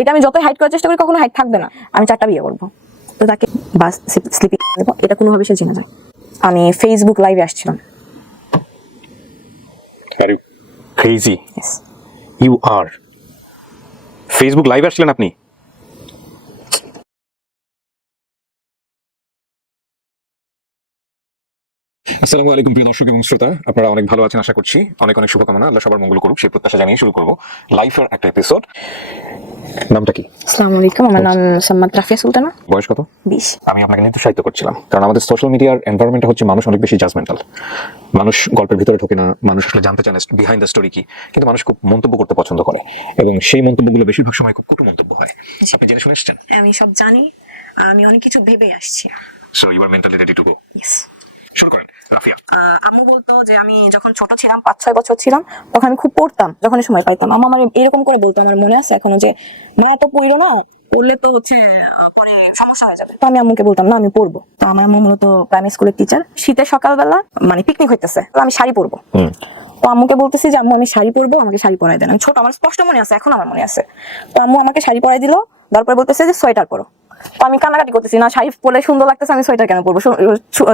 এটা আমি যতই হাইড করার চেষ্টা করি কখনো হাইড থাকবে না। আমি 4টা বিয়ে করবো, তো তাকে বাস স্লিপি দেবো, এটা কোনোভাবে সে জেনে যায়। আমি ফেসবুক লাইভে আসছিলাম। Are you crazy? Yes. You are. Facebook live আসলেন আপনি? আসসালামু আলাইকুম প্রিয় দর্শক এবং শ্রোতা, আপনারা অনেক ভালো আছেন আশা করছি। অনেক অনেক শুভকামনা, আল্লাহ সবার মঙ্গল করুক সেই প্রত্যাশা জানিয়ে শুরু করব লাইফের একটা এপিসোড। নামটা কি? আসসালামু আলাইকুম, আমার নাম সাম্মাদ রাফিয়া সুলতানা। বয়স কত? 20। আমি আপনাকে নিরুৎসাহিত করছিলাম, কারণ আমাদের সোশ্যাল মিডিয়ার এনভায়রনমেন্টটা হচ্ছে মানুষ অনেক বেশি জাজমেন্টাল। মানুষ গল্পের ভিতরে ঢোকে না, মানুষ আসলে জানতে চায় না বিহাইন্ড দ্য স্টোরি কি, কিন্তু মানুষ খুব মন্তব্য করতে পছন্দ করে, এবং সেই মন্তব্যগুলো বেশিরভাগ সময় খুব কটু মন্তব্য হয়। আপনি জেনে শুনে এসেছেন? আমি সব জানি, আমি অনেক কিছু ভেবে আসছি। So you are mentally ready to go. Yes. শুরু করেন রাফিয়া। আম্মু বলতো যে আমি যখন ছোট ছিলাম, 5-6 বছর ছিলাম, তখন আমি খুব পড়তাম, যখন সময় পাইতাম। আম্মা আমার এরকম করে বলতো, আমার মনে আছে এখনো, যে মা এত পড়ো না, পড়লে তো হচ্ছে পরে সমস্যা হয়ে যাবে। তো আমি আম্মুকে বলতাম না আমি পড়বো। তো আমার আম্মু মূলত প্রাইমারি স্কুলের টিচার। শীতের সকালবেলা মানে পিকনিক হইতেছে, তো আমি শাড়ি পরবো। তো আম্মুকে বলতেছি যে আম্মু আমি শাড়ি পরবো, আমাকে শাড়ি পরাই দেন। আমি ছোট, আমার স্পষ্ট মনে আছে, এখন আমার মনে আছে। তো আম্মু আমাকে শাড়ি পরাই দিল, তারপরে বলতেছে যে সোয়েটার পরো। তো আমি কান্নাকাটি করতেছি, না শাড়ি পরলে সুন্দর লাগতেছে, আমি সোয়েটার কেন পরবো?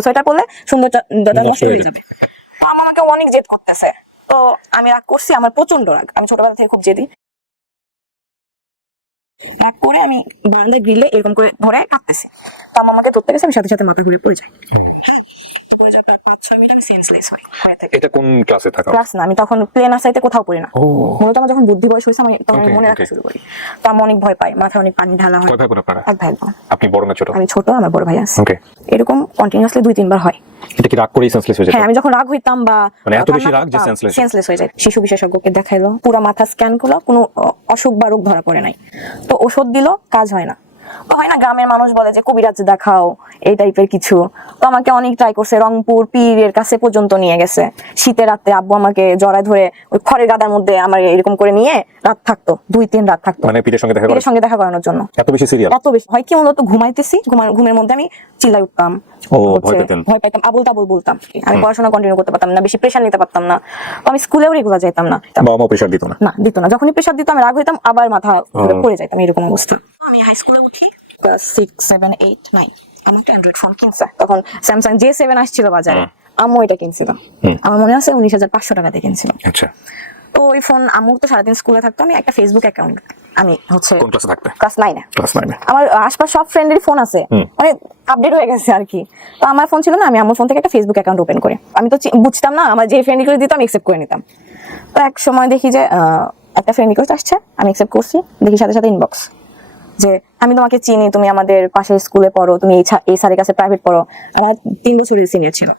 সোয়েটার পরলে সুন্দর নষ্ট হয়ে যাবে। তো আম্মু আমাকে অনেক জেদ করতেছে, তো আমি রাগ করছি, আমার প্রচন্ড রাগ, আমি ছোটবেলা থেকে খুব জেদি। রাগ করে আমি বারান্দায় গ্রিলে এরকম করে ধরে কাঁদতেছি। তো আম্মু আমাকে ধরতে গেছে, আমি সাথে সাথে মাথা ঘুরে পড়ে যাই। পড়ে যাওয়ার পর 5-6 মিনিট আমি সেন্সলেস হয়ে থাকি। এটা কোন ক্লাসে থাকা? ক্লাস না, আমি তখন প্লে নার্সারিতে কোথাও পড়ি না। মূলত আমার যখন বুদ্ধি বয়স হয়েছে, আমি তখন মনে রাখা শুরু করি। তো আমি অনেক ভয় পাই, মাথায় অনেক পানি ঢালা হয়। কয় ভাই বোন আপনারা? 1 ভাই বোন। আপনি বড় না ছোট? আমি ছোট, আমার বড় ভাই আছে। ওকে। এরকম কন্টিনিউয়াসলি 2-3 বার হয়। এটা কি রাগ করেই সেন্সলেস হয়ে যায়? হ্যাঁ, আমি যখন রাগ হইতাম বা মানে এত বেশি রাগ যে সেন্সলেস হয়ে যায়। শিশু বিশেষজ্ঞকে দেখাইলো, পুরো মাথা স্ক্যান করলো, কোনো অসুখ বা রোগ ধরা পড়ে নাই। তো ওষুধ দিল, কাজ হয় না। তো হয় না, গ্রামের মানুষ বলে যে কবিরাজ দেখাও, এই টাইপের কিছু। তো আমাকে অনেক ট্রাই করছে, রংপুর পীরের কাছে পর্যন্ত নিয়ে গেছে। শীতের রাতে আব্বু আমাকে জড়ায় ধরে ওই খড়ের গাদার মধ্যে আমার এরকম করে নিয়ে রাত থাকতো, 2-3 রাত থাকতো, মানে পীরের সঙ্গে দেখা করানোর জন্য। এত বেশি সিরিয়াল? এত বেশি হয় কি, মূলত ঘুমাইতেছি, ঘুমের মধ্যে আমি চিল্লাই উঠতাম, ভয় পাইতাম, আবুল তাবুল বলতাম। আমি পড়াশোনা কন্টিনিউ করতে পারতাম না, বেশি প্রেশার নিতে পারতাম না। তো আমি স্কুলেও রেগুলার যাইতাম না। বাবা মা প্রেশার দিত না? না, দিত না। যখনই প্রেশার দিত আমি রাগ হইতাম, আবার মাথা পড়ে যাইতাম, এরকম অবস্থা। আমি হাই স্কুলে উঠি, ক্লাস 6, 7, 8, 9। আমাকে অ্যান্ড্রয়েড ফোন কিনছে, তখন স্যামসাং J7 আসছিল বাজারে। আম্মু এটা কিনছিল, আমার মনে আছে 19,500 টাকা দিয়ে কিনছিল। আচ্ছা। তো ওই ফোন, আম্মু তো সারাদিন স্কুলে থাকতো, আমি একটা ফেসবুক অ্যাকাউন্ট, আমি হচ্ছে কোন ক্লাসে থাকতে? ক্লাস 9 এ। ক্লাস 9 এ আমার আশপাশ সব ফ্রেন্ডের ফোন আছে, মানে আপডেট হয়ে গেছে আর কি। তো আমার ফোন ছিল না, আমি আমার ফোন থেকে একটা ফেসবুক অ্যাকাউন্ট ওপেন করি। আমি তো বুঝতাম না, আমার যে ফ্রেন্ড রিকোয়েস্ট দিত আমি অ্যাকসেপ্ট করে নিতাম। তো এক সময় দেখি যে একটা ফ্রেন্ড রিকোয়েস্ট আসছে, আমি অ্যাকসেপ্ট করছি, দেখি সাথে সাথে ইনবক্স যে আমি তোমাকে চিনি, তুমি আমাদের পাশের স্কুলে পড়ো, তুমি এই স্যারের কাছে প্রাইভেট পড়ো। আমার 3 বছরের সিনিয়র ছিল।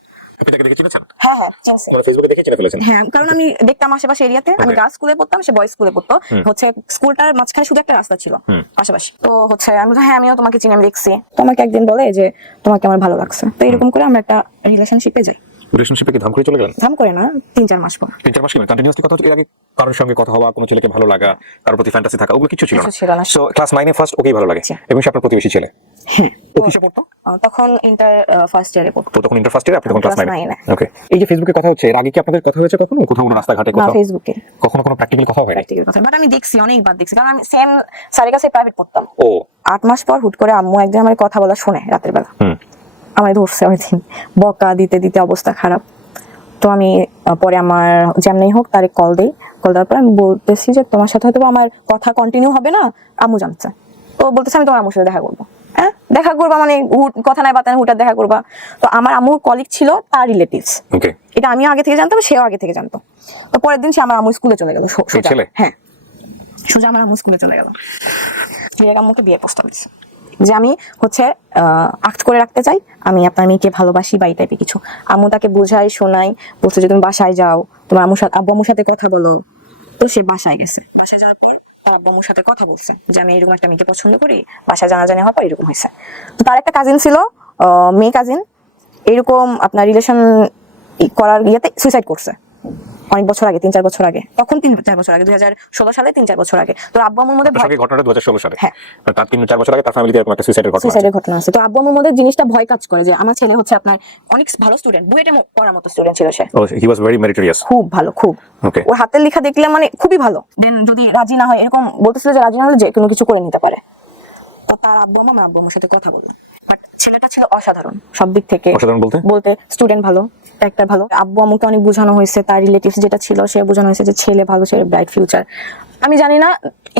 আপনি তাকে দেখে চিনেছেন? হ্যাঁ হ্যাঁ, চিনছি। মানে ফেসবুকে দেখে চিনে ফেলেছেন? হ্যাঁ, কারণ আমি দেখতাম আশেপাশে এরিয়াতে, আমি গার্লস স্কুলে পড়তাম, সে বয়েজ স্কুলে পড়তো, হচ্ছে স্কুলটার মাঝখানে শুধু একটা রাস্তা ছিল পাশাপাশি। তো হচ্ছে আমি হ্যাঁ, আমিও তোমাকে চিনি, আমি দেখছি। তো আমাকে একদিন বলে যে তোমাকে আমার ভালো লাগছে। তো এরকম করে আমরা একটা রিলেশনশিপে যাই। রিলেশনশিপে কি ধাম করে চলে গেলেন? ধাম করে না, 3-4 মাস পর। 3-4 মাস কি কন্টিনিউয়াসলি কথা হচ্ছে? এর আগে কারোর সঙ্গে কথা হওয়া, কোনো ছেলেকে ভালো লাগা, কারোর প্রতি ফ্যান্টাসি থাকা, ওগুলো কিছু ছিল না? সো ক্লাস 9 এ ফার্স্ট ওকেই ভালো লাগে, এবং সে আপনার প্রতিবেশী ছেলে। হ্যাঁ। তো কিসে পড়তো তখন ইন্টার ফার্স্ট ইয়ারে পড়তো। তো তখন ইন্টার ফার্স্ট ইয়ারে, আপনি তখন ক্লাস 9 9 এ। এ। ওকে। এই যে ফেসবুকে কথা হচ্ছে, এর আগে কি আপনাদের কথা হয়েছে কখনো? কোথাও কোনো রাস্তাঘাটে না, কোথাও? ফেসবুকে। কখনো কোনো প্র্যাকটিক্যাল কথা হয়নি? প্র্যাকটিক্যাল কথা, বাট আমি দেখছি, অনেকবার দেখছি, কারণ আমি সেম স্যারের কাছে প্রাইভেট পড়তাম। ও। 8 মাস পর হুট করে আম্মু একদিন আমার কথা বলা শুনে রাতের বেলা, আমায় ধরছে। ওই দিন বকা দিতে দিতে অবস্থা খারাপ। তো আমি পরে আমার যেমনি হোক তারে কল দেই। কল দেওয়ার পর আমি বলতেছি যে তোমার সাথে হয়তো আমার কথা কন্টিনিউ হবে না, আম্মু জানছে। তো বলতেছে আমি তোমার আম্মুর সাথে দেখা করবো। হ্যাঁ, দেখা করবা মানে কথা নাই বাতা নাই, হুটার দেখা করবা। তো আমার আম্মুর কলিগ ছিল, তার রিলেটিভস। ওকে। এটা আমি আগে থেকে জানতাম, সেও আগে থেকে জানতো। তো পরের দিন সে আমার আম্মু স্কুলে চলে গেল সোজা। হ্যাঁ, সোজা আমার আম্মু স্কুলে চলে গেল। আম্মুকে বিয়ে প্রস্তাব দিচ্ছে যে আমি হচ্ছে আক্ট করে রাখতে চাই, আমি আপনার মেয়েকে ভালোবাসি বা এই টাইপের কিছু। আম্মু তাকে বোঝাই শোনাই, বলছে যে তুমি বাসায় যাও, তোমার আব্বু আম্মুর সাথে কথা বলো। তো সে বাসায় গেছে। বাসায় যাওয়ার পর তার আব্বু আম্মুর সাথে কথা বলছে যে আমি এরকম একটা মেয়েকে পছন্দ করি। বাসায় জানাজানি হওয়ার পর এরকম হয়েছে। তো তার একটা কাজিন ছিল, মেয়ে কাজিন, এরকম আপনার রিলেশন করার ইয়েতে সুইসাইড করছে। অনেক বছর আগে, 3-4 বছর আগে, তখন 3-4 বছর আগে, 2016 সালে 3-4 বছর আগে। তো আব্বু আম্মুর মধ্যে আপনার সঙ্গে ঘটনাটা 2016 সালে, হ্যাঁ, মানে তার 3-4 বছর আগে তার ফ্যামিলিতে এরকম একটা সুইসাইডের ঘটনা আছে। সুইসাইডের ঘটনা আছে। তো আব্বু আম্মুর মধ্যে জিনিসটা ভয় কাজ করে যে আমার ছেলে হচ্ছে আপনার অনেক ভালো স্টুডেন্ট, বুয়েটে পড়ার মতো স্টুডেন্ট ছিল সে, ও হি ওয়াজ ভেরি মেরিটোরিয়াস। খুব ভালো, খুব। ওকে। ওর হাতের লেখা দেখলে মানে খুবই ভালো। দেন যদি রাজি না হয়, এরকম বলতেছিল যে রাজি না হলে যে কোনো কিছু করে নিতে পারে। তো তার আব্বু আম্মা, আমার আব্বু আম্মার সাথে কথা বললাম, বাট ছেলেটা ছিল অসাধারণ সব দিক থেকে। অসাধারণ বলতে স্টুডেন্ট ভালো, ক্যারেক্টার ভালো। আব্বু আম্মুকে অনেক বোঝানো হয়েছে, তার রিলেটিভস যেটা ছিল সে বোঝানো হয়েছে যে ছেলে ভালো, ছেলে ব্রাইট ফিউচার। আমি জানি না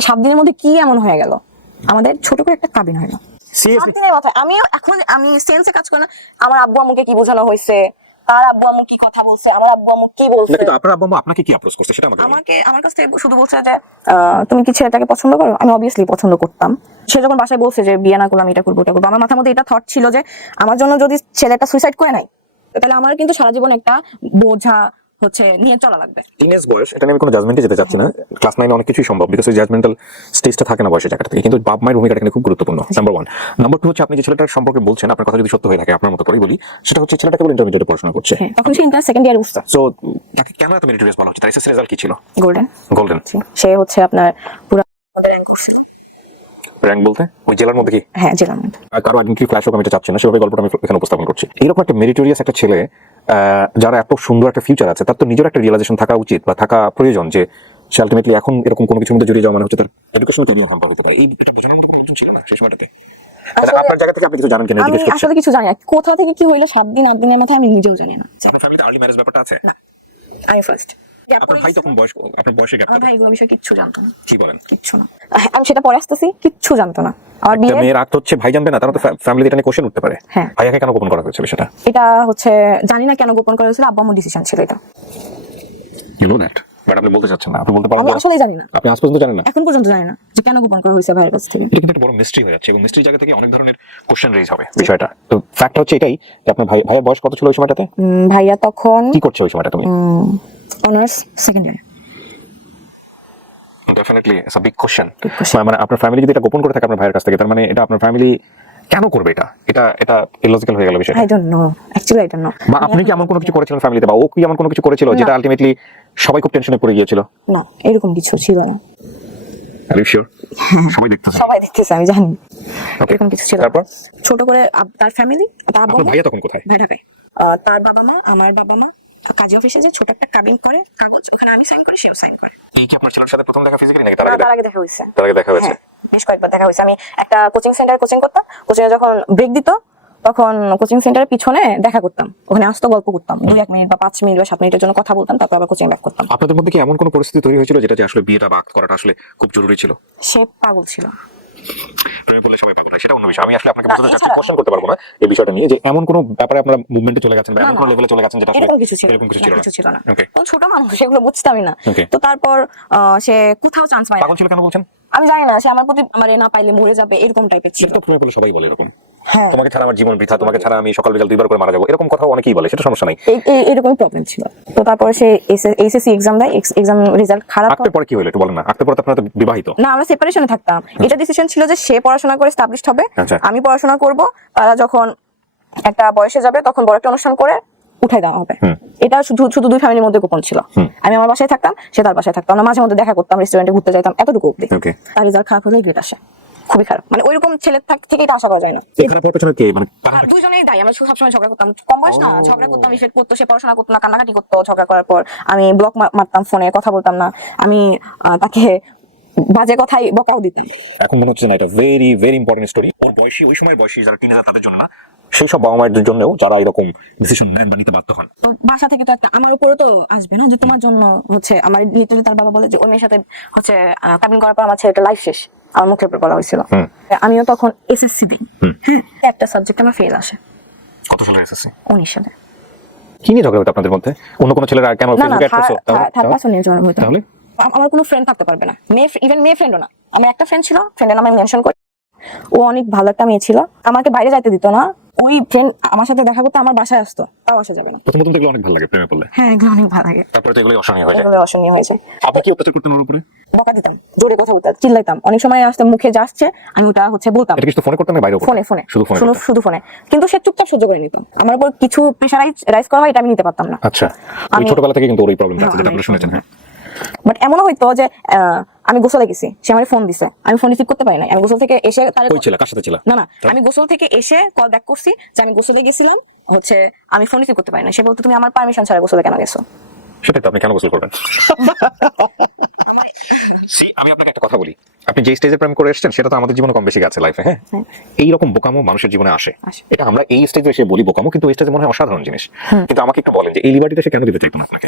7 দিনের মধ্যে কি এমন হয়ে গেল, আমাদের ছোট করে একটা কাবিন হলো। 7 দিনের মাথায় আমি সেন্সে কাজ করি না আমার আব্বু আম্মুকে কি বোঝানো হয়েছে, তার আব্বু আম্মু কি কথা বলছে, আমার আব্বু আম্মু কি বলছে। কিন্তু আপনার আব্বু আম্মু আপনাকে কি অ্যাপ্রোচ করছে সেটা আমাকে বলুন। আমার কাছ থেকে শুধু বলছে যে তুমি কি ছেলেটাকে পছন্দ করো? আমি অবভিয়াসলি পছন্দ করতাম। সে যখন বাসায় বলছে যে বিয়ে না করলাম, এটা করবো ওটা করবো, আমার মাথার মধ্যে এটা থট ছিল যে আমার জন্য যদি ছেলেটা সুইসাইড করে নাই, তাহলে আমার কিন্তু সারা জীবন একটা বোঝা হচ্ছে নিয়ে চলা লাগবে। টিনেজ বয়স, এটা নিয়ে আমি কোনো জাজমেন্টে যেতে চাচ্ছি না। ক্লাস 9 অনেক কিছুই সম্ভব, বিকজ জাজমেন্টাল স্টেজটা থাকে না বয়সের জায়গাটা থেকে। কিন্তু বাপ মায়ের ভূমিকাটা এখানে খুব গুরুত্বপূর্ণ, নাম্বার 1। নাম্বার 2 হচ্ছে আপনি যে ছেলেটার সম্পর্কে বলছেন, আপনার কথা যদি সত্য হয়ে থাকে, আপনার মতো করেই বলি, সেটা হচ্ছে ছেলেটা কেবল ইন্টারমিডিয়েটে পড়াশোনা করছে। তখন সে ইন্টার সেকেন্ড ইয়ারে উঠছে। সো তাকে কেন এত মেরিটোরিয়াস বলা হচ্ছে? তার এসএসসি রেজাল্ট কি ছিল? গোল্ডেন। সে হচ্ছে আপনার পুরো র্যাঙ্ক বলতে ওই জেলার মধ্যে কি? হ্যাঁ, জেলার মধ্যে। আর কারো আইডেন্টিটি ফ্ল্যাশ হোক আমি এটা চাচ্ছি না, সেভাবে গল্পটা আমি এখানে উপস্থাপন করছি। এইরকম একটা মেরিটোরিয়াস একটা ছেলে, যারা এত সুন্দর একটা ফিউচার আছে, তার তো নিজের একটা রিয়েলাইজেশন থাকা উচিত বা থাকা প্রয়োজন যে সে আলটিমেটলি এখন এরকম কোনো কিছুর মধ্যে জড়িয়ে যাওয়া মানে হচ্ছে তার এডুকেশন ক্যারিয়ার হ্যাম্পার হতে পারে। এই এটা বোঝানোর মতো কোনো লোকজন ছিল না সেই সময়টাতে। আপনার জায়গা থেকে আপনি কিছু জানেন কিনা আমি জিজ্ঞেস করছি। আসলে কিছু জানি না, কোথা থেকে কি হইলো 7 দিন 8 দিনের মাথায় আমি নিজেও জানি না। আপনার ফ্যামিলিতে আর্লি ম্যারেজ ব্যাপারটা আছে? আমি ফার্স্ট। আপনার ভাই তখন বয়স, আপনার বয়সে গ্যাপ। আমার ভাই এগুলো বিষয়ে কিচ্ছু জানতো না। কি বলেন? কিচ্ছু না। আমি সেটা পরে আসতেছি, কিচ্ছু জানতো না। আমার একটা বিয়ে, মেয়ের আক্ত হচ্ছে ভাই জানবে না, তারা তো ফ্যামিলি এটা নিয়ে কোশ্চেন উঠতে পারে। হ্যাঁ। ভাইয়াকে কেন গোপন করা হয়েছিল সেটা? এটা হচ্ছে জানি না কেন গোপন করা হয়েছিল, আব্বু আম্মুর ডিসিশন ছিল এটা। ইউ নো দ্যাট, বাট আপনি বলতে চাচ্ছেন না, আপনি বলতে পারেন আমি না। আসলে জানি না, আপনি আজ পর্যন্ত জানেন না? এখন পর্যন্ত জানি না যে কেন গোপন করা হয়েছে ভাইয়ের কাছ থেকে। এটা কিন্তু একটা বড় মিস্ট্রি হয়ে যাচ্ছে, এবং মিস্ট্রি জায়গা থেকে অনেক ধরনের কোশ্চেন রেজ হবে বিষয়টা। তো ফ্যাক্ট হচ্ছে এটাই যে আপনার ভাইয়ের বয়স কত ছিল ওই সময়টাতে? ভাইয়া তখন কি করছে ওই সময়টা তুমি? Honours second year. Definitely it's a big question. মানে আপনার ফ্যামিলি যদি এটা গোপন করে থাকে আপনার ভাইয়ের কাছ থেকে, তার মানে এটা আপনার ফ্যামিলি কেন করবে? এটা এটা এটা ইলজিক্যাল হয়ে গেল বিষয়টা। I don't know, actually I don't know. বা আপনি কি এমন কোনো কিছু করেছিলেন ফ্যামিলিতে, বা ও কি এমন কোনো কিছু করেছিল যেটা আলটিমেটলি সবাই খুব টেনশনে পড়ে গিয়েছিল? না, এরকম কিছু ছিল না। Are you sure? সবাই দেখতেছে। সবাই দেখতেছে, আমি জানি এরকম কিছু ছিল না। তারপর ছোট করে তার ফ্যামিলি, তার আব্বু আপনার ভাইয়া তখন কোথায়? ভাই ঢাকায়। তার বাবা মা, আমার বাবা মা কাজী অফিসে যে ছোট একটা কাবিন করে কাগজ, ওখানে আমি সাইন করি, সেও সাইন করে। এই কি আপনার ছেলের সাথে প্রথম দেখা ফিজিক্যালি নাকি তার তার আগে? আগে দেখা হয়েছে। তার আগে দেখা হয়েছে। হ্যাঁ, বেশ কয়েকবার দেখা হয়েছে। আমি একটা কোচিং সেন্টারে কোচিং করতাম, কোচিং এ যখন ব্রেক দিত তখন কোচিং সেন্টারের পিছনে দেখা করতাম, ওখানে আসতো, গল্প করতাম 2-1 মিনিট বা 5 মিনিট বা 7 মিনিটের জন্য কথা বলতাম, তারপর আবার কোচিং ব্যাক করতাম। আপনাদের মধ্যে কি এমন কোনো পরিস্থিতি তৈরি হয়েছিল যেটা যে আসলে বিয়েটা বা আক্ত করাটা আসলে খুব জরুরি ছিল? সে পাগল ছিল। প্রেমে পড়লে সবাই পাগল হয়, সেটা অন্য বিষয়। আমি আসলে আপনাকে না, বোঝাতে চাচ্ছি, এছাড়া- কোশ্চেন করতে পারবো না এই বিষয়টা নিয়ে, যে এমন কোনো ব্যাপারে আপনারা মুভমেন্টে চলে গেছেন বা না, এমন না, কোনো লেভেলে চলে গেছেন যেটা আসলে এরকম কিছু ছিল এরকম কিছু না, ছিল কিছু ছিল না। ওকে। কোন ছোট মানুষ, সেগুলো বুঝতামই না। Okay. তো তারপর সে কোথাও চান্স পায় না। পাগল ছিল কেন বলছেন? আমি জানি না, সে আমার প্রতি আমার না পাইলে মরে যাবে এরকম টাইপের ছিল। সেটা তো প্রেমে পড়লে সবাই বলে এরকম। হ্যাঁ, তোমাকে ছাড়া আমার জীবন বৃথা, তোমাকে ছাড়া আমি সকাল বিকাল 2 বার করে মারা যাবো, এরকম কথা অনেকেই বলে, সেটা সমস্যা নাই। এরকমই প্রবলেম ছিল। তো তারপর সে এইচএসসি এক্সাম দেয়, এক্সাম রেজাল্ট খারাপ আক্তের পরে কি হলো একটু বলেন না? আক্তের পরে তো আপনারা তো বিবাহিত। না, আমরা সেপারেশনে থাকতাম। এটা ডিসিশন ছিল যে সে পড়াশোনা করে এস্টাবলিশড হবে, আচ্ছা। আমি পড়াশোনা করব। তারা যখন একটা বয়সে যাবে তখন বড় একটা অনুষ্ঠান করে উঠাই দেওয়া হবে। এটা শুধু শুধু 2 ফ্যামিলির মধ্যে গোপন ছিল। আমি আমার বাসায় থাকতাম, সে তার বাসায় থাকতো, আমরা মাঝে মধ্যে দেখা করতাম, রেস্টুরেন্টে ঘুরতে যেতাম, এতটুকু অবধি। ওকে। তার রেজাল্ট খারাপ হলে গ্রেড আসে, খুবই খারাপ। মানে ওইরকম ছেলের থেকে এটা আশা করা যায় না। এই খারাপ হওয়ার পেছনে কে, মানে আর দুইজনেই দায়ী। আমরা সবসময় ঝগড়া করতাম, কম বয়স না, ঝগড়া করতাম, ইফেক্ট করতো, সে পড়াশোনা করতো না, কান্নাকাটি করতো। ঝগড়া করার পর আমি ব্লক মারতাম, ফোনে কথা বলতাম না, আমি তাকে বাজে কথাই বকাও দিতাম। এখন মনে হচ্ছে না এটা ভেরি ভেরি ইম্পর্টেন্ট স্টোরি। ওর বয়সী, ওই সময় বয়সী যারা টিনেজার তাদের জন্য না, সেই সব বাবা মায়ের জন্যও যারা এরকম ডিসিশন নেন বা নিতে বাধ্য হন। তো বাসা থেকে তো একটা আমার উপরে তো আসবে না যে তোমার জন্য হচ্ছে আমার লিটারালি। তার বাবা বলে যে ওই মেয়ের সাথে হচ্ছে কাবিন করার পর আমার ছেলেটা লাইফ শেষ, আমার মুখের উপর বলা হয়েছিল। আমিও তখন এসএসসি দিই, একটা সাবজেক্ট আমার ফেল আসে। কত সালের এসএসসি? 19 সালে। কি নিয়ে ঝগড়া হতো আপনাদের মধ্যে? অন্য কোনো ছেলেরা কেন না না, ফেসবুকে অ্যাড করছো? থার্ড পারসন নিয়ে ঝগড়া হতো। তাহলে আমার কোনো ফ্রেন্ড থাকতে পারবে না, ইভেন মেয়ে ফ্রেন্ডও না। আমার একটা ফ্রেন্ড ছিল, ফ্রেন্ডের নাম আমি মেনশন করি। ও অনেক ভালো একটা মেয়ে ছিল, আমাকে বাইরে যাইতে দিত না, ওই ফ্রেন্ড আমার সাথে দেখা করতে আমার বাসায় আসতো, তাও আসা যাবে না। প্রথম প্রথম তো এগুলো অনেক ভালো লাগে প্রেমে পড়লে, হ্যাঁ এগুলো অনেক ভালো লাগে, তারপরে তো এগুলো অসহনীয় হয়ে যায়। এগুলো অসহনীয় হয়ে যায়। আপনি কি অত্যাচার করতেন ওর উপরে? বকা দিতাম, জোরে কথা বলতাম, চিল্লাইতাম, অনেক সময় আসতে মুখে যা আসছে আমি ওটা বলতাম। এটা কি শুধু ফোনে করতেন না বাইরেও করতেন? ফোনে ফোনে শুধু ফোনে করতেন? শুধু ফোনে, কিন্তু সে চুপচাপ সহ্য করে নিত। আমার উপর কিছু প্রেশারাইজ করা হয়, এটা আমি নিতে পারতাম না। আচ্ছা, ওই ছোটবেলা থেকে কিন্তু ওর এই প্রবলেমটা আছে যেটা আপনি শুনেছেন। হ্যাঁ, বাট এমনও হয়তো যে আমি গোসলে গেছি, সে আমার ফোন দিছে, আমি ফোন রিসিভ করতে পারি না, আমি গোসল থেকে এসে ওই ছিল কার সাথে ছিল? না আমি গোসল থেকে এসে কল ব্যাক করছি যে আমি গোসলে গেছিলাম, আমি ফোন রিসিভ করতে পারি না। সে বলতো তুমি আমার পারমিশন ছাড়া গোসলে কেন গেছো? সেটাই তো, আপনি কেন গোসল করবেন? আমি আপনাকে একটা কথা বলি, আপনি যে স্টেজে প্রেম করে এসেছেন সেটা তো আমাদের জীবনে কম বেশি গেছে লাইফে। হ্যাঁ, এইরকম বোকামো মানুষের জীবনে আসে। এটা আমরা এই স্টেজে এসে বলি বোকামো, কিন্তু এই স্টেজে মনে হয় অসাধারণ জিনিস। কিন্তু আমাকে একটু বলেন যে এই লিবার্টিটা সে কেন দিতে চাইতো না আপনাকে?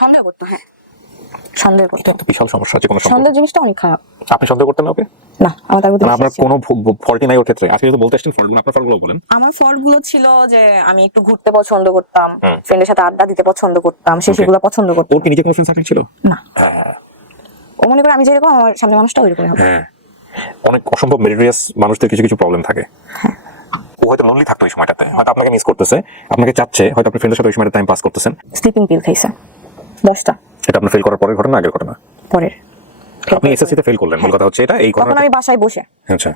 সন্দেহ করতো, হ্যাঁ সন্দেহ করতো। এটা একটা বিশাল সমস্যা আছে। কোনো সন্দেহ জিনিসটা অনেক খারাপ। আপনি সন্দেহ করতেন না ওকে? না, আমার তার প্রতি আপনার বিশ্বাস ছিল কোনো ফল্টই নাই ওর ক্ষেত্রে? আজকে যদি বলতে আসছেন ফল্টগুলো, আপনার ফল্টগুলো বলেন। আমার ফল্ট গুলো ছিল যে আমি একটু ঘুরতে পছন্দ করতাম, ফ্রেন্ডের সাথে আড্ডা দিতে পছন্দ করতাম, সে সেগুলো পছন্দ করতো। ওর কি নিজে কোনো ফ্রেন্ড সার্কেল ছিল? না, ও মনে করে আমি যেরকম আমার সামনে মানুষটা ওইরকমই হবে। হ্যাঁ, অনেক অসম্ভব মেরিটোরিয়াস মানুষদের কিছু কিছু প্রবলেম থাকে। ও হয়তো লোনলি থাকতো ওই সময়টাতে, হয়তো আপনাকে মিস করতেছে, আপনাকে চাচ্ছে, হয়তো আপনি ফ্রেন্ডের সাথে ওই সময়টা টাইম পাস করতেছেন। স্লিপিং পিল খাইছে 10টা। এটা আপনার ফেল করার পরের ঘটনা, আগের ঘটনা? পরের। আপনি এসএসসি তে ফেল করলেন, মূল কথা হচ্ছে এটা। এই তখন ঘটনা আমি বাসায় বসে, আচ্ছা,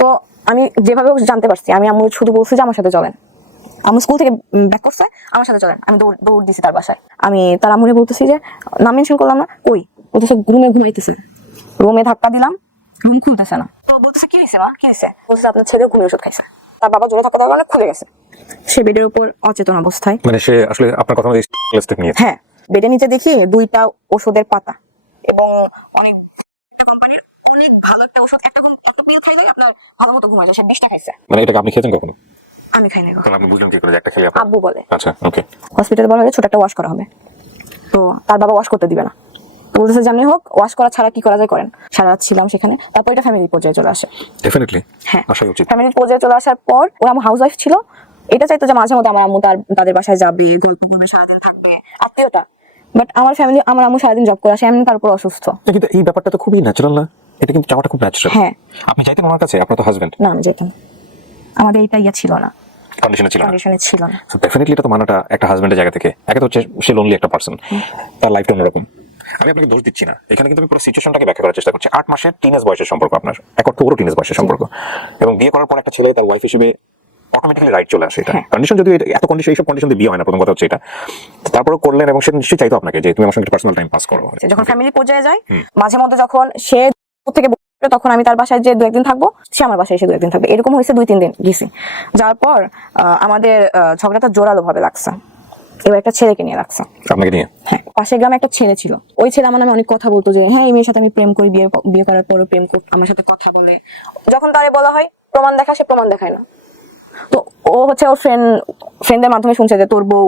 তো আমি যেভাবে জানতে পারছি, আমি আম্মু শুধু বলছি যে আমার সাথে চলেন। আম্মু স্কুল থেকে ব্যাক করছে, আমার সাথে চলেন। আমি দৌড় দিছি তার বাসায়। আমি তার আম্মুরে বলতেছি যে নাম মেনশন করলাম না, কই বলতেছে রুমে ঘুমাইতেছে। রুমে ধাক্কা দিলাম, রুম খুলতেছে না। তো বলতেছে কি হয়েছে মা, কি হয়েছে? বলতেছে আপনার ছেলে ঘুমের ওষুধ খাইছে। তার বাবা জোরে ধাক্কা দেওয়ার খুলে গেছে, সে বেডের উপর অচেতন অবস্থায়। মানে সে আসলে আপনার কথা মতো স্টেপ নিয়েছে? হ্যাঁ, বেডের নিচে দেখি 2টা ওষুধের পাতা এবং অনেক কোম্পানির অনেক ভালো একটা ওষুধ। একটা পিল খাইলে আপনার ভালো মতো ঘুমায় যায়। সে 20টা খাইছে। মানে এটাকে আপনি খেয়েছেন কখনো? আমি খাই নাই কখনো। তাহলে আপনি বুঝলেন কি করে যে একটা খেলে আপনার? আব্বু বলে। আচ্ছা, ওকে। হসপিটালে বলা হলে ছোট একটা ওয়াশ করা হবে, তো তার বাবা ওয়াশ করতে দিবে না। তো বলতেছে যেমনি হোক ওয়াশ করা ছাড়া কি করা যায় করেন। সারা রাত ছিলাম সেখানে। তারপর এটা ফ্যামিলি পর্যায়ে চলে আসে। ডেফিনেটলি, হ্যাঁ, আসাই উচিত। ফ্যামিলি পর্যায়ে চলে আসার পর ওর আম্মু হাউস ওয়াইফ ছিল। এটা চাইতো যে মাঝে মধ্যে আমার আম্মু তাদের বাসায় যাবে, গল্প করবে, সারাদিন থাকবে, আত্মীয়তা। বাট আমার আম্মু সারাদিন জব করে আসে, এমনি তার উপর অসুস্থ। কিন্তু এই ব্যাপারটা তো খুবই ন্যাচারাল না? এটা কিন্তু চাওয়াটা খুব ন্যাচারাল। হ্যাঁ, আপনি চাইতেন ওনার কাছে? আপনার তো হাজবেন্ড। না আমি যেতাম, আমাদের এটা ছিল না, কন্ডিশনে ছিল না। কন্ডিশনে ছিল না। সো ডেফিনেটলি এটা তো মানাটা একটা হাজবেন্ডের জায়গা থেকে। একে তো হচ্ছে সে লোনলি একটা পারসন, তার লাইফটা অন্যরকম। আমি আপনাকে দোষ দিচ্ছি না, এখানে কিন্তু আমি পুরো সিচুয়েশনটাকে ব্যাখ্যা করার চেষ্টা করছি। 8 মাসের টিনেজ বয়সের সম্পর্ক আপনার, এক অর্থ ওরও টিনেজ বয়সের সম্পর্ক, এবং বিয়ে করার পর একটা ছেলে তার ওয়াইফ হিসেবে অটোমেটিক্যালি রাইট চলে আসে। এটা কন্ডিশন, যদি এত কন্ডিশন, এইসব কন্ডিশন দিয়ে বিয়ে হয় না, প্রথম কথা হচ্ছে এটা। তারপরও করলেন, এবং সে নিশ্চয়ই চাইতো আপনাকে যে তুমি আমার সঙ্গে পার্সোনাল টাইম পাস করো। যখন ফ্যামিলি পর্যায়ে যায়, মাঝে মধ্যে যখন সে থেকে তখন আমি তার বাসায় যে 2-1 দিন থাকবো, সে আমার বাসায় এসে 2-1 দিন থাকবে। এরকম হয়েছে 2-3 দিন গেছি। যাওয়ার পর আমাদের ঝগড়াটা জোরালো ভাবে লাগছে। এবার একটা ছেলেকে নিয়ে লাগছে। আপনাকে নিয়ে? হ্যাঁ, পাশের গ্রামে একটা ছেলে ছিল। ওই ছেলে আমার নামে অনেক কথা বলতো যে হ্যাঁ এই মেয়ের সাথে আমি প্রেম করি, বিয়ে করার পরও প্রেম করি, আমার সাথে কথা বলে। যখন তারে বলা হয় প্রমাণ দেখা, সে প্রমাণ দেখায় না। তো ও ওর ফ্রেন্ডদের মাধ্যমে শুনছে যে তোর বউ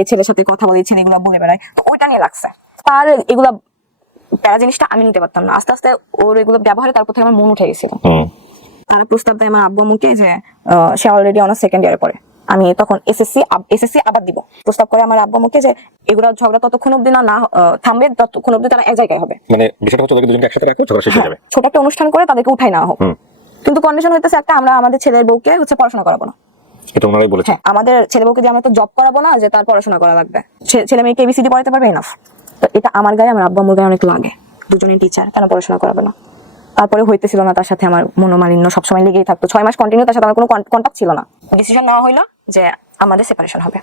এই ছেলের সাথে কথা বলে, ছেলে এগুলা বলে বেড়ায়। তো ওইটা নিয়ে লাগছে। তার এগুলা প্যারা জিনিসটা আমি নিতে পারতাম না। আস্তে আস্তে ওর এগুলো ব্যবহারে তার প্রতি আমার মন উঠে গেছিল। তারা প্রস্তাব দেয় আমার আব্বু আম্মুকে যে সে অলরেডি অনার্স সেকেন্ড ইয়ারে পড়ে, আমি তখন এসএসসি আবার দিব। প্রস্তাব করে আমার আব্বু আম্মুকে যে এগুলো ঝগড়া ততক্ষণ অব্দি না থামবে, ততক্ষণ অব্দি তারা এক জায়গায় হবে। মানে বিষয়টা হচ্ছে ওদের দুজনকে একসাথে রাখো, ঝগড়া শেষ হয়ে যাবে। ছোট একটা অনুষ্ঠান করে তাদেরকে উঠাই নেওয়া হোক। কিন্তু কন্ডিশন হইতেছে একটা, আমরা আমাদের ছেলের বউকে পড়াশোনা করাবো না। এটা ওনারাই বলেছে। হ্যাঁ, আমাদের ছেলে বউকে দিয়ে আমরা তো জব করাবো না, যে তার পড়াশোনা করা লাগবে। ছেলে মেয়েকে এবিসিডি পড়াতে পারবে এনাফ। তো এটা আমার গায়ে, আমার আব্বু আম্মুর গায়ে অনেক লাগে। দুজনেই টিচার, কেন পড়াশোনা করাবে না? তারপরে হইতেছিল না তার সাথে আমার মনোমালিন্য সবসময় লেগেই থাকতো। 6 মাস কন্টিনিউ তার সাথে আমার কোনো কন্টাক্ট ছিল না। ডিসিশন নেওয়া হইলো যে আমাদের সেপারেশন হবে,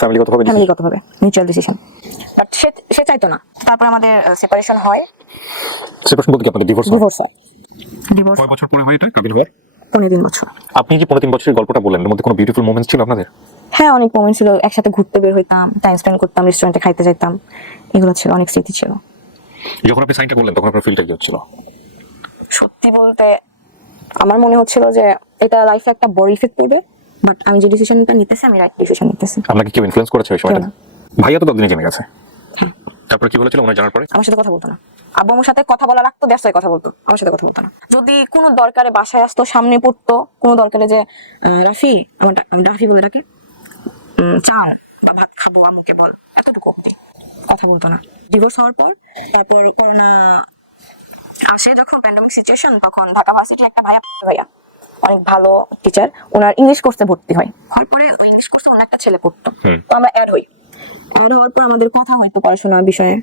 ফ্যামিলিগতভাবে মিউচুয়াল ডিসিশন। বাট সে চাইতো না। তারপর আমাদের সেপারেশন হয়। সেপারেশন বলতে কি আপনাদের ডিভোর্স? ডিভোর্স কয় বছর পরে হয় এটা কাবিল হওয়ার? 15 বছর। আপনি যে 15 বছরের গল্পটা বললেন, এর মধ্যে কোনো বিউটিফুল মোমেন্টস ছিল আপনাদের? হ্যাঁ, অনেক মোমেন্ট ছিল। একসাথে ঘুরতে বের হইতাম, টাইম স্পেন্ড করতাম, রেস্টুরেন্টে খাইতে যাইতাম, এগুলো ছিল, অনেক স্মৃতি ছিল। যখন আপনি সাইনটা করলেন তখন আপনার ফিলটা কি হচ্ছিল? সত্যি বলতে আমার মনে হচ্ছিল যে এটা লাইফে একটা বড় ইফেক্ট পড়বে, বাট আমি যে ডিসিশনটা নিতেছি আমি রাইট ডিসিশন নিতেছি। আপনাকে কেউ ইনফ্লুয়েন্স করেছে ওই সময়টা? কেউ না। ভাইয়া তো ততদিনে জেনে গেছে। তারপর কি বলেছিল ওনার জানার পরে? আমার সাথে কথা বলতো না। আব্বু আমার সাথে কথা বলা রাখতো, ব্যস্ত কথা বলতো, আমার সাথে কথা বলতো না। যদি কোনো দরকারে বাসায় আসতো, সামনে পড়তো, কোনো দরকারে যে রাফি, আমি রাফি বলে ডাকে, চাও বা ভাত খাবো আম্মুকে বল, এতটুকু অবধি, কথা বলতো না। ডিভোর্স হওয়ার পর তারপর করোনা আসে, যখন প্যান্ডেমিক সিচুয়েশন, তখন ঢাকা ভার্সিটির একটা ভাইয়া অনেক ভালো টিচার, ওনার ইংলিশ কোর্সে ভর্তি হয়, হওয়ার পরে ওই ইংলিশ কোর্সে অন্য একটা ছেলে পড়তো, তো আমরা অ্যাড হই। অ্যাড হওয়ার পর আমাদের কথা হয়তো পড়াশোনার বিষয়ে,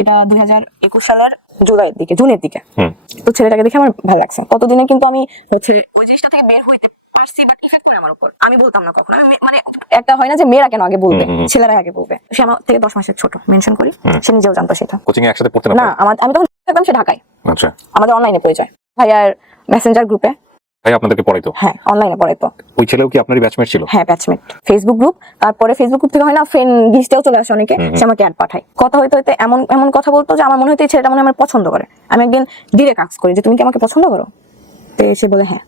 এটা 2021 সালের জুনের দিকে। তো ছেলেটাকে দেখে আমার ভালো লাগছে, ততদিনে কিন্তু আমি হচ্ছে ওই জিনিসটা থেকে বের হইতে পারছি, বাট ইফেক্ট করে আমার উপর। আমি বলতাম না কখনো, মানে একটা হয় না যে মেয়েরা কেন আগে বলবে, ছেলেরা আগে বলবে। সে আমার থেকে 10 মাসের ছোট, মেনশন করি, সে নিজেও জানতো সেটা। কোচিং এ একসাথে পড়তে না? আমি তখন থাকতাম সে ঢাকায়। আচ্ছা, আমাদের অনলাইনে পরিচয়, ভাইয়ার মেসেঞ্জার গ্রুপে। ভাই আপনাদেরকে পড়াইতো? হ্যাঁ, অনলাইনে পড়াইতো। ওই ছেলেও কি আপনারই ব্যাচমেট ছিল? হ্যাঁ, ব্যাচমেট। ফেসবুক গ্রুপ, তারপরে ফেসবুক গ্রুপ থেকে হয় না ফ্রেন্ড লিস্টেও চলে আসে অনেকে, সে আমাকে অ্যাড পাঠায়। কথা হইতে হইতে এমন এমন কথা বলতো যে আমার মনে হতো এই ছেলেটা মনে হয় আমার পছন্দ করে। আমি একদিন ডিরেক্ট আস্ক করি যে তুমি কি আমাকে পছন্দ করো? তো সে বলে হ্যাঁ।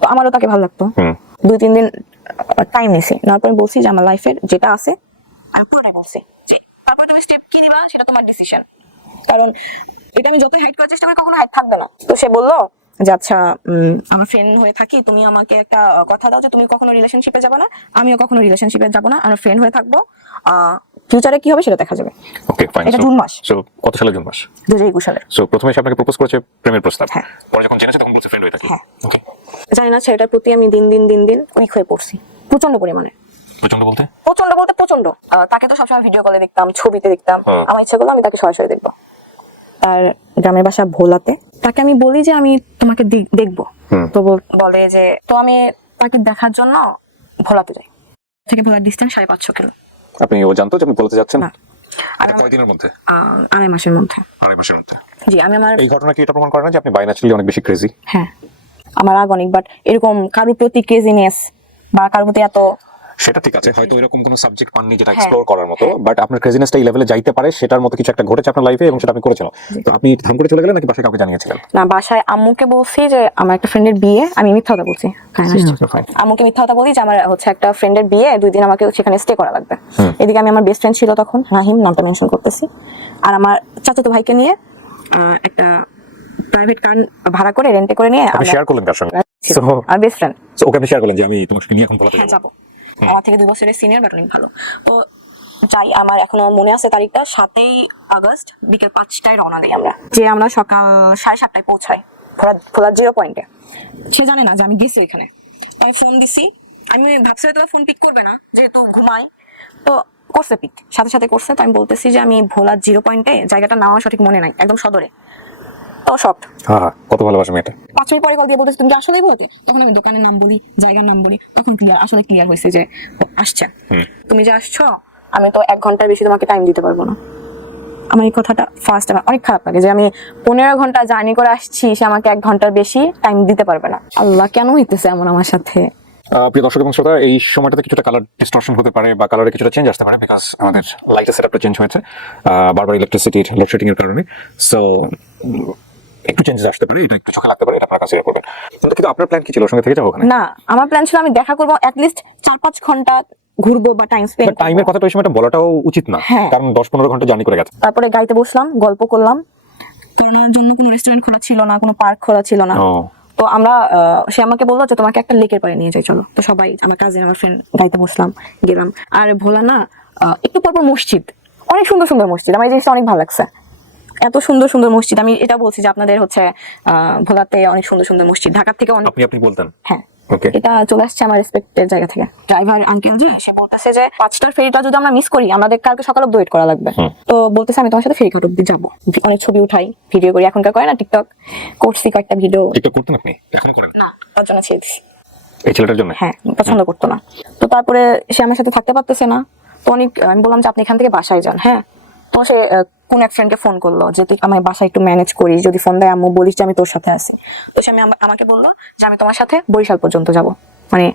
তো আমারও তাকে ভালো লাগতো। 2-3 দিন টাইম নিছি, নেওয়ার পরে বলছি যে আমার লাইফের যেটা আছে আমি পুরোটাই বলছি, যে তারপরে তুমি স্টেপ কি নিবা সেটা তোমার ডিসিশন, কারণ এটা আমি যতই হাইড করার চেষ্টা করি কখনো হাইড থাকবে না। তো সে বললো যে আচ্ছা, আমার ফ্রেন্ড হয়ে থাকি, তুমি আমাকে একটা কথা দাও যে তুমি কখনো রিলেশনশিপে যাবে না, আমিও কখনো রিলেশনশিপে যাব না, আমরা ফ্রেন্ড হয়ে থাকবো, ফিউচারে কি হবে সেটা দেখা যাবে। ওকে, ফাইন। এটা জুন মাস। সো কত সালে? জুন মাস 2021 সালে। সো প্রথমে এসে আপনাকে প্রপোজ করেছে প্রেমের প্রস্তাব, হ্যাঁ। পরে যখন জেনেছে তখন বলছে ফ্রেন্ড হয়ে থাকি। হ্যাঁ, জানি না ছেলেটার প্রতি আমি দিন দিন উইক হয়ে পড়ছি প্রচন্ড পরিমাণে। প্রচন্ড বলতে? প্রচন্ড। তাকে তো সবসময় ভিডিও কলে দেখতাম, ছবিতে দেখতাম, আমার ইচ্ছা করলো আমি তাকে সরাসরি দেখবো। তার গ্রামের বাসা ভোলাতে। তাকে আমি বলি যে আমি তোমাকে দেখবো, তো বলে যে তো আমি তাকে দেখার জন্য ভোলাতে যাই। থেকে ভোলার ডিস্টেন্স 550 কিলো। আপনি ও জানতো যে আপনি বলতে যাচ্ছেন? না। আর কয়দিনের মধ্যে? 2.5 মাসের মধ্যে। 2.5 মাসের মধ্যে? জি, আমি আমার এই ঘটনা কি এটা প্রমাণ করে না যে আপনি বাই ন্যাচারালি অনেক বেশি ক্রেজি? হ্যাঁ, আমার রাগ অনেক, বাট এরকম কারোর প্রতি ক্রেজিনেস বা কারোর প্রতি এত, সেটা ঠিক আছে, হয়তো এরকম কোনো সাবজেক্ট পাননি যেটা এক্সপ্লোর করার মতো, বাট আপনার ক্রেজিনেসটা এই লেভেলে যাইতে পারে সেটার মতো কিছু একটা ঘটেছে আপনার লাইফে এবং সেটা আপনি করেছেন। তো আপনি ধাম করে চলে গেলেন নাকি বাসায় কাউকে জানিয়েছিলেন? না, বাসায় আম্মুকে বলছি যে আমার একটা ফ্রেন্ডের বিয়ে, আমি মিথ্যা কথা বলছি, আম্মুকে মিথ্যা কথা বলি যে আমার হচ্ছে একটা ফ্রেন্ডের বিয়ে, 2 দিন আমাকে সেখানে স্টে করা লাগবে। এদিকে আমি আমার বেস্ট ফ্রেন্ড ছিল তখন, রাহিম, নামটা মেনশন করতেছি, আর আমার চাচাতো ভাইকে নিয়ে একটা প্রাইভেট কার ভাড়া করে রেন্টে করে নিয়ে আপনি শেয়ার করলেন কার সঙ্গে? আর বেস্ট ফ্রেন্ড। সো ওকে আপনি শেয়ার করলেন যে আমি তোমাকে নিয়ে এখন বলাতে হ্যাঁ, যাবো। আমার থেকে 2 বছরের সিনিয়র, বাট অনেক ভালো। তো যাই, আমার এখনো মনে আছে তারিখটা, 7ই আগস্ট বিকেল 5টায় রওনা দিই আমরা, যে আমরা সকাল 7:30টায় পৌঁছাই ভোলার 0 পয়েন্টে। সে জানে না যে আমি গেছি এখানে। আমি ফোন দিছি, আমি ভাবছি হয়তো ফোন পিক করবে না যেহেতু ঘুমাই, তো করছে পিক, সাথে করছে। তো আমি বলতেছি যে আমি ভোলার 0 পয়েন্টে, জায়গাটার নাম আমার সঠিক মনে নাই, একদম সদরে। তো শক, কত ভালোবাসা মেয়েটা। 5 মিনিট পরে কল দিয়ে বলতেছি তুমি কি আসলেই বলতে? তখন আমি দোকানের নাম বলি, জায়গার নাম বলি, তখন ক্লিয়ার হয়েছে যে আসছে। তুমি যে আসছো, আমি তো 1 ঘন্টার বেশি তোমাকে টাইম দিতে পারবো না। আমার এই কথাটা ফার্স্ট আমার অনেক খারাপ লাগে যে আমি 15 ঘন্টা জার্নি করে আসছি, সে আমাকে 1 ঘন্টার বেশি টাইম দিতে পারবে না। আল্লাহ, কেন হইতেছে এমন আমার সাথে? প্রিয় দর্শক এবং শ্রোতা, এই সময়টাতে কিছুটা কালার ডিস্টরশন হতে পারে বা কালারে কিছুটা চেঞ্জ আসতে পারে, বিকজ আমাদের লাইটের সেটআপটা চেঞ্জ হয়েছে বারবার ইলেকট্রিসিটির লোডশেডিং এর কারণে। সো একটু চেঞ্জেস আসতে পারে, এটা একটু চোখে লাগতে পারে, এটা আপনার কাছে করবেন। কিন্তু আপনার প্ল্যান কি ছিল? সঙ্গে থেকে যাবো ওখানে? না, আমার প্ল্যান ছিল আমি দেখা করবো, অ্যাট লিস্ট 4-5 ঘন্টা ঘুরবো বা টাইম স্পেন্ড। টাইমের কথাটা ওই সময়টা বলাটাও উচিত না, কারণ 10-15 ঘন্টা জার্নি করে গেছে। তারপরে গাড়িতে বসলাম, গল্প করলাম। করোনার জন্য কোনো রেস্টুরেন্ট খোলা ছিল না, কোনো পার্ক খোলা ছিল না। তো আমরা সে আমাকে বললো যে তোমাকে একটা লেকের পাড়ে নিয়ে যাই, চলো। তো সবাই, আমার কাজিন, আমার ফ্রেন্ড, গাড়িতে বসলাম, গেলাম। আর ভোলা না, একটু পরপর মসজিদ, অনেক সুন্দর মসজিদ, আমার এই জিনিসটা অনেক ভালো লাগছে। এত সুন্দর মসজিদ, আমি এটা বলছি যে আপনাদের হচ্ছে ভোলাতে অনেক সুন্দর মসজিদ, ঢাকা থেকে অনেক। আপনি বলতেন? হ্যাঁ, এটা চলে আসছে আমার রেসপেক্টের জায়গা থেকে। ড্রাইভার আঙ্কেল যে, সে বলতেছে যে 5টার ফেরিটা যদি আমরা মিস করি, আমাদের কালকে সকালে ওয়েট করা লাগবে। তো বলতেছে আমি তোমার সাথে ফেরি ঘাট অব্দি যাবো, অনেক ছবি উঠাই, ভিডিও করি। এখনকার করে না টিকটক, করছি কয়েকটা ভিডিও। টিকটক করতেন আপনি? এখন করেন না, তার জন্য ছেড়ে দিছি। এই ছেলেটার জন্য? হ্যাঁ, পছন্দ করতো না। তো তারপরে সে আমার সাথে থাকতে পারতেছে না, তো আমি বললাম যে আপনি এখান থেকে বাসায় যান। হ্যাঁ, তো সে কোন এক ফ্রেন্ডকে ফোন করলো যে তুই আমার বাসায় একটু ম্যানেজ করিস, যদি ফোন দেয় আম্মু বলিস যে আমি তোর সাথে আছি। তো সে আমাকে বললো যে আমি তোমার সাথে বরিশাল পর্যন্ত যাব, মানে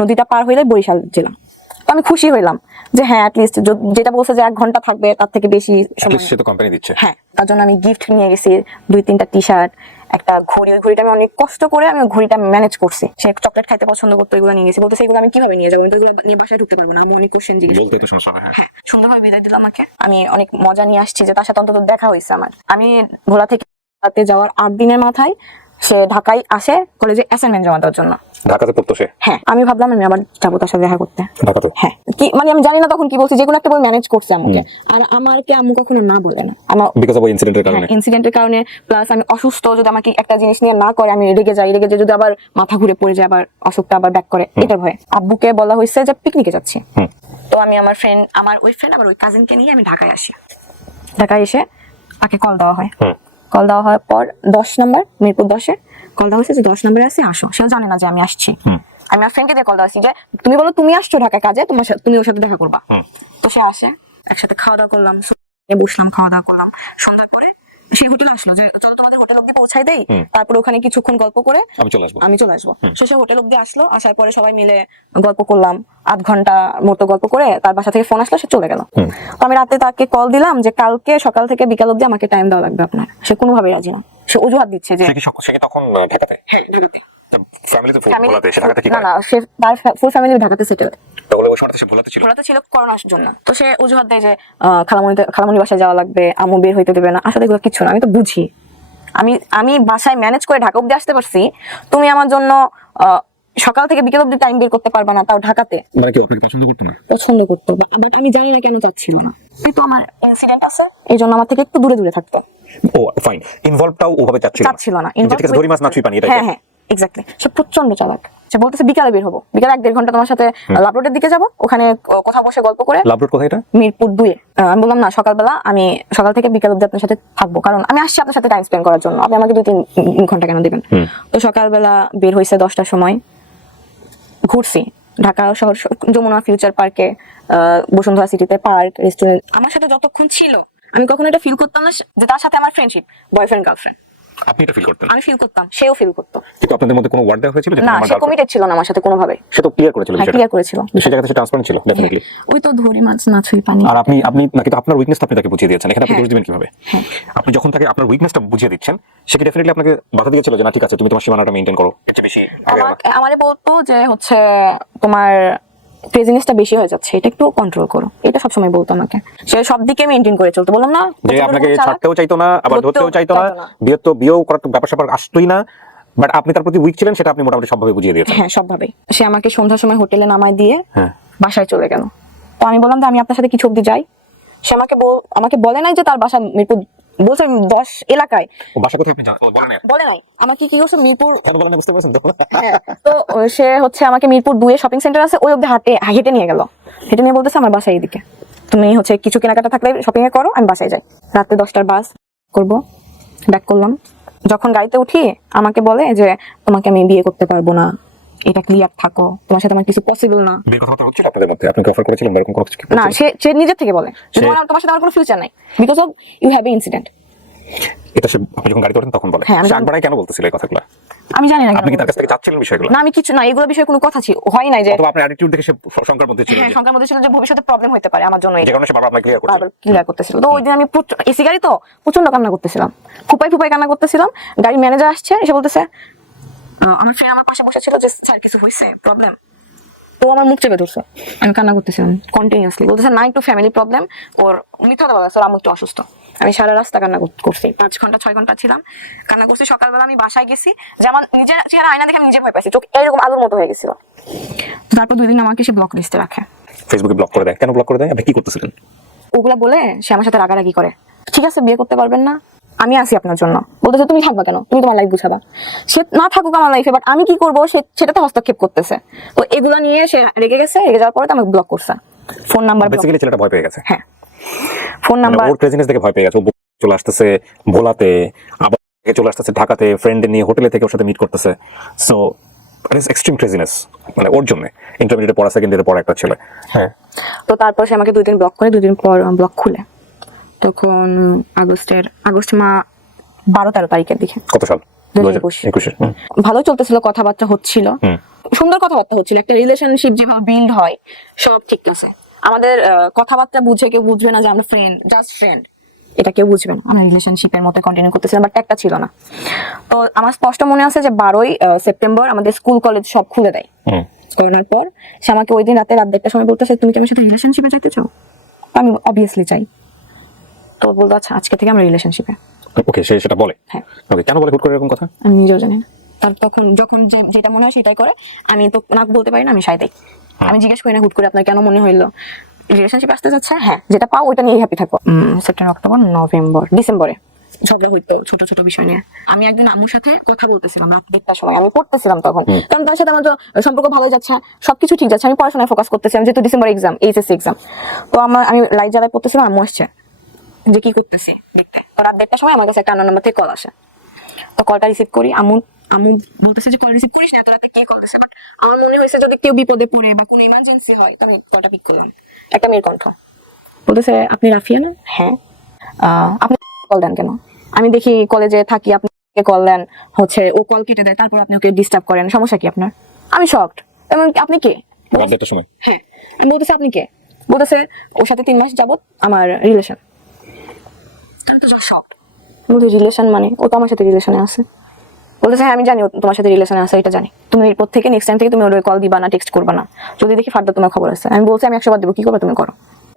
নদীটা পার হইলে বরিশাল জেলা। তো আমি খুশি হইলাম যে হ্যাঁ, অ্যাটলিস্ট যেটা বলছে যে 1 ঘন্টা থাকবে, তার থেকে বেশি সময় সে তো কোম্পানি দিচ্ছে। হ্যাঁ, তার জন্য আমি গিফট নিয়ে গেছি, 2-3টা টি-শার্ট, একটা ঘড়ি। ওই ঘড়িটা আমি অনেক কষ্ট করে আমি ঘড়িটা ম্যানেজ করছি। সে চকলেট খাইতে পছন্দ করতো, এগুলো নিয়ে গেছি। বলতেছে এগুলো আমি কিভাবে নিয়ে যাবো, এগুলো নিয়ে বাসায় ঢুকতে পারবো না। আমি অনেক কোশ্চেন জিজ্ঞেস। বলতেই তো সমস্যা হয়। হ্যাঁ, সুন্দরভাবে বিদায় দিল আমাকে। আমি অনেক মজা নিয়ে আসছি যে তার সাথে অন্তত দেখা হয়েছে আমার। আমি ভোলা থেকে যাওয়ার 8 দিনের মাথায় সে ঢাকায় আসে কলেজে অ্যাসাইনমেন্ট জমা দেওয়ার জন্য। ঢাকাতে পড়তো সে? হ্যাঁ, আমি ভাবলাম আমি আবার যাবো তার সাথে দেখা করতে। ঢাকাতে? হ্যাঁ, কি মানে আমি জানি না তখন কি বলছি, যে কোনো একটা বই ম্যানেজ করছে আমাকে। আর আমাকে আম্মু কখনো না বলে না, আমার বিকজ অফ ইনসিডেন্টের কারণে। ইনসিডেন্টের কারণে, প্লাস আমি অসুস্থ, যদি আমাকে একটা জিনিস নিয়ে না করে আমি রেগে যাই, রেগে যাই যদি আবার মাথা ঘুরে পড়ে যায়, আবার অসুখটা আবার ব্যাক করে, এটার ভয়ে আব্বুকে বলা হয়েছে যে পিকনিকে যাচ্ছি। তো আমি আমার ফ্রেন্ড, আমার ওই ফ্রেন্ড আবার ওই কাজিনকে নিয়ে আমি ঢাকায় আসি। ঢাকায় এসে তাকে কল দেওয়া হয়। কল দেওয়া হওয়ার পর 10 নম্বর মিরপুর 10-এ কল দেওয়া হয়েছে যে 10 নম্বরে আসি, আসো। সেও জানে না যে আমি আসছি। আমি আমার ফ্রেন্ডকে দিয়ে কল দেওয়া যে তুমি বলো তুমি আসছো ঢাকা কাজে, তুমি ওর সাথে দেখা করবা। তো সে আসে, একসাথে খাওয়া দাওয়া করলাম, বসলাম, খাওয়া দাওয়া করলাম। সন্ধ্যার পরে সেই হোটেলে আসলো যে চলো তোমাদের হোটেল অব্দি পৌঁছাই দেই, তারপরে ওখানে কিছুক্ষণ গল্প করে আমি চলে আসবো। সে হোটেল অব্দি আসলো, আসার পরে সবাই মিলে গল্প করলাম, 8 ঘন্টা মতো গল্প করে তার বাসা থেকে ফোন আসলো, সে চলে গেল। তো আমি রাতে তাকে কল দিলাম যে কালকে সকাল থেকে বিকাল অব্দি আমাকে টাইম দেওয়া লাগবে আপনার। সে কোনোভাবেই রাজি না, সে অজুহাত দিচ্ছে যে তখন ঢাকাতে। হ্যাঁ, ঢাকাতে। না না, সে তার ফুল ফ্যামিলি ঢাকাতে সেটেল। ভোলাতে ছিল করোনার জন্য। তো সে অজুহাত দেয় যে খালামণি বাসায় যাওয়া লাগবে, আম্মু বের হইতে দেবে না। আসলে এগুলো কিছু না, আমি তো বুঝি। আমি বাসায় ম্যানেজ করে ঢাকা অব্দি আসতে পারছি, তুমি আমার জন্য সকাল থেকে বিকেল অব্দি টাইম বের করতে পারবা না, তাও ঢাকাতে। মানে কি আপনাকে পছন্দ করতো না? পছন্দ করতো, বাট আমি জানি না কেন চাচ্ছিল না। কিন্তু আমার ইনসিডেন্ট আছে, এই জন্য আমার থেকে একটু দূরে দূরে থাকতো। ও ফাইন, ইনভলভটাও ওভাবে চাচ্ছিল না। যেটাকে ধরি মাছ না ছুঁই পানি, এটাই। হ্যাঁ হ্যাঁ, এক্স্যাক্টলি। সে প্রচন্ড চালাক। সে বলতেছে বিকালে বের হবো, বিকালে 1-1.5 ঘন্টা তোমার সাথে লাভ রোডের দিকে যাবো, ওখানে কোথাও বসে গল্প করে। লাভ রোড কোথায় এটা? মিরপুর 2-এ। আমি বললাম না, সকালবেলা আমি সকাল থেকে বিকাল অব্দি আপনার সাথে থাকবো, কারণ আমি আসছি আপনার সাথে টাইম স্পেন্ড করার জন্য, আপনি আমাকে 2-3 ঘন্টা কেন দিবেন। তো সকালবেলা বের হয়েছে 10টার সময়, ঘুরছি ঢাকা শহর, যমুনা ফিউচার পার্কে, বসুন্ধরা সিটিতে, পার্ক, রেস্টুরেন্ট। আমার সাথে যতক্ষণ ছিল আমি কখনো এটা ফিল করতাম না যে তার সাথে আমার ফ্রেন্ডশিপ, বয়ফ্রেন্ড গার্লফ্রেন্ড। আপনি এটা ফিল করতেন? আমি ফিল করতাম, সেও ফিল করতো। কিন্তু আপনাদের মধ্যে কোনো ওয়ার্ড দেওয়া হয়েছিল যে না, সে কমিটেড ছিল না আমার সাথে কোনোভাবে। সে তো ক্লিয়ার করেছিল, সেটা ক্লিয়ার করেছিল, সেই জায়গাতে সে ট্রান্সপারেন্ট ছিল ডেফিনেটলি। ওই তো ধরি মাছ না ছুঁই পানি। আর আপনি নাকি আপনার উইকনেস আপনি তাকে বুঝিয়ে দিয়েছেন, এখানে আপনি দোষ দিবেন কিভাবে? আপনি যখন তাকে আপনার উইকনেসটা বুঝিয়ে দিচ্ছেন, সে কি ডেফিনেটলি আপনাকে বাধা দিয়েছিল যে না ঠিক আছে তুমি তোমার সীমানাটা মেইনটেইন করো, এর চেয়ে বেশি আমারে বলতো যে হচ্ছে তোমার ক্রেজিনেসটা বেশি হয়ে যাচ্ছে, এটা একটু কন্ট্রোল করো, এটা সবসময় বলতো আমাকে। সে সব দিকে মেইনটেইন করে চলতে, বললাম না যে আপনাকে ছাড়তেও চাইতো না, আবার ধরতেও চাইতো না, বিয়েও করার ব্যাপার স্যাপার আসতোই না, বাট আপনি তার প্রতি উইক ছিলেন, সেটা আপনি মোটামুটি সবভাবে বুঝিয়ে দিয়েছেন। হ্যাঁ, সবভাবে। সে আমাকে সন্ধ্যার সময় হোটেলে নামায় দিয়ে বাসায় চলে গেল। তো আমি বললাম যে আমি আপনার সাথে কিছু অব্দি যাই। সে আমাকে বলে নাই যে তার বাসা মিরপুর, বলছে 10 এলাকায়। বাসা কোথায় আপনি বলে নাই আমাকে, কি করছে মিরপুর। বলেন না, বুঝতে পারছেন তো? তো সে হচ্ছে আমাকে মিরপুর 2-এ শপিং সেন্টার আছে, ওই অব্দি হেঁটে নিয়ে গেল। হেঁটে নিয়ে বলতেছে আমার বাসা এইদিকে, তুমি হচ্ছে কিছু কেনাকাটা থাকলে শপিং এ করো, আমি বাসায় যাই। রাতে 10টার বাস করবো, ব্যাক করলাম। যখন গাড়িতে উঠি আমাকে বলে যে তোমাকে আমি বিয়ে করতে পারবো না, এটা ক্লিয়ার থাকো, তোমার সাথে আমার কিছু পসিবল না। বিয়ের কথা হচ্ছিল আপনাদের মধ্যে? আপনি অফার করেছিলেন এরকম কোনো কিছু? না, সে নিজের থেকে বলে তোমার সাথে আমার কোনো ফিউচার নাই, because of you have a incident. এটা সে আপনি যখন গাড়িতে ওঠেন তখন বলে? হ্যাঁ, সে আগবাড়ায় কেন বলতেছিল এই কথাগুলো? আমি জানি না। আপনি কি তার কাছ থেকে চাচ্ছিলেন বিষয়গুলো? না, আমি কিছু না, এগুলো বিষয়ে কোনো কথা হয় নাই যে, অথবা আপনার অ্যাটিটিউড দেখে সে শঙ্কার মধ্যে ছিল? হ্যাঁ, শঙ্কার মধ্যে ছিল যে ভবিষ্যতে প্রবলেম হতে পারে আমার জন্য, যে কারণে সে বারবার আপনাকে ক্লিয়ার করতেছিল। তো ওই দিন আমি এসি গাড়ি তো প্রচন্ড কান্না করতেছিলাম, ফুপাই কান্না করতেছিলাম। গাড়ি ম্যানেজার আসছে, এসে বলতেছে, আমার ফ্রেন্ড আমার পাশে বসেছিল, যে স্যার কিছু হয়েছে, প্রবলেম। তো আমার মুখ চেপে ধরছে, আমি কান্না করতেছিলাম কন্টিনিউয়াসলি, বলতেছে না একটু ফ্যামিলি প্রবলেম, ওর মিথ্যা কথা বলা, আমি একটু অসুস্থ। আমি সারা রাস্তা কান্না করছি, 5 ঘন্টা 6 ঘন্টা ছিলাম, কান্না করছি। সকালবেলা আমি বাসায় গেছি, যে আমার নিজের চেহারা আয়না দেখে আমি নিজে ভয় পাইছি, চোখ এরকম আলুর মতো হয়ে গেছিল। তারপর 2 দিন আমাকে সে ব্লক লিস্টে রাখে, ফেসবুকে ব্লক করে দেয়। কেন ব্লক করে দেয়? আপনি কি করতেছিলেন? ওগুলা বলে সে আমার সাথে রাগারাগি করে, ঠিক আছে বিয়ে করতে পারবেন না, আমি আছি আপনার জন্য। বলতেছে তুমি থাকবা কেন, তুমি তোমার লাইফ বুঝাবা। সে না থাকুক আমার লাইফে, বাট আমি কি করবো সেটাতে হস্তক্ষেপ করতেছে। তো এগুলা নিয়ে সে রেগে গেছে, রেগে যাওয়ার পরে তো আমাকে ব্লক করছে, ফোন নাম্বার। বেসিক্যালি ছেলেটা ভয় পেয়ে গেছে। হ্যাঁ, ফোন নাম্বার, ওর ক্রেজিনেস দেখে ভয় পেয়ে গেছে। ও চলে আসতেছে ভোলাতে, আবার চলে আসতেছে ঢাকাতে, ফ্রেন্ড নিয়ে হোটেলে থেকে ওর সাথে মিট করতেছে। So it is extreme craziness, মানে ওর জন্য। ইন্টারমিডিয়েটে পড়া, সেকেন্ড ইয়ারে পড়া একটা ছেলে। হ্যাঁ। তো তারপর সে আমাকে 2 দিন ব্লক করে, 2 দিন পর ব্লক খুলে। তখন আগস্ট 12-13 তারিখের দিকে। কত সাল? 2021। ভালো চলতেছিল, কথাবার্তা হচ্ছিল, সুন্দর কথাবার্তা হচ্ছিল, একটা রিলেশনশিপ যেভাবে বিল্ড হয় সব ঠিক আছে। আমাদের কথাবার্তা বুঝে কেউ বুঝবে না যে আমরা ফ্রেন্ড, জাস্ট ফ্রেন্ড, এটা কেউ বুঝবে না। আমরা রিলেশনশিপের মতো কন্টিনিউ করতেছিলাম, বাট একটা ছিল না। তো আমার স্পষ্ট মনে আছে যে 12ই সেপ্টেম্বর আমাদের স্কুল কলেজ সব খুলে দেয় করোনার পর। সে আমাকে ওই দিন রাতে 1:30টার সময় বলতেছে তুমি কি আমার সাথে রিলেশনশিপে যাইতে চাও? আমি অবভিয়াসলি চাই। তো বলবো আচ্ছা আজকে থেকে আমরা রিলেশনশিপে। ওকে, সে সেটা বলে? হ্যাঁ। ওকে, কেন বলে হুট করে এরকম কথা? আমি নিজেও জানি না। তার তখন যখন যেটা মনে হয় সেটাই করে। আমি তো নাক বলতে পারি না, আমি সাই দেই। আমি জিজ্ঞেস করি না হুট করে আপনার কেন মনে হইলো রিলেশনশিপ আসতে যাচ্ছে, হ্যাঁ যেটা পাও ওইটা নিয়ে হ্যাপি থাকো। সেপ্টেম্বর, অক্টোবর, নভেম্বর, ডিসেম্বরে ঝগড়া হইতো ছোট ছোট বিষয় নিয়ে। আমি একদিন আম্মুর সাথে কথা বলতেছিলাম রাত 1টার সময়, আমি পড়তেছিলাম তখন, কারণ তার সাথে আমার তো সম্পর্ক ভালো যাচ্ছে, সবকিছু ঠিক যাচ্ছে, আমি পড়াশোনায় ফোকাস করতেছিলাম, যেহেতু ডিসেম্বর এক্সাম, এইচএসসি এক্সাম। তো আমি লাইট জ্বালায় পড়তেছিলাম, আম্মু আসছে যে কি করতেছি দেখতে। তো রাত 1টার সময় আমার কাছে একটা নাম্বার থেকে কল আসে। তো কলটা রিসিভ করি, আম্মু আম্মু বলতেছে যে কল রিসিভ করিস না, এত রাতে কে কল দিছে। বাট আমার মনে হয়েছে যদি কেউ বিপদে পড়ে বা কোনো ইমার্জেন্সি হয়, তো আমি কলটা পিক করলাম। একটা মেয়ের কণ্ঠ বলতেছে, আপনি রাফিয়া না? হ্যাঁ। আপনি কল দেন কেন? আমি দেখি কলেজে থাকি, আপনি কল দেন, হচ্ছে ও কল কেটে দেয়, তারপর আপনি ওকে ডিস্টার্ব করেন, সমস্যা কি আপনার? আমি শকড। এবং আপনি কে? রাত 1টার সময়? হ্যাঁ। আমি বলতেছি আপনি কে? বলতেছে ওর সাথে 3 মাস যাবত আমার রিলেশন। আমি তো যা শকড। বলতে রিলেশন মানে ও তো আমার সাথে রিলেশনে আছে। বলতেছে হ্যাঁ আমি জানি ও তোমার সাথে রিলেশনে আছে, এটা জানি। তুমি এরপর থেকে নেক্সট টাইম থেকে তুমি ওর কল দিবা না, টেক্সট করবা না, যদি দেখি ফার্দার তোমার খবর আছে। আমি বলছি আমি 100 বার দেবো, কি করবে তুমি করো।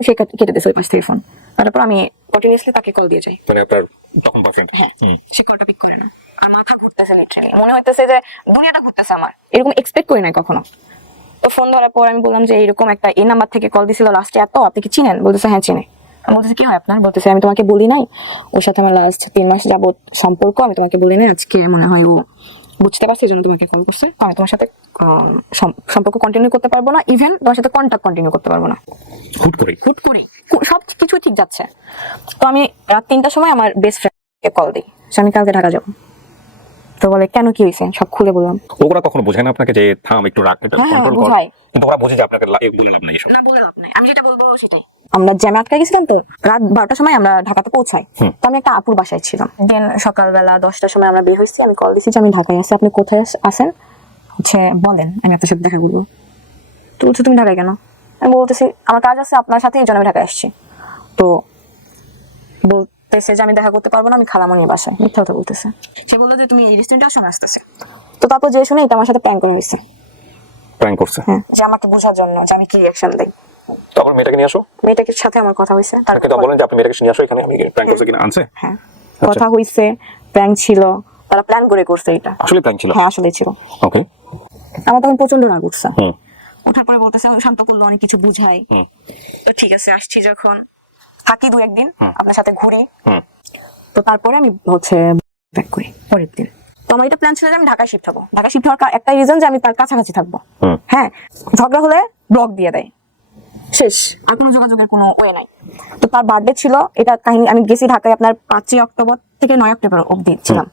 সে কেটে দিয়েছে ওই পাশ থেকে ফোন। তারপর আমি কন্টিনিউয়াসলি তাকে কল দিয়ে যাই। মানে আপনার তখন বয়ফ্রেন্ড? হ্যাঁ। সে কলটা পিক করে না। আর মাথা ঘুরতেছে, লিটারালি মনে হইতেছে যে দুনিয়াটা ঘুরতেছে আমার, এরকম এক্সপেক্ট করি নাই কখনো। তো ফোন ধরার পর আমি বললাম যে এরকম একটা এই নাম্বার থেকে কল দিছিল লাস্টে, এত আপনি কি চিনেন? বলতেছে হ্যাঁ চিনি। আমি বলতেছি কি হয় আপনার? বলতেছে আমি তোমাকে বলি নাই ওর সাথে আমার লাস্ট 3 মাস যাবত সম্পর্ক, আমি তোমাকে বলি নাই, আজকে মনে হয় ও বুঝতে পারছে, এই জন্য তোমাকে কল করছে। তো আমি তোমার সাথে সম্পর্ক কন্টিনিউ করতে পারবো না, ইভেন তোমার সাথে কন্ট্যাক্ট কন্টিনিউ করতে পারবো না। হুট করে? সব কিছু ঠিক যাচ্ছে। তো আমি রাত 3টার সময় আমার বেস্ট ফ্রেন্ডকে কল দিই, আমি কালকে ঢাকা যাবো। তো বলে কেন, কি হয়েছে, সব খুলে বললাম। ওরা কখনো বোঝায় না আপনাকে যে থাম একটু রাখ, এটা হ্যাঁ, কন্ট্রোল কর? বোঝায়। কিন্তু ওরা বোঝে যে আপনাকে বলে লাভ নাই এসব? না বলে লাভ নাই, আমি যেটা বলবো সেটাই। আমরা জ্যামে আটকে গেছিলাম, তো রাত 12টার সময় আমরা ঢাকাতে পৌঁছাই। তো আমি একটা আপুর বাসায় ছিলাম। দেন সকালবেলা 10টার সময় আমরা বের হয়েছি, আমি কল দিচ্ছি যে আমি ঢাকায় আছি, আপনি কোথায় আছেন, হচ্ছে বলেন, আমি আপনার সাথে দেখা করবো। তো বলছে তুমি ঢাকায় কেন? আমি বলতেছি আমার কাজ আছে আপনার সাথে, এই জন্য আমি ঢাকায় আসছি। তো বলতেছে যে আমি দেখা করতে পারবো না, আমি খালামণির বাসায়। মিথ্যা কথা বলতেছে। সে বললো যে তুমি এই রেস্টুরেন্টে আসো, আসতেছে। তো তারপর যে শুনে এটা আমার সাথে প্র্যাঙ্ক করা হয়েছে। প্র্যাঙ্ক করছে? হ্যাঁ, যে আমাকে বোঝার জন্য যে আমি কি রিঅ্যাকশন দেই। তখন মেয়েটাকে নিয়ে আসো? মেয়েটাকে সাথে আমার কথা হয়েছে। তাকে তো বলেন যে আপনি মেয়েটাকে নিয়ে আসো এখানে, আমি প্র্যাঙ্ক করছে কিনা আনছে? হ্যাঁ, কথা হইছে, প্র্যাঙ্ক ছিল, তারা প্ল্যান করে করছে এটা। আসলে প্র্যাঙ্ক ছিল? হ্যাঁ আসলে ছিল। ওকে। আমার তখন প্রচন্ড রাগ উঠছে। হুম। ওঠার পরে বলতেছে শান্ত করলো, অনেক কিছু বুঝাই। তো ঠিক আছে আসছি, যখন থাকি 2-1 দিন আপনার সাথে ঘুরি। তো তারপরে আমি হচ্ছে ব্যাক করি পরের দিন। তো আমার এটা প্ল্যান ছিল যে আমি ঢাকায় শিফট হবো। ঢাকা শিফট হওয়ার একটাই রিজন যে আমি তার কাছাকাছি থাকবো। হ্যাঁ, ঝগড়া হলে ব্লক দিয়ে দেয়, শেষ, আর কোনো যোগাযোগের কোনো ওয়ে নাই। তো তার বার্থডে ছিল, এটা কাহিনী, আমি গেছি ঢাকায় আপনার 5ই অক্টোবর থেকে 9 অক্টোবর অবধি ছিলাম।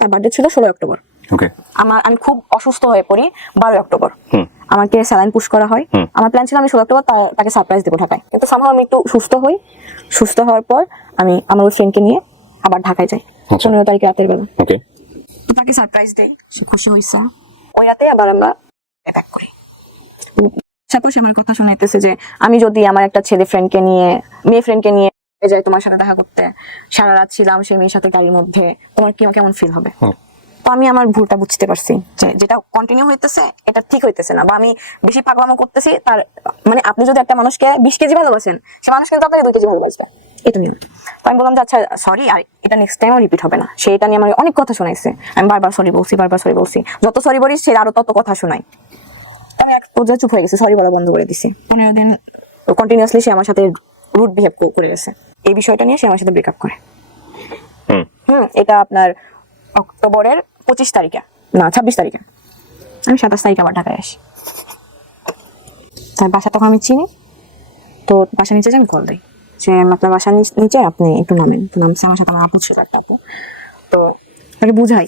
তার বার্থডে ছিল 16 অক্টোবর। ওকে। আমি খুব অসুস্থ হয়ে পড়ি 12 অক্টোবর। আমাকে স্যালাইন পুশ করা হয়। আমার প্ল্যান ছিল আমি 16 অক্টোবর তাকে সারপ্রাইজ দেবো ঢাকায়, কিন্তু সামহাও আমি একটু সুস্থ হই। সুস্থ হওয়ার পর আমি আমার ওই ফ্রেন্ডকে নিয়ে আবার ঢাকায় যাই 15 তারিখে রাতের বেলা। ওকে। তাকে সারপ্রাইজ দেই, সে খুশি হয়েছে। ওই রাতে আবার আমরা ব্যাক করি। তারপর সে আমার কথা শোনাইতেছে যে আমি যদি আমার একটা ছেলে ফ্রেন্ডকে নিয়ে, মেয়ে ফ্রেন্ডকে নিয়ে যাই তোমার সাথে দেখা করতে, সারা রাত ছিলাম সেই মেয়ের সাথে গাড়ির মধ্যে, তোমার কেমন ফিল হবে? তো আমি আমার ভুলটা বুঝতে পারছি যে যেটা কন্টিনিউ হইতেছে এটা ঠিক হইতেছে না, বা আমি বেশি পাগলামো করতেছি। তার মানে আপনি যদি একটা মানুষকে 20 কেজি ভালোবাসেন, সে মানুষ কিন্তু আপনাকে 2 কেজি ভালোবাসবে, এটা নিয়ম। তো আমি বললাম যে আচ্ছা সরি, আর এটা নেক্সট টাইম রিপিট হবে না। সে এটা নিয়ে আমার অনেক কথা শোনাইছে, আমি বারবার সরি বলছি, যত সরি বলি সে আরো তত কথা শোনাই। আমি এক পর্যায়ে চুপ হয়ে গেছি, সরি বলা বন্ধ করে দিছি। 15 দিন কন্টিনিউয়াসলি সে আমার সাথে রুড বিহেভ করে গেছে। এই বিষয়টা নিয়ে সে আমার সাথে ব্রেকআপ করে। এটা আপনার অক্টোবরের 25 তারিখে, না 26 তারিখে। আমি 27 তারিখে আবার ঢাকায় আসি। তার বাসা তখন আমি চিনি। তো বাসা নিচে যে আমি কল দিই যে আপনার বাসা নিচে, আপনি একটু নামেন। তো নামছে, আমার সাথে আমার আপু ছিল, একটা আপু। তো তাকে বুঝাই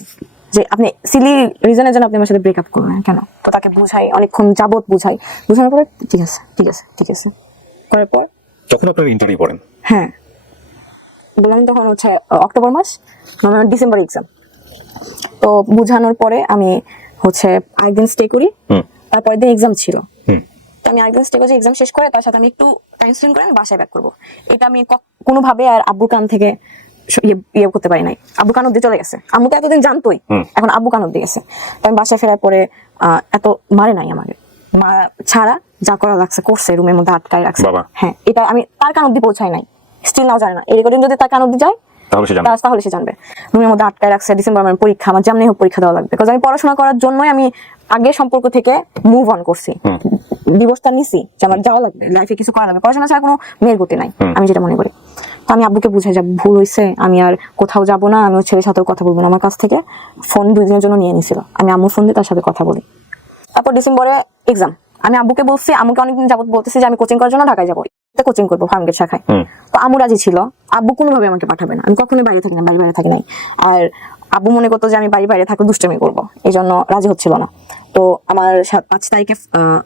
যে আপনি সিলি রিজনের জন্য আপনি আমার সাথে ব্রেকআপ করবেন কেন। তো তাকে বুঝাই, অনেকক্ষণ যাবত বুঝানোর পরে ঠিক আছে করার পর যখন আপনার ইন্টারভিউ পড়েন, হ্যাঁ বললাম, তখন হচ্ছে অক্টোবর মাস, নভেম্বর ডিসেম্বর এক্সাম। তো বুঝানোর পরে আমি হচ্ছে আরেকদিন স্টে করি, তারপরের দিন এক্সাম ছিল। তো আমি আরেকদিন স্টে করি, এক্সাম শেষ করে তার সাথে আমি একটু টাইম স্পেন্ড করে আমি বাসায় ব্যাক করবো। এটা আমি কোনোভাবে আর আব্বুর কান থেকে ইয়ে করতে পারি নাই। আব্বু কান অব্দি চলে গেছে, আম্মু তো এতদিন জানতোই, এখন আব্বু কান অব্দি গেছে। তো আমি বাসায় ফেরার পরে এত মারে নাই আমাকে, মা ছাড়া যা করা লাগছে করছে, রুমের মধ্যে আটকায় রাখছে। হ্যাঁ, এটা আমি তার কান অব্দি পৌঁছাই নাই, স্টিল নাও জানে না। এই রেকর্ডিং যদি তার কান অব্দি যায় তাহলে সে জানবে। তাহলে সে জানবে। রুমের মধ্যে আটকায় রাখছে, ডিসেম্বর আমার পরীক্ষা, আমার যেমনি হোক পরীক্ষা দেওয়া লাগবে, বিকজ আমি পড়াশোনা করার জন্যই আমি আগের সম্পর্ক থেকে মুভ অন করছি, ডিভোর্সটা নিছি যে আমার যাওয়া লাগবে, লাইফে কিছু করা লাগবে, পড়াশোনা ছাড়া কোনো মেয়ের গতি নাই, আমি যেটা মনে করি। তো আমি আব্বুকে বুঝাই যে ভুল হয়েছে, আমি আর কোথাও যাব না, আমি ওর ছেলের সাথেও কথা বলবো না। আমার কাছ থেকে ফোন 2 দিনের জন্য নিয়ে নিছিল, আমি আম্মুর ফোন দিয়ে তার সাথে কথা বলি। তারপর ডিসেম্বরে এক্সাম, আমি আব্বুকে বলছি, আম্মুকে অনেকদিন যাবত বলতেছি যে আমি কোচিং করার জন্য ঢাকায় যাবো, কোচিং করবো ফার্মগেট শাখায়। তো আম্মু রাজি ছিল, আব্বু কোনোভাবে আমাকে পাঠাবে না, আমি কখনোই বাইরে থাকি না, বাইরে থাকি নাই। আর আব্বু মনে করতো যে আমি বাইরে থাকলে দুষ্টামি করবো, এই জন্য রাজি হচ্ছিল না। তো আমার 5 তারিখে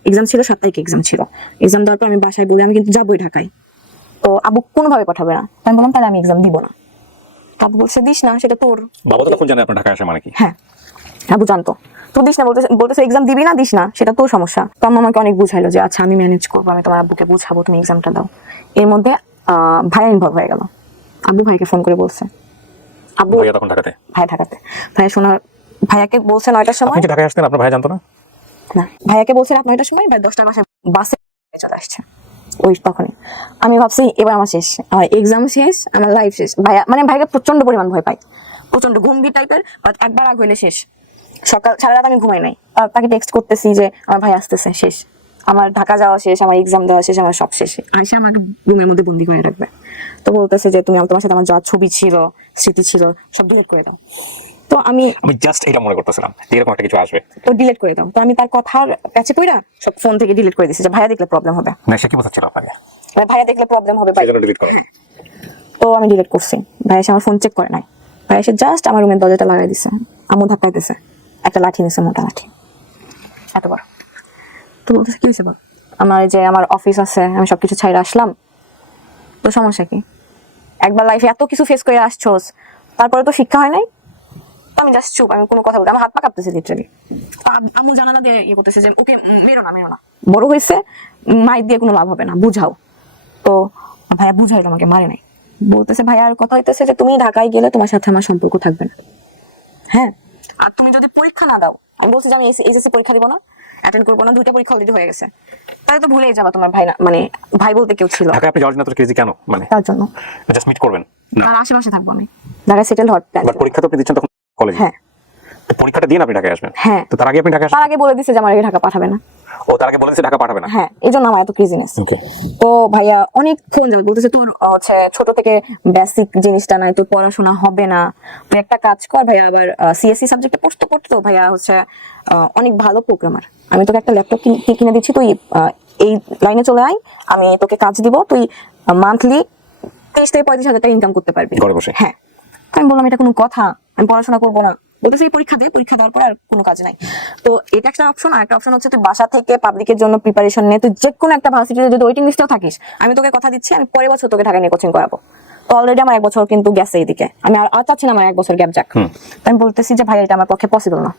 এক্সাম ছিল, 7 তারিখে এক্সাম ছিল। এক্সাম দেওয়ার পর আমি বাসায় বলে আমি কিন্তু যাবোই ঢাকায়, তো আব্বু কোনোভাবে পাঠাবে না। আমি বললাম তাহলে আমি এক্সাম দিব না। তো আব্বু বলছে দিস না, সেটা তোর। বাবা তো তখন জানে আপনার ঢাকায় আসা মানে কি। হ্যাঁ, আব্বু জানতো। তো দিস না বলতেছে এক্সাম দিবি না, দিস না, সেটা তোর সমস্যা। তো আম্মা আমাকে অনেক বুঝাইলো যে আচ্ছা আমি ম্যানেজ করবো, আমি তোমার আব্বুকে বুঝাবো, তুমি এক্সামটা দাও। এর মধ্যে ভাইয়া ইনভলভ হয়ে গেল। আব্বু ভাইকে ফোন করে বলছে, আব্বু ভাইয়া তখন ঢাকাতে। ভাই ঢাকাতে, ভাইয়াকে বলছে 9টার সময়। আপনি কি ঢাকায় আসতেন, আপনার ভাই জানতো না? না, ভাইয়াকে বলছে রাত 9টার সময়, বা 10টার বাসে চলে আসছে। ওই তখনই আমি ভাবছি এবার আমার শেষ, আমার এক্সাম শেষ, আমার লাইফ শেষ। ভাইকে প্রচন্ড পরিমাণ ভয় পাই, প্রচন্ড গম্ভীর টাইপের, বাট একবার আগ হইলে শেষ। সকাল সারা রাত আমি ঘুমাই নাই, তাকে টেক্সট করতেছি যে আমার ভাই আসতেছে, শেষ, আমার ঢাকা যাওয়া শেষ, আমার এক্সাম দেওয়া শেষ, আমার সব শেষ। আইসা আমাকে রুমের মধ্যে বন্দি করে রাখবে। তো বলতেছে যে তুমি তোমার সাথে আমার যা ছবি ছিল, স্মৃতি ছিল, সব ডিলিট করে দাও। তো আমি জাস্ট এটা মনে করতেছিলাম এরকম একটা কিছু আসবে, তো ডিলিট করে দাও। তো আমি তার কথার কাছে পড়া সব ফোন থেকে ডিলিট করে দিছি, যে ভাইয়া দেখলে প্রবলেম হবে। না সে কি বোঝাচ্ছিল আপনাকে? ভাইয়া দেখলে প্রবলেম হবে, ডিলিট করে। তো আমি ডিলিট করছি। ভাই এসে আমার ফোন চেক করে নাই, ভাই এসে জাস্ট আমার রুমের দরজাটা লাগাই দিছে, আম্মু ধাক্কাইতেছে, একটা লাঠি নিছে, মোটা লাঠি এতবার। তো বলতেছে কি হয়েছে বল, আমার অফিস আছে, আমি সবকিছু ছাইড়ে আসলাম, তো সমস্যা কি? একবার লাইফে এত কিছু ফেস করে আসছোস, তারপরে তো শিক্ষা হয় নাই। তো আমি জাস্ট চুপ, আমি কোনো কথা বলতে, আমার হাত পা কাঁপতেছে লিটারালি। আম্মু জানালা দিয়ে ইয়ে করতেছে যে ওকে মেরো না, বড় হয়েছে, মাইর দিয়ে কোনো লাভ হবে না, বুঝাও। তো ভাইয়া বুঝাইলো, আমাকে মারে নাই। বলতেছে ভাইয়া আর কথা হইতেছে যে তুমি ঢাকায় গেলে তোমার সাথে আমার সম্পর্ক থাকবে না, হ্যাঁ, আর তুমি যদি পরীক্ষা না দাও, আমি বলছি যে আমি এইচএসসি পরীক্ষা দিব না, অ্যাটেন্ড করবো না, 2টা পরীক্ষা অলরেডি হয়ে গেছে, তাহলে তো ভুলেই যাবা তোমার ভাই না, ভাই বলতে কেউ ছিল ঢাকায় আপনি যাওয়ার জন্য ক্রেজি কেন? তার জন্য জাস্ট মিট করবেন না, আর আশেপাশে থাকবো আমি, ঢাকায় সেটেল হওয়ার প্ল্যান। বাট পরীক্ষা তো আপনি দিচ্ছেন তখন কলেজে। হ্যাঁ, তো পরীক্ষাটা দিয়ে আপনি ঢাকায় আসবেন। হ্যাঁ, তো তার আগে আপনি ঢাকা তার আগে বলে দিছে যে আমার ঢাকা পাঠাবে না। ও তার আগে বলেছে ঢাকা পাঠাবে না। হ্যাঁ, এই জন্য আমার এত ক্রেজিনেস। ওকে। তো ভাইয়া অনেকক্ষণ যাবে বলতেছে তোর ছোট থেকে বেসিক জিনিসটা নাই, তোর পড়াশোনা হবে না, তুই একটা কাজ কর। ভাইয়া আবার সিএসসি সাবজেক্টে পড়তো, ভাইয়া অনেক ভালো প্রোগ্রামার, আমি তোকে একটা ল্যাপটপ কিনে দিচ্ছি, তুই এই লাইনে চলে আয়, আমি তোকে কাজ দিব, তুই মান্থলি 30 থেকে 35 হাজার টাকা ইনকাম করতে পারবি ঘরে বসে। হ্যাঁ। আমি বললাম এটা কোনো কথা, আমি পড়াশোনা করবো না। বলতেছে এই পরীক্ষা দেওয়ার পর আর কোনো কাজ নাই। তো এটা একটা অপশন, আর একটা অপশন হচ্ছে তুই বাসা থেকে পাবলিকের জন্য প্রিপারেশন নিয়ে তুই যে কোনো একটা ভার্সিটিতে যদি ওয়েটিং লিস্টেও থাকিস, আমি তোকে কথা দিচ্ছি আমি পরের বছর তোকে ঢাকায় নিয়ে কোচিং করাবো। তো অলরেডি আমার 1 বছর কিন্তু গেছে এইদিকে, আমি আর চাচ্ছি না আমার 1 বছর গ্যাপ যাক। তো আমি বলতেছি যে ভাই এটা আমার পক্ষে পসিবল না।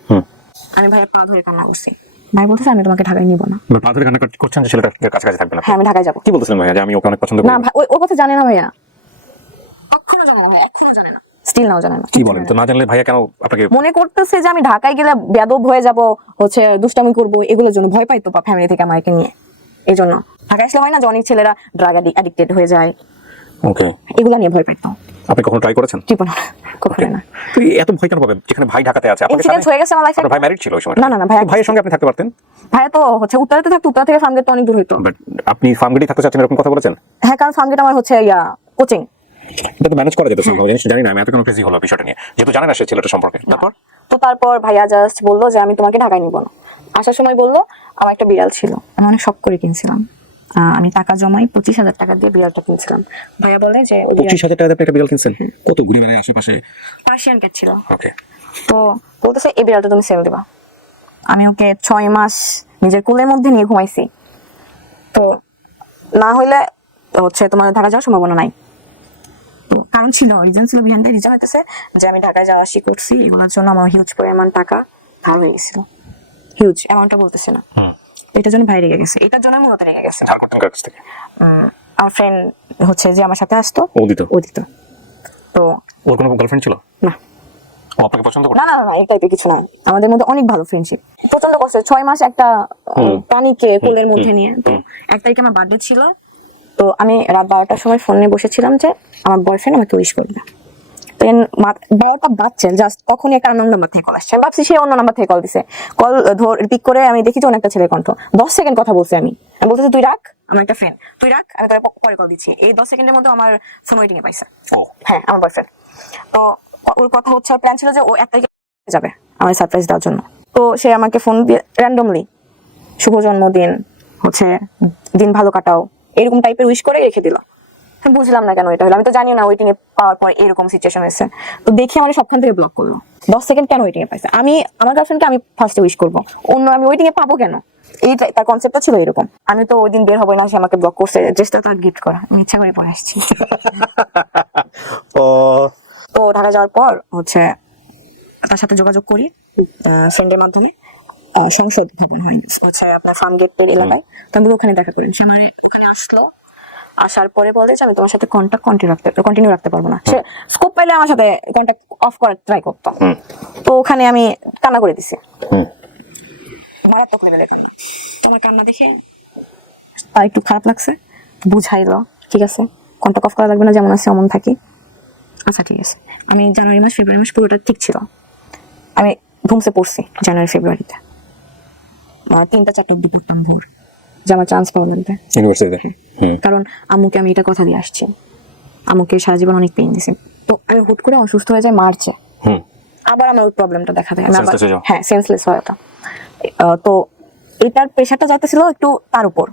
আমি ভাইয়ের পা ধরে কান্না করছি, ভাই বলতেছে আমি তোমাকে ঢাকায় নিব না। পা ধরে কান্না করছেন যে ছেলেটার কাছাকাছি থাকবে না? হ্যাঁ, আমি ঢাকায় যাবো। কি বলতেছিলেন ভাইয়া যে আমি ওকে অনেক পছন্দ করি? না ভাই, ওই কথা জানে না ভাইয়া, এখনো জানে না ভাই, এখনো জানে না, স্টিল নাও জানে না। কি বলেন? তো না জানলে ভাইয়া কেন আপনাকে মনে করতেছে যে আমি ঢাকায় গেলে বেয়াদব হয়ে যাব, দুষ্টামি করবো, এগুলোর জন্য ভয় পাইতো ফ্যামিলি থেকে আমাকে নিয়ে। এই জন্য ঢাকায় আসলে হয় না যে অনেক ছেলেরা ড্রাগ অ্যাডিক্টেড হয়ে যায়, ওকে, এগুলা নিয়ে ভয় পাইতো। আপনি কখনো ট্রাই করেছেন? জীবনে কখনো না। তুই এত ভয় কেন পাবেন যেখানে ভাই ঢাকাতে আছে? ইনসিডেন্ট হয়ে গেছে আমার লাইফে। ভাই ম্যারিড ছিল ওই সময়? না, ভাইয়ের সঙ্গে আপনি থাকতে পারতেন। ভাইয়া তো উত্তরাতে থাকতো, উত্তরা থেকে ফার্মগেট তো অনেক দূর হইতো। বাট আপনি ফার্মগেটে থাকতে চাচ্ছেন এরকম কথা বলেছেন? হ্যাঁ, কারণ ফার্মগেট আমার কোচিং, এটা তো ম্যানেজ করা যেত সম্ভব। জিনিস জানি না, আমি এত কোনো ক্রেজি হলো বিষয়টা নিয়ে, যেহেতু জানেন না সে ছেলেটা সম্পর্কে। তারপর ভাইয়া জাস্ট বললো যে আমি তোমাকে ঢাকায় নিব না। আসার সময় বললো আমার একটা বিড়াল ছিল, আমি অনেক শখ করে কিনছিলাম, আমি টাকা জমাই 25,000 টাকা দিয়ে বিড়ালটা কিনছিলাম। ভাইয়া বলে যে 25,000 টাকা দিয়ে একটা বিড়াল কিনছেন? কত ঘুরে বেড়ে আশেপাশে পার্সিয়ান ক্যাট ছিল। ওকে। তো বলতেছে এই বিড়ালটা তুমি সেল দিবা। আমি ওকে 6 মাস নিজের কোলের মধ্যে নিয়ে ঘুমাইছি, তো না হইলে তোমার ঢাকা যাওয়ার সম্ভাবনা নাই। তো কারণ ছিল, রিজন ছিল, বিহাইন্ড দ্য রিজন হইতেছে যে আমি ঢাকায় যাওয়া আসি করছি, এগুলোর জন্য আমার হিউজ পরিমাণ টাকা ধার হয়ে গেছিল, হিউজ অ্যামাউন্টটা বলতেছে না। এটার জন্য ভাই রেগে গেছে, এটার জন্য মূলত রেগে গেছে। ধার করতেন কার কাছ থেকে? আমার ফ্রেন্ড যে আমার সাথে আসতো, ও দিত। তো ওর কোনো গার্লফ্রেন্ড ছিল না? ও আপনাকে পছন্দ করতো? না, এই টাইপের কিছু না, আমাদের মধ্যে অনেক ভালো ফ্রেন্ডশিপ। প্রচন্ড কষ্ট, 6 মাস একটা প্রাণীকে কোলের মধ্যে নিয়ে। তো 1 তারিখে আমার বার্থডে ছিল, তো আমি রাত 12টার সময় ফোন নিয়ে বসেছিলাম যে আমার বয়ফ্রেন্ড আমাকে উইশ করবে। তো 12টা বাজছে জাস্ট, তখনই একটা অন্য নাম্বার থেকে কল আসছে। আমি ভাবছি সে অন্য নাম্বার থেকে কল দিছে। কল পিক করে আমি দেখি যে অনেক একটা ছেলের কণ্ঠ। 10 সেকেন্ড কথা বলছি আমি বলতেছি তুই রাখ, আমার একটা ফ্রেন্ড, তুই রাখ, আমি তোর পরে কল দিচ্ছি। এই 10 সেকেন্ডের মধ্যে আমার ফোন ওয়েটিং এ পাইছে। ও হ্যাঁ, আমার বয়ফ্রেন্ড। তো ওর কথা হচ্ছে, প্ল্যান ছিল যে ও 1 তারিখে যাবে আমার সারপ্রাইজ দেওয়ার জন্য। তো সে আমাকে ফোন দিয়ে র্যান্ডমলি শুভ জন্মদিন, হচ্ছে দিন ভালো কাটাও, এরকম টাইপের উইশ করে রেখে দিল। আমি বুঝলাম না কেন এটা হলো, আমি তো জানিও না ওয়েটিং এ পাওয়ার পর এরকম সিচুয়েশন হয়েছে। তো দেখি আমার সবখান থেকে ব্লক করলো। 10 সেকেন্ড কেন ওয়েটিং এ পাইছে? আমি আমার গার্লফ্রেন্ডকে আমি ফার্স্টে উইশ করবো, অন্য আমি ওয়েটিং এ পাবো কেন? এইটাই তার কনসেপ্টটা ছিল এরকম। আমি তো ওই দিন বের হবো না, সে আমাকে ব্লক করছে, ড্রেসটা তার গিফট করা, আমি ইচ্ছা করে পরে আসছি। ও তো ঢাকা যাওয়ার পর হচ্ছে তার সাথে যোগাযোগ করি ফ্রেন্ডের মাধ্যমে। সংসদ ভবন হয় হচ্ছে আপনার ফার্ম গেটের এলাকায়, তো আমি ওখানে দেখা করি। সে আমার ওখানে আসলো, আসার পরে বলে যে আমি তোমার সাথে কন্ট্যাক্ট কন্টিনিউ রাখতে পারবো না। সে স্কোপ পাইলে আমার সাথে কন্ট্যাক্ট অফ করার ট্রাই করতো। তো ওখানে আমি কান্না করে দিছি, মারাত্মক লেভেলের কান্না। তোমার কান্না দেখে তার একটু খারাপ লাগছে, বুঝাইলো ঠিক আছে কন্ট্যাক্ট অফ করা লাগবে না, যেমন আছে এমন থাকি। আচ্ছা ঠিক আছে। আমি জানুয়ারি মাস ফেব্রুয়ারি মাস পুরোটা ঠিক ছিল। আমি ধুমসে পড়ছি জানুয়ারি ফেব্রুয়ারিতে, 3টা 4টা অব্দি পড়তাম ভোর, যে আমার চান্স পাওয়া লাগবে ইউনিভার্সিটিতে। কারণ আম্মুকে আমি এটা কথা দিয়ে আসছি, আম্মুকে সারা জীবন অনেক পেইন দিছি। তো আমি হুট করে অসুস্থ হয়ে যাই মার্চে, আবার আমার ওই প্রবলেমটা দেখা দেয়। আমি আবার Senseless হয়ে যাও? হ্যাঁ, সেন্সলেস হয় ওটা। তো এটার প্রেশারটা যাইতেছিল একটু তার উপর,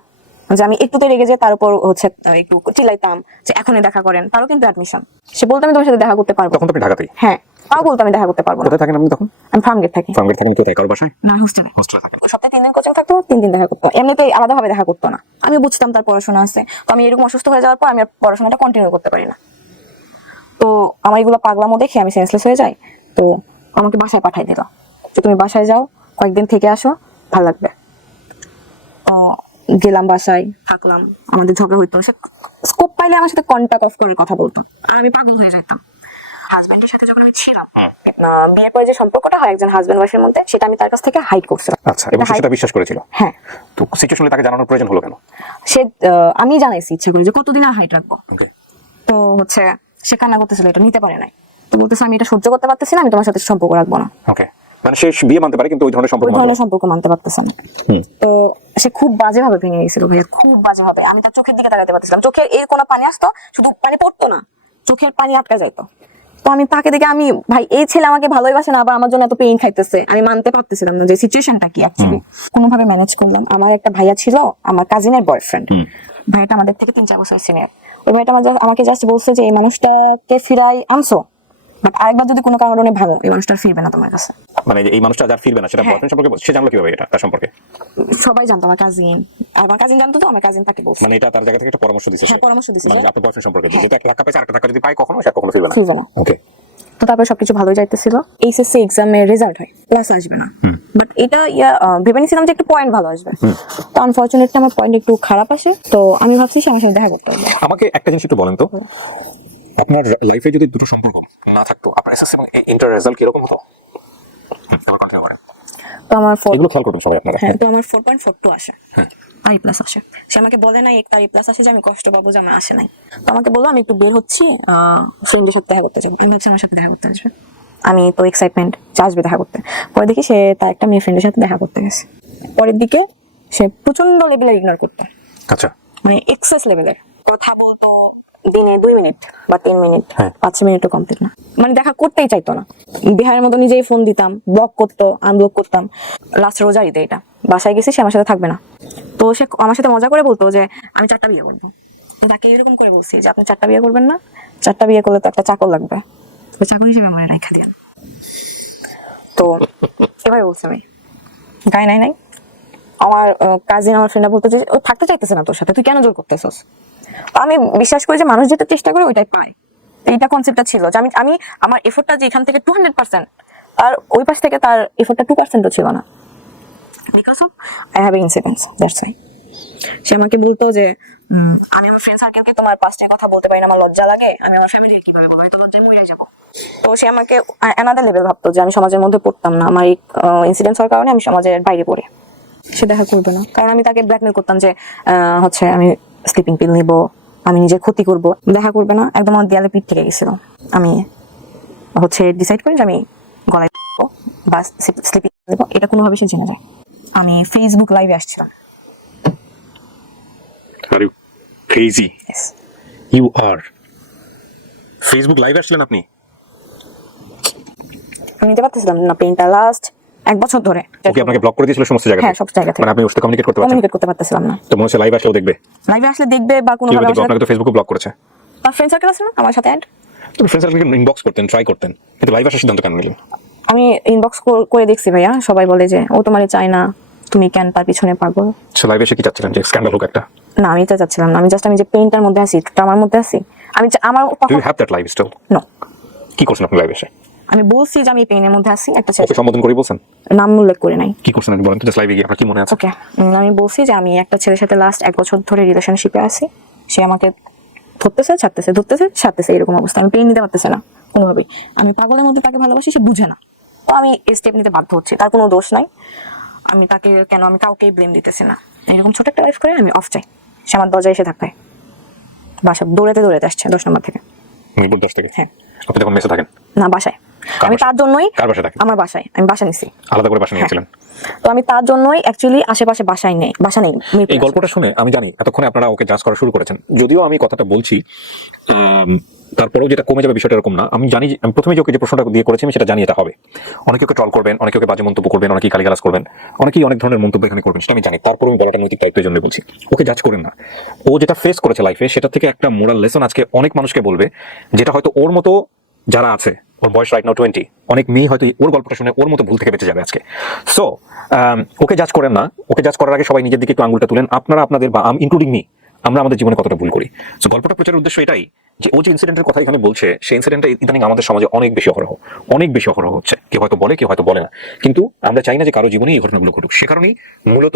যে আমি একটুতে রেগে যাই, তার উপর হচ্ছে একটু চিল্লাইতাম যে এখনই দেখা করেন। তারও কিন্তু অ্যাডমিশন, সে বলতো আমি তোমার সাথে দেখা করতে পারবো। তখন তো আপনি ঢাকাতেই? হ্যাঁ, তাও বলতো আমি দেখা করতে পারবো না। কোথায় থাকেন আপনি তখন? আমি ফার্মগেট থাকি। ফার্মগেট থাকেন কোথায়? কারো বাসায়? না, হোস্টেলে। হোস্টেলে থাকেন। সপ্তাহে 3 দিন কোচিং থাকতো, 3 দিন দেখা করতো। এমনিতে আলাদাভাবে দেখা করতো না। আমি বুঝতাম তার পড়াশোনা আছে। তো আমি এরকম অসুস্থ হয়ে যাওয়ার পর আমি আর পড়াশোনাটা কন্টিনিউ করতে পারি না। তো আমার এগুলো পাগলামো দেখে আমি সেন্সলেস হয়ে যাই। তো আমাকে বাসায় পাঠাই দিল যে তুমি বাসায় যাও, কয়েকদিন থেকে আসো, ভালো লাগবে। তো গেলাম বাসায়, থাকলাম, আমাদের ঝগড়া হইতো। সে স্কোপ পাইলে আমার সাথে কন্ট্যাক্ট অফ করার কথা বলতো, আর আমি পাগল হয়ে যেতাম। হাজবেন্ডের সাথে যখন আমি ছিলাম, বিয়ের পরে যে সম্পর্কটা হয় একজন হাজবেন্ড ওয়াইফের মধ্যে, সেটা আমি তার কাছ থেকে হাইড করছিলাম। আচ্ছা, এবং সে সেটা বিশ্বাস করেছিল? হ্যাঁ। তো সিচুয়েশনে তাকে জানানোর প্রয়োজন হলো কেন? সে আমি জানাইছি ইচ্ছে করে যে কতদিন আর হাইট রাখবো। ওকে। তো হচ্ছে সে কান্না করতেছিল, এটা নিতে পারে নাই। তো বলতেছে আমি এটা সহ্য করতে পারতেছি না, আমি তোমার সাথে সম্পর্ক রাখবো না। ওকে, মানে সে বিয়ে মানতে পারে কিন্তু ওই ধরনের সম্পর্ক ওই ধরনের সম্পর্ক মানতে পারতেছে না। হুম। তো সে খুব বাজে ভাবে ভেঙে গেছিল ভাইয়া, খুব বাজে ভাবে। আমি তার চোখের দিকে তাকাতে পারতেছিলাম, চোখের এর কোনো পানি আসতো, শুধু পানি পড়তো না, চোখের পানি আটকা যাইতো। তো আমি তাকে দেখে আমি ভাই এই ছেলে আমাকে ভালোইবাসে না, আবার আমার জন্য এত পেইন খাইতেছে, আমি মানতে পারতেছিলাম না যে সিচুয়েশনটা কি অ্যাকচুয়ালি। কোনোভাবে ম্যানেজ করলাম। আমার একটা ভাইয়া ছিল, আমার কাজিনের বয়ফ্রেন্ড। ভাইয়াটা আমাদের থেকে 3-4 বছর সিনিয়র। ওই ভাইয়াটা আমাকে জাস্ট বলছে যে এই মানুষটাকে ফিরাই আনছো, বাট আরেকবার যদি কোনো কারণে ভালো, এই মানুষটা ফিরবে না তোমার কাছে। মানে এই মানুষটা যার ফিরবে না সেটা হ্যাঁ। বয়ফ্রেন্ড সম্পর্কে সে জানলো কিভাবে এটা তার সম্পর্কে? সবাই জানতো, আমার কাজিন, আর আমার কাজিন জানতো, তো আমার কাজিন তাকে বলছে। মানে এটা তার জায়গা থেকে একটা পরামর্শ দিছে? হ্যাঁ, পরামর্শ দিছে মানে যে আপনার বয়ফ্রেন্ড সম্পর্কে হ্যাঁ। যদি একটা ধাক্কা পাইছে আরেকটা ধাক্কা যদি পায় কখনো সে কখনো ফিরবে না। ফিরবে না। ওকে। তো তারপরে সবকিছু ভালোই যাইতেছিল। এইচএসসি এক্সামের রেজাল্ট হয়, ক্লাস আসবে না, বাট এটা ভেবে নিয়েছিলাম যে একটু পয়েন্ট ভালো আসবে। তো আনফরচুনেটলি আমার পয়েন্ট একটু খারাপ আসে। তো আমি ভাবছি সে আমার সাথে দেখা করতে হবে। আমাকে একটা জিনিস একটু বলেন তো, আপনার লাইফে যদি দুটো সম্পর্ক না থাকতো, আপনার এসএসসি এবং ইন্টার রেজাল্ট কিরকম হতো? তারপর কন্টিনিউ করেন। তো আমার এগুলো খেয়াল করবেন সবাই আপনারা। হ্যাঁ, তো আমার 4.42 আসে, আর ই প্লাস আসে। সে আমাকে বলে নাই একটা ই প্লাস আসে যে আমি কষ্ট পাবো যে আমার আসে নাই। তো আমাকে বললো আমি একটু বের হচ্ছি, ফ্রেন্ডের সাথে দেখা করতে যাবো। আমি ভাবছি আমার সাথে দেখা করতে আসবে, আমি তো এক্সাইটমেন্ট যে আসবে দেখা করতে। পরে দেখি সে তার একটা মেয়ে ফ্রেন্ডের সাথে দেখা করতে গেছে। পরের দিকে সে প্রচন্ড লেভেলের ইগনোর করতো, আচ্ছা। মানে এক্সেস লেভেলের কথা বলতো, দিনে 2 মিনিট বা 3 মিনিট, হ্যাঁ। 5 মিনিটও কমপ্লিট না, মানে দেখা করতেই চাইতো না। বিহারের মতো নিজেই ফোন দিতাম, ব্লক করতো, আনব্লক করতাম। লাস্ট রোজার ঈদে এটা বাসায় গেছি, সে আমার সাথে থাকবে না। তো সে আমার সাথে মজা করে বলতো যে আমি 4টা বিয়ে করবো। তাকে এরকম করে বলছি যে আপনি 4টা বিয়ে করবেন না, 4টা বিয়ে করলে তো একটা চাকর লাগবে, তো চাকর হিসেবে আমার রাখা দিন। তো এভাবে বলছি আমি, গায়ে নাই নাই। আমার কাজিন, আমার ফ্রেন্ডরা বলতো যে ও থাকতে চাইতেছে না তোর সাথে, তুই কেন জোর করতেছস? তো আমি বিশ্বাস করি যে মানুষ যেটা চেষ্টা করে ওইটাই পায়। তো এইটা কনসেপ্টটা ছিল যে আমি আমার এফোর্টটা যে এখান থেকে 200%, আর ওই পাশ থেকে তার এফোর্টটা 2%ও ছিল না, because of I have incidents, that's why. সে আমাকে বলতো যে আমি আমার ফ্রেন্ড সার্কেলকে তোমার পাস্টের কথা বলতে পারি না, আমার লজ্জা লাগে, আমি আমার ফ্যামিলির কিভাবে বলবো, হয়তো লজ্জায় মরে যাবো। তো সে আমাকে অ্যানাদার লেভেল ভাবতো যে আমি সমাজের মধ্যে পড়তাম না, আমার এই ইনসিডেন্টস হওয়ার কারণে আমি সমাজের বাইরে পড়ে। সে দেখা করবে না, কারণ আমি তাকে ব্ল্যাকমেল করতাম যে হচ্ছে আমি স্লিপিং পিল নিব, আমি নিজের ক্ষতি করব। দেখা করবে না, একদম আমার দেয়ালে পিঠ থেকে গেছিল। আমি হচ্ছে ডিসাইড করি যে আমি গলায় দেবো বা স্লিপিং দেবো, এটা কোনোভাবে সে জেনে যায়। আমি ফেসবুক লাইভে আসছিলাম। Are you crazy? Yes. You আর ফেসবুক লাইভ আসলেন আপনি? আমি নিতে পারতেছিলাম না পেইনটা লাস্ট 1 বছর ধরে। ওকে আপনাকে ব্লক করে দিয়েছিল সমস্ত জায়গা হ্যাঁ, সব জায়গা থেকে। মানে আপনি ওর সাথে কমিউনিকেট করতে পারছেন? কমিউনিকেট করতে পারতেছিলাম না। তো মনে হচ্ছে লাইভ আসলেও দেখবে? লাইভে আসলে দেখবে বা কোনো কিভাবে ভাবে দেখবে? আপনাকে তো ফেসবুকে ব্লক করেছে। তার ফ্রেন্ড সার্কেল আছে না আমার সাথে অ্যাড। তো ফ্রেন্ড সার্কেলকে ইনবক্স করতেন, ট্রাই করতেন, কিন্তু লাইভ আসার সিদ্ধান্ত কেন নিলেন? আমি ইনবক্স করে দেখছি ভাইয়া, সবাই বলে যে ও তোমারে চায় না, তুমি কেন তার পিছনে পাগল। সো লাইভে এসে কি চাচ্ছিলেন, যে স্ক্যান্ডাল হোক একটা? না, আমি এটা চাচ্ছিলাম না। আমি জাস্ট আমি যে পেইনটার মধ্যে আছি, একটু আমার মধ্যে আছি, আমি আমার do you have that live still? No. কি করছেন আপনি লাইভে এসে? আমি বলছি যে আমি পেইনের মধ্যে আছি, একটা ছেলে ওকে সম্বোধন করে বলছেন? নাম উল্লেখ করে নাই। কি করছেন আপনি বলেন তো, জাস্ট লাইভে গিয়ে আপনার কি মনে আছে? ওকে, আমি বলছি যে আমি একটা ছেলের সাথে লাস্ট 1 বছর ধরে রিলেশনশিপে আছি, সে আমাকে ধরতেছে ছাড়তেছে, ধরতেছে ছাড়তেছে, এরকম অবস্থা। আমি পেইন নিতে পারতেছি না কোনোভাবেই। আমি পাগলের মধ্যে তাকে ভালোবাসি, সে বুঝে না, তো আমি এই স্টেপ নিতে বাধ্য হচ্ছি। তার কোনো দোষ নাই, আমি তাকে কেন, আমি কাউকেই ব্লেম দিতেছি না। এরকম ছোট একটা লাইফ করে আমি অফ চাই, সে আমার দরজায় এসে ধাক্কায়, বাসা দৌড়াতে আসছে 10 নম্বর থেকে। মিরপুর 10 থেকে? হ্যাঁ। আপনি যখন মেসে থাকেন? না, বাসায়। কার আমি বাসায়? তার জন্যই, কার বাসায় থাকেন? আমার বাসায়, আমি বাসা নিছি। আলাদা করে বাসা নিয়েছিলেন? তো আমি তার জন্যই অ্যাকচুয়ালি আশেপাশে বাসা নেই। এই গল্পটা শুনে আমি জানি এতক্ষণে আপনারা ওকে জাজ করা শুরু করেছেন, যদিও আমি কথাটা বলছি তারপরেও যেটা কমে যাবে বিষয়টা এরকম না। আমি জানি আমি প্রথমে যে ওকে যে প্রশ্নটা দিয়ে করেছি আমি সেটা জানি এটা হবে। অনেকে ওকে ট্রল করবেন, অনেকে ওকে বাজে মন্তব্য করবেন, অনেকেই গালিগালাজ করবেন, অনেকেই অনেক ধরনের মন্তব্য এখানে করবেন, সেটা আমি জানি। তারপরে আমি বলাটা নৈতিক দায়িত্বের জন্য বলছি, ওকে জাজ করেন না। ও যেটা ফেস করেছে লাইফে, সেটা থেকে একটা মোরাল লেসন আজকে অনেক মানুষকে বলবে, যেটা হয়তো ওর মতো যারা আছে, ওর বয়স রাইট নাও 20, অনেক মেয়ে হয়তো ওর গল্পটা শুনে ওর মতো ভুল থেকে বেঁচে যাবে আজকে। সো ওকে জাজ করেন না। ওকে জাজ করার আগে সবাই নিজের দিকে একটু আঙুলটা তুলেন, আপনারা আপনাদের, বা ইনক্লুডিং মি, আমরা আমাদের জীবনে কতটা ভুল করি। সো গল্পটা প্রচারের উদ্দেশ্য এটাই যে ও যে ইনসিডেন্টের কথা এখানে বলছে, সেই ইনসিডেন্টটা ইদানিং আমাদের সমাজে অনেক বেশি অহরহ হচ্ছে। কেউ হয়তো বলে, কেউ হয়তো বলে না, কিন্তু আমরা চাই না যে কারো জীবনে এই ঘটনাগুলো ঘটুক। সে কারণেই মূলত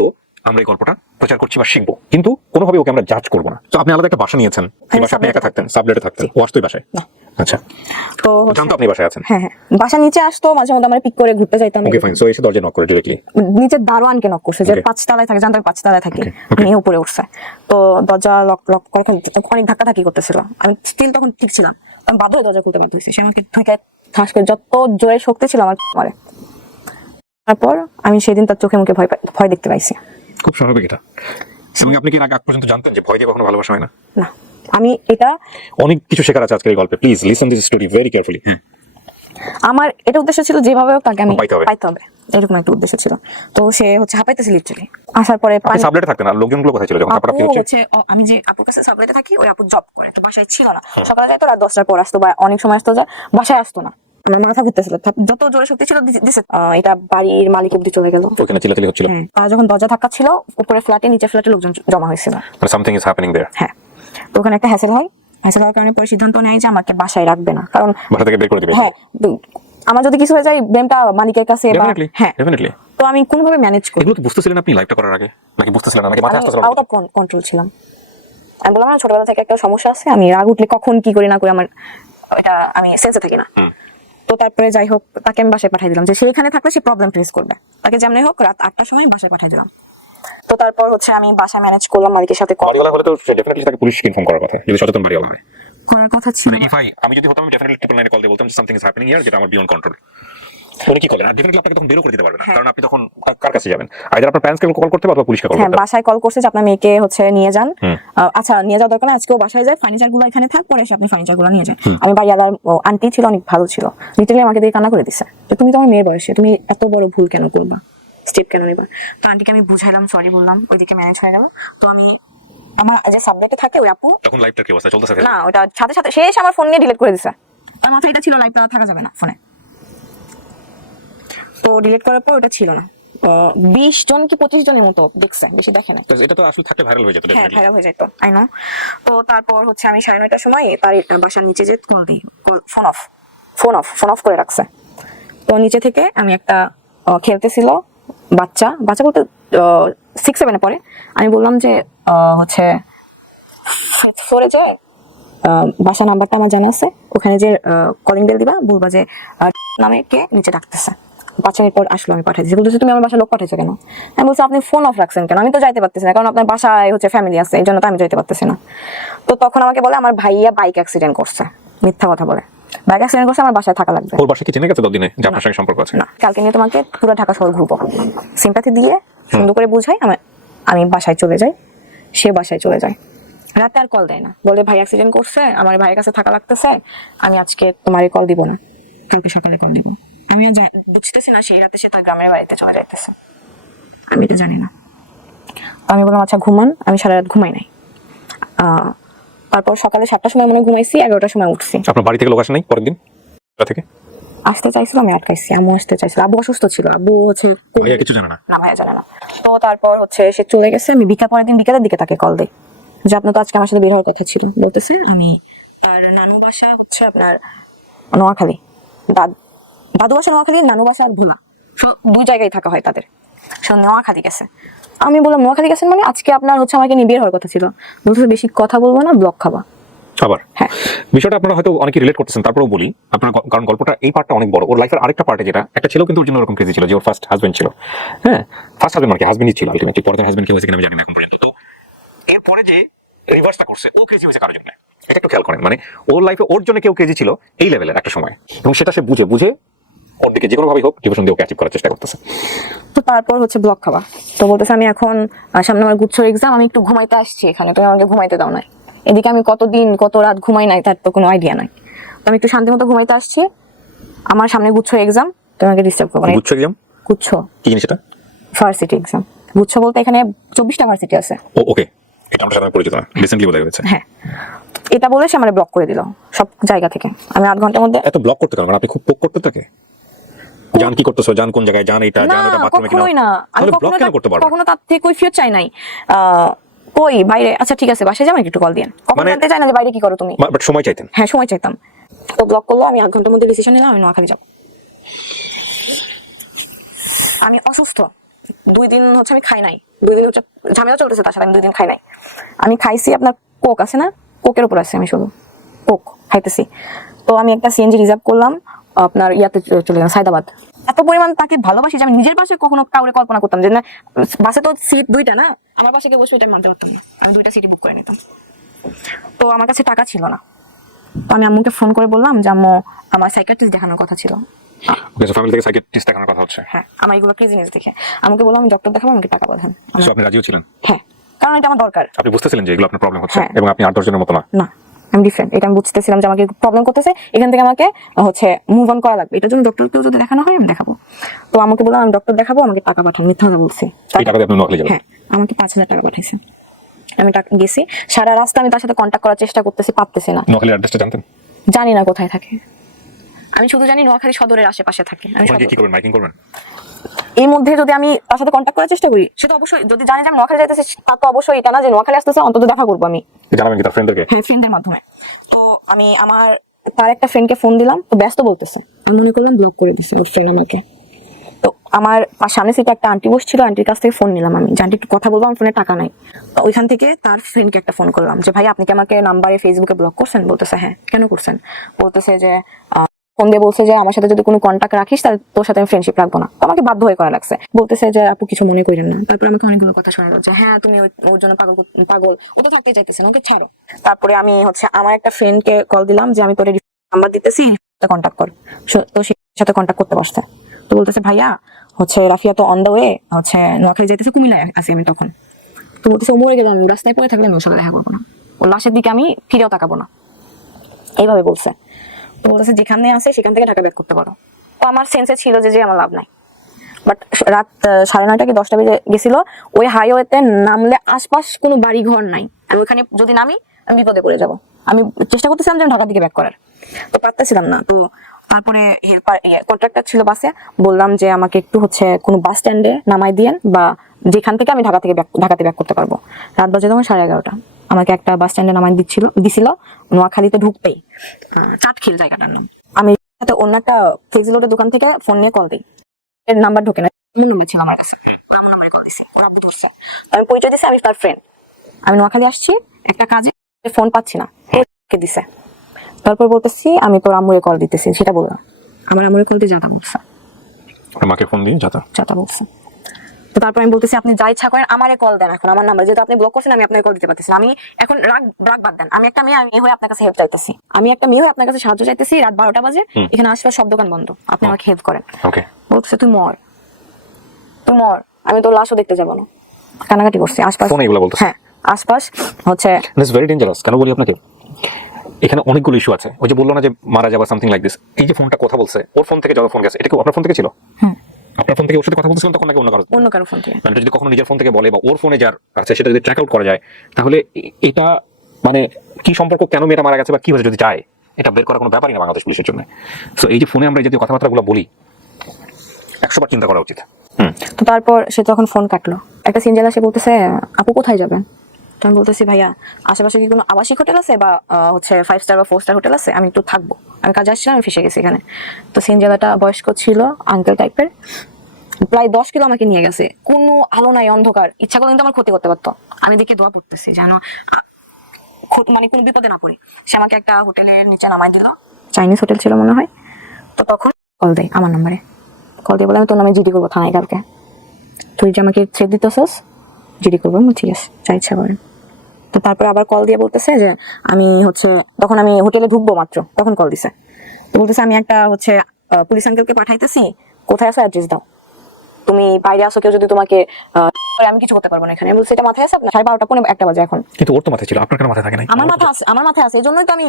আমরা এই গল্পটা প্রচার করছি বা শিখবো, কিন্তু কোনোভাবে ওকে আমরা জাজ করবো না। তো আপনি আলাদা একটা বাসা নিয়েছেন, এই বাসায় আপনি একা থাকতেন? সাবলেটে থাকতেন? ও আসতোই বাসায়? না। আচ্ছা, তো জানতো আপনি বাসায় আছেন? হ্যাঁ, বাসা নিচে আসতো মাঝে মধ্যে, আমরা পিক করে ঘুরতে যাইতাম। Okay fine. সো এসে দরজা নক করে ডিরেক্টলি নিচের দারোয়ানকে নক করছে, যে Okay. 5 তলায় থাকে, জানতো 5 তলায় থাকি, Okay. মেয়ে উপরে উঠছে। তো দরজা লক কখন অনেক ধাক্কাধাক্কি করতেছিল, আমি স্টিল তখন ঠিক ছিলাম, আমি বাধ্য হয়ে দরজা খুলতে বাধ্য হয়েছি। সে আমাকে ঠেকে ঠাস করে, যত জোরে শক্তি ছিল আমার মারে। তারপর আমি সেদিন তার চোখে মুখে ভয় দেখতে পাইছি। খুব স্বাভাবিক এটা। এবং আপনি কি আগে আগ পর্যন্ত জানতেন যে ভয় দিয়ে কখনো ভালোবাসা হয় না? না, আমি এটা, অনেক কিছু শেখার আছে আজকের এই গল্পে। Please listen this story very carefully. আমার এটা উদ্দেশ্য ছিল যেভাবে হোক তাকে আমি পাইতে হবে। পাইতে হবে, এরকম একটা উদ্দেশ্য ছিল। তো সে হচ্ছে হাঁপাইতেছে লিটারালি। আসার পরে আপনি সাবলেটে থাকতেন, আর লোকজনগুলো কোথায় ছিল যখন আপু আপনারা কি হচ্ছে? আমি যে আপুর কাছে সাবলেটে থাকি, ওই আপু জব করে, তো বাসায় ছিল না। সকালে যাইতো, রাত 10টার পর আসতো, বা অনেক সময় আসতো, বাসায় আসতো না। আমার মাথা ঘুরতেছিল, যত জোরে শক্তি ছিল দিছে। এটা বাড়ির মালিক অব্দি চলে গেল। ওখানে চিল্লাচিল্লি হচ্ছিল? তার যখন দরজা ধাক্কা ছিল, উপরে ফ্ল্যাটে, নিচে ফ্ল্যাটে লোকজন জমা হয়েছিল। সামথিং ইজ হ্যাপেনিং দেয়ার। হ্যাঁ, তো ওখানে একটা হ্যাসেল হয়। হ্যাসেল হওয়ার কারণে পরে সিদ্ধান্ত নেয় যে আমাকে বাসায় রাখবে না, কারণ বাসা থেকে বের করে দিবে। হ্যাঁ, আমার যদি কিছু হয়ে যায় ব্লেমটা মালিকের কাছে, বা ডেফিনেটলি, হ্যাঁ, ডেফিনেটলি। তো আমি কোনোভাবে ম্যানেজ করি। এগুলো কি বুঝতেছিলেন আপনি লাইভটা করার আগে, নাকি বুঝতেছিলেন না, নাকি মাথায় আসতেছিল? আউট অফ কন্ট্রোল ছিলাম। আমি বললাম না, ছোটবেলা থেকে একটা সমস্যা আছে, আমি রাগ উঠলে কখন কি করি না করি, আমার এটা আমি সেন্সে থাকি না। তো তারপরে যাই হোক, তাকে আমি বাসায় পাঠিয়ে দিলাম, যে সে এখানে থাকলে সে প্রবলেম ফেস করবে। তাকে যেমনি হোক রাত 8টার সময় বাসায় পাঠিয়ে দিলাম। তো তারপর হচ্ছে আমি বাসায় ম্যানেজ করলাম, মালিকের সাথে বাড়িওয়ালা হলে তো ডেফিনেটলি তাকে পুলিশকে ইনফর্ম করার কথা, যদি সচেতন বাড়িওয়ালা হয়। করার কথা ছিল। আমি যদি হতাম, ডেফিনেটলি ট্রিপল নাইনে কল দিয়ে বলতাম সামথিং ইজ হ্যাপেনিং হিয়ার, যেটা আমার বিয়ন্ড কন্ট্রোল। উনি কি করলেন? আর ডেফিনেটলি আপনাকে তখন বেরও করে দিতে পারবেন না, কারণ আপনি তখন কার কাছে যাবেন? আইদার আপনার প্যারেন্টসকে কল করতে হবে অথবা পুলিশকে কল হ্যাঁ, করতে হবে। বাসায় কল করছে যে আপনার মেয়েকে হচ্ছে নিয়ে যান। আচ্ছা, নিয়ে যাওয়ার দরকার নেই, আজকেও বাসায় যায়, ফার্নিচার গুলো এখানে থাক, পরে এসে আপনি ফার্নিচার গুলো নিয়ে যান। আমি বাড়িওয়ালার আন্টি ছিল, অনেক ভালো ছিল, লিটারালি আমাকে দিয়ে কান্না করে দিছে, তো তুমি তো আমার মেয়ের বয়সে, তুমি এত বড় ভুল কেন করবা, স্টেপ কেন নিবা? তো আন্টিকে আমি বুঝাইলাম, সরি বললাম, ওইদিকে ম্যানেজ হয়ে গেল। তো আমি আমার যে সাবজেক্টে থাকে ওই আপু, তখন লাইভটা কি অবস্থা চলতেছে? না, ওটা সাথে সাথে সে এসে আমার ফোন নিয়ে ডিলিট করে দিছে। আমার মাথায় এটা ছিল লাইভটা থাকা যাবে না ফোনে, তো ডিলিট করার পর ওটা ছিল না। 20 জন কি 25 জনের মতো দেখছে, বেশি দেখে নাই। এটা তো আসলে থাকলে ভাইরাল হয়ে যেত। হ্যাঁ, ভাইরাল হয়ে যেত, আই নো। তো তারপর হচ্ছে আমি 9:30টার সময় তার বাসার নিচে যে কল দিই, ফোন অফ করে রাখছে। তো নিচে থেকে আমি একটা খেলতেছিল বাচ্চা বলতে 6-7 পরে, আমি বললাম যে হচ্ছে ফ্লোরে যে বাসা নাম্বারটা আমার জানা আছে, ওখানে যে কলিং বেল দিবা, বলবা যে নামে কে নিচে ডাকতেছে। 5 মিনিট পর আসলো, আমি পাঠাইছি, বলতেছে তুমি আমার বাসায় লোক পাঠাইছো কেন? আমি বলছি আপনি ফোন অফ রাখছেন কেন? আমি তো যাইতে পারতেছি না, কারণ আপনার বাসায় হচ্ছে ফ্যামিলি আছে, এই জন্য তো আমি যাইতে পারতেছি না। তো তখন আমাকে বলে আমার ভাইয়া বাইক অ্যাক্সিডেন্ট করছে, মিথ্যা কথা বলে। বাইক অ্যাক্সিডেন্ট করছে, আমার বাসায় থাকা লাগবে। ওর বাসা কি জেনে গেছে 10 দিনে যে আপনার সঙ্গে সম্পর্ক আছে? না, কালকে নিয়ে তোমাকে পুরো ঢাকা শহর ঘুরবো, সিম্পাথি দিয়ে সুন্দর করে বুঝাই আমি বাসায় চলে যাই, সে বাসায় চলে যায়। রাতে আর কল দেয় না, বলে ভাই অ্যাক্সিডেন্ট করছে, আমার ভাইয়ের কাছে থাকা লাগতেছে, আমি আজকে তোমার কল দিব না, কালকে সকালে কল দিব। আমি আর বুঝতেছি না সেই রাতে সে তার গ্রামের বাড়িতে চলে যাইতেছে, আমি তো জানি না। তো আমি বললাম আচ্ছা ঘুমান, আমি সারা রাত ঘুমাই নাই। তারপর সকালে 7টার সময় মনে হয় ঘুমাইছি, 11টার সময় উঠছি। আপনার বাড়ি থেকে লোক আসে নাই পরের দিন থেকে? আসতে চাইছিল, আমি আটকাইছি। আম্মু আসতে চাইছিল, আব্বু অসুস্থ ছিল, আব্বু হচ্ছে ভাইয়া কিছু জানে না? না, ভাইয়া জানে না। তো তারপর হচ্ছে সে চলে গেছে, আমি পরের দিন বিকালের দিকে তাকে কল দিই যে আপনার তো আজকে আমার সাথে বের হওয়ার কথা ছিল। বলতেছে আমি তার নানু বাসা হচ্ছে আপনার নোয়াখালী, দাদু বাসা নোয়াখালী, নানু বাসা আর ভোলা, দুই জায়গায় থাকা হয় তাদের। সে নোয়াখালী গেছে। আমি বললাম নোয়াখালী গেছেন মানে আজকে আপনার হচ্ছে আমাকে নিয়ে বের হওয়ার কথা ছিল। বলতেছে বেশি কথা বলবো না, ব্লক খাবা। আবার হ্যাঁ, বিষয়টা আপনারা হয়তো অনেকে রিলেট করতেছেন, তারপরেও বলি আপনার, কারণ গল্পটা এই পার্টটা অনেক বড়। ওর লাইফের আরেকটা পার্টে যেটা একটা ছিল, কিন্তু ওর জন্য ওরকম ক্রেজি ছিল যে ওর ফার্স্ট হাজবেন্ড ছিল। হ্যাঁ, ফার্স্ট হাজবেন্ড মানে হাজবেন্ডই ছিল আলটিমেটলি, পরে হাজবেন্ড কি হয়েছে কিনা আমি জানি না এখন পর্যন্ত। তো এরপরে যে রিভার্সটা করছে, ও ক্রেজি হয়েছে কারোর জন্য, এটা একটু খেয়াল করেন। মানে ওর লাইফে ওর জন্য কেউ ক্রেজি ছিল এই লেভেলের একটা সময়, এবং সেটা সে বুঝে ওর দিকে যে কোনো ভাবেই হোক ডিভোশন দিয়ে ওকে অ্যাচিভ করার চেষ্টা করতেছে। তো তারপর হচ্ছে ব্লক খাওয়া। তো বলতেছে আমি এখন সামনে আমার গুচ্ছর এক্সাম, আমি একটু ঘুমাইতে আসছি এখানে, তুমি আমাকে ঘুমাইতে দাও নাই। এদিকে আমি কত রাত ঘুমাই নাই, তার তো কোনো আইডিয়া নাই। তো আমি একটু শান্তি মতো ঘুমাইতে আসছি, আমার সামনে গুচ্ছ এক্সাম, তোমাকে ডিস্টার্ব করবো না। গুচ্ছ এক্সাম? গুচ্ছ কি জিনিস এটা? Varsity exam. গুচ্ছ বলতে এখানে 24টা ভার্সিটি আছে। ও ওকে, এটা আমরা সাধারণত পরিচিত না, রিসেন্টলি বলা হয়েছে। হ্যাঁ, এটা বলে সে আমার ব্লক করে দিল সব জায়গা থেকে। আমি 8 ঘন্টার মধ্যে এত ব্লক করতে কারণ আপনি খুব পোক করতে থাকে, জান কি করতেছো, জান কোন জায়গায়, জান এটা, জান এটা বাথরুমে কিনা। কখনোই না, আমি ব্লক কেন করতে পারবো? কখনো তার থেকে কৈফিয়ত চাই নাই। কই বাইরে, আচ্ছা ঠিক আছে বাসায় যাবেন একটু কল দিয়েন, কখনো জানতে চাই না যে বাইরে কি করো তুমি। বাট সময় চাইতেন? হ্যাঁ, সময় চাইতাম। তো ব্লক করলো, আমি 8 ঘন্টার মধ্যে ডিসিশন নিলাম আমি নোয়াখালী যাবো। আমি অসুস্থ, 2 দিন হচ্ছে আমি খাই নাই, 2 দিন হচ্ছে ঝামেলা চলতেছে তার সাথে, আমি 2 দিন খাই নাই। আমি খাইছি আপনার কোক আছে না, কোকের উপর আছে, আমি শুধু কোক খাইতেছি। তো আমি একটা সিএনজি রিজার্ভ করলাম আপনার ইয়াতে চলে গেলাম সায়দাবাদ। এত পরিমাণ তাকে ভালোবাসি যে আমি নিজের পাশে কখনো কাউরে কল্পনা করতাম যে না, বাসে তো সিট 2টা না, আমার পাশে কেউ বসে ওইটা মানতে পারতাম না, আমি 2টা সিটি বুক করে নিতাম। তো আমার কাছে টাকা ছিল না, তো আমি আম্মুকে ফোন করে বললাম যে আম্মু আমার সাইকিয়াট্রিস্ট দেখানোর কথা ছিল। ওকে, সো ফ্যামিলি থেকে সাইকিয়াট্রিস্ট দেখানোর কথা হচ্ছে। হ্যাঁ, আমার এগুলো ক্রেজিনেস দেখে আমাকে বললাম আমি ডক্টর দেখাবো, আমাকে টাকা পাঠান। সো আপনি রাজিও ছিলেন? হ্যাঁ, কারণ এটা আমার দরকার। আপনি বুঝতেছিলেন যে এগুলো আপনার প্রবলেম হচ্ছে, হ্যাঁ। এবং আপনি 8-10 জনের মতো না। না, আমি ডিফারেন্ট, এটা আমি বুঝতেছিলাম যে আমাকে প্রবলেম করতেছে, এখান থেকে আমাকে হচ্ছে মুভ অন করা লাগবে। এটার জন্য ডক্টরকেও যদি দেখানো হয় আমি দেখাবো। তো আমাকে বললাম আমি ডক্টর দেখাবো, আমাকে টাকা পাঠান। মিথ্যা কথা বলছি। এই টাকা দিয়ে আপনি নোয়াখালী যাবেন? হ্যাঁ, আমাকে 5,000 টাকা পাঠাইছে। আমি টাকা গেছি, সারা রাস্তা আমি তার সাথে কন্ট্যাক্ট করার চেষ্টা করতেছি, পারতেছি না। নোয়াখালীর অ্যাড্রেসটা জানতেন? জানি না কোথায় থাকে, আমি শুধু জানি নোয়াখালী সদরের আশেপাশে থাকে। আমি ওখানে কি করবেন, মাইকিং করবেন? এই মধ্যে যদি আমি তার সাথে কন্ট্যাক্ট করার চেষ্টা করি, সে তো অবশ্যই যদি জানি যে আমি নোয়াখালী যাইতেছি, তা তো অবশ্যই এটা না যে নোয়াখালী আসতেছে, অন্তত দেখা করবো আমি। জানাবেন কি তার ফ্রেন্ডদেরকে? হ্যাঁ, ফ্রেন্ডের মাধ্যমে। তো আমি তার একটা ফ্রেন্ডকে ফোন দিলাম, তো ব্যস্ত বলতেছে, আমি মনে করলাম ব্লক করে দিছে ওর ফ্রেন্ড আমাকে। তো আমার সামনে সিটে একটা আন্টি বসছিল, আন্টির কাছ থেকে ফোন নিলাম আমি, যে আন্টি একটু কথা বলবো, আমার ফোনে টাকা নাই। তো ওইখান থেকে তার ফ্রেন্ডকে একটা ফোন করলাম যে ভাই আপনি কি আমাকে নাম্বারে ফেসবুকে ব্লক করছেন? বলতেছে হ্যাঁ। কেন করছেন? বলতেছে যে ফোন দিয়ে বলছে যে আমার সাথে যদি কোনো কন্ট্যাক্ট রাখিস তাহলে তোর সাথে আমি ফ্রেন্ডশিপ রাখবো না। তো আমাকে বাধ্য হয়ে করা লাগছে। বলতেছে যে আপু কিছু মনে করেন না। তারপরে আমাকে অনেকগুলো কথা শোনালো যে হ্যাঁ তুমি ওর জন্য পাগল, ও তো থাকতে চাইতেছে না, ওকে ছাড়ো। তারপরে আমি হচ্ছে আমার একটা ফ্রেন্ডকে কল দিলাম যে আমি তোর নাম্বার দিতেছি, কন্ট্যাক্ট কর। তো সে সাথে কন্ট্যাক্ট করতে পারছে। তো বলতেছে ভাইয়া হচ্ছে রাফিয়া তো অন দ্য ওয়ে, হচ্ছে নোয়াখালী যাইতেছে, কুমিল্লায় আছি আমি তখন। তো বলতেছে ও মরে গেলে আমি রাস্তায় পড়ে থাকলে আমি ওর সাথে দেখা করবো না, ওর লাশের দিকে আমি ফিরেও তাকাবো না, এইভাবে বলছে। তো বলতেছে যেখানে আছে সেখান থেকে ঢাকা ব্যাক করতে পারো। তো আমার সেন্সে ছিল যে আমার লাভ নাই। বাট রাত 9:30 কি 10টা বেজে গেছিল, ওই হাইওয়েতে নামলে আশপাশ কোনো বাড়ি ঘর নাই, আমি ওখানে যদি নামি আমি বিপদে পড়ে যাব। আমি চেষ্টা করতেছিলাম যে ঢাকার দিকে ব্যাক করার, তো পারতেছিলাম না। তো তারপরে হেল্পার কন্ট্রাক্টর ছিল বাসে, বললাম যে আমাকে একটু হচ্ছে কোনো বাস স্ট্যান্ডে নামাই দিয়েন, বা যেখান থেকে আমি ঢাকাতে ব্যাক করতে পারবো। রাত বাজে তখন 11:30, আমাকে একটা বাস স্ট্যান্ডে নামাই দিছিল নোয়াখালীতে ঢুকতেই, চাটখিল জায়গাটার নাম। আমি সাথে অন্য একটা ফ্লেক্সিলোডের দোকান থেকে ফোন নিয়ে কল দিই, এর নাম্বার ঢোকে না, এমন নাম্বার ছিল আমার কাছে, আমার নাম্বারে কল দিছি, ওর আব্বু ধরছে। আমি পরিচয় দিছি আমি তার ফ্রেন্ড, আমি নোয়াখালী আসছি একটা কাজে, ফোন পাচ্ছি না, ওকে দিছে। তারপর বলতেছি আমি তোর আম্মুরে কল দিতেছি, সেটা বললাম। আমার আম্মুরে কল দিয়ে যাতা বলছে, মাকে ফোন দিয়ে যাতা বলছে। তো তারপর আমি বলতেছি আপনি যা ইচ্ছা করেন আমারে কল দেন, এখন আমার নাম্বার যেহেতু আপনি ব্লক করছেন আমি আপনাকে কল দিতে পারতেছি না। আমি এখন রাগ রাগ বাদ দেন, আমি একটা মেয়ে, আমি হয়ে আপনার কাছে হেল্প চাইতেছি, আমি একটা মেয়ে হয়ে আপনার কাছে সাহায্য চাইতেছি। রাত 12টা বাজে, এখানে আশপাশ সব দোকান বন্ধ, আপনি আমাকে হেল্প করেন। ওকে, বলতেছে তুই মর, তুই মর, আমি তোর লাশও দেখতে যাবো না। কানাকাটি করছি আশপাশ, ফোনে এগুলো বলতেছে? হ্যাঁ আশপাশ হচ্ছে। It's very dangerous. কেন বলি আপনাকে, এখানে অনেকগুলো ইস্যু আছে। ওই যে বললো না যে মারা যাবা সামথিং লাইক দিস, এই যে ফোনটা কথা বলছে, ওর ফোন থেকে যখন ফোন গেছে, এটা কি আপনার ফোন থেকে ছিল? আপনার ফোন থেকে ওর সাথে কথা বলছিলেন তখন নাকি অন্য কারো ফোন থেকে? মানে যদি কখনো নিজের ফোন থেকে বলে বা ওর ফোনে যার আছে সেটা যদি ট্র্যাক আউট করা যায়, তাহলে এটা মানে কি সম্পর্ক, কেন মেয়েটা মারা গেছে বা কি হয়েছে যদি চায়, এটা বের করা কোনো ব্যাপারই না বাংলাদেশ পুলিশের জন্য। সো এই যে ফোনে আমরা এই জাতীয় কথাবার্তাগুলো বলি, 100 বার চিন্তা করা উচিত। তো তারপর সে তখন ফোন কাটলো, একটা সিনজেলা সে বলতেছে আপু কোথায় যাবেন? তো আমি বলতেছি ভাইয়া আশেপাশে কি কোনো আবাসিক হোটেল আছে বা হচ্ছে 5 স্টার বা 4 স্টার হোটেল আছে, আমি একটু থাকবো, আমি কাজে আসছিলাম, আমি ফেসে গেছি এখানে। তো সিনজেলাটা বয়স্ক ছিল, আঙ্কেল টাইপের, প্রায় 10 কিলো আমাকে নিয়ে গেছে, কোনো আলো নাই, অন্ধকার, ইচ্ছা করলে কিন্তু আমার ক্ষতি করতে পারতো। আমি দেখে দোয়া পড়তেছি যেন মানে কোনো বিপদে না পড়ি। সে আমাকে একটা হোটেলের নিচে নামাই দিল, চাইনিজ হোটেল ছিল মনে হয়। তো তখন কল দেয় আমার নাম্বারে, কল দিয়ে বলে আমি তোর নামে জিডি করবো থানায় কালকে, তুই যে আমাকে থ্রেট দিতেছিস জিডি করবো। ঠিক আছে, যা ইচ্ছা করেন। তো তারপর আবার কল দিয়ে বলতেছে যে আমি হচ্ছে, তখন আমি হোটেলে ঢুকবো মাত্র তখন কল দিছে। তো বলতেছে আমি একটা হচ্ছে পুলিশ আঙ্কেলকে পাঠাইতেছি, কোথায় আছো অ্যাড্রেস দাও, তুমি বাইরে আসো, কেউ যদি তোমাকে আমি কিছু করতে পারবো না এখানে। আমি বলছি এটা মাথায় আছে আপনার? 12:30 পৌনে 1টা বাজে এখন। কিন্তু ওর তো মাথায় ছিল, আপনার কেন মাথায় থাকে নাই? আমার মাথায় আছে, আমার মাথায় আছে, এই জন্যই তো আমি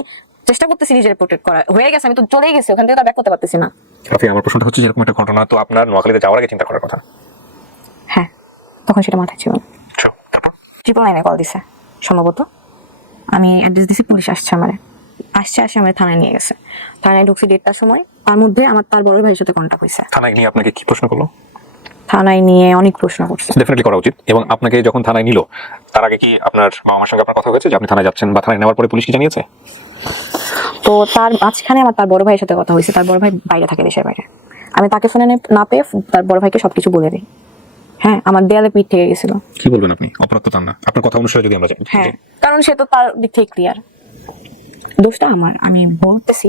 চেষ্টা করতেছি নিজের প্রোটেক্ট করা। হয়ে গেছে, আমি তো চলেই গেছি ওখান থেকে, তো ব্যাক করতে পারতেছি না। রাফি, আমার প্রশ্নটা হচ্ছে যেরকম একটা ঘটনা তো আপনার নোয়াখালীতে যাওয়ার আগে চিন্তা করার কথা। হ্যাঁ, তখন সেটা মাথায় ছিল না। 999 কল দিছে সম্ভবত, আমি অ্যাড্রেস দিছি, পুলিশ আসছে, আমারে আসে আমার থানায় নিয়ে গেছে। থানায় ঢুকছি 1:30টার সময়, তার মধ্যে আমার তার বড় ভাইয়ের সাথে কন্টাক্ট হয়েছে। থানায় নিয়ে আপনাকে কি প্রশ্ন করলো? থানায় নিয়ে অনেক প্রশ্ন করছে। ডেফিনেটলি করা উচিত। এবং আপনাকে যখন থানায় নিল, তার আগে কি আপনার বাবা মার সঙ্গে আপনার কথা হয়েছে যে আপনি থানায় যাচ্ছেন, বা থানায় নেওয়ার পরে পুলিশ কি জানিয়েছে? তো তার মাঝখানে আমার তার বড় ভাইয়ের সাথে কথা হয়েছে, তার বড় ভাই বাইরে থাকে, দেশের বাইরে। আমি তাকে ফোনে না পেয়ে তার বড় ভাইকে সবকিছু বলে দিই। হ্যাঁ, আমার দেয়ালে পিঠ থেকে গেছিল। কি বলবেন আপনি? অপরাধ তো তার না, আপনার কথা অনুসারে যদি আমরা যাই। হ্যাঁ, কারণ সে তো তার দিক থেকে ক্লিয়ার, দোষটা আমার, আমি বলতেছি।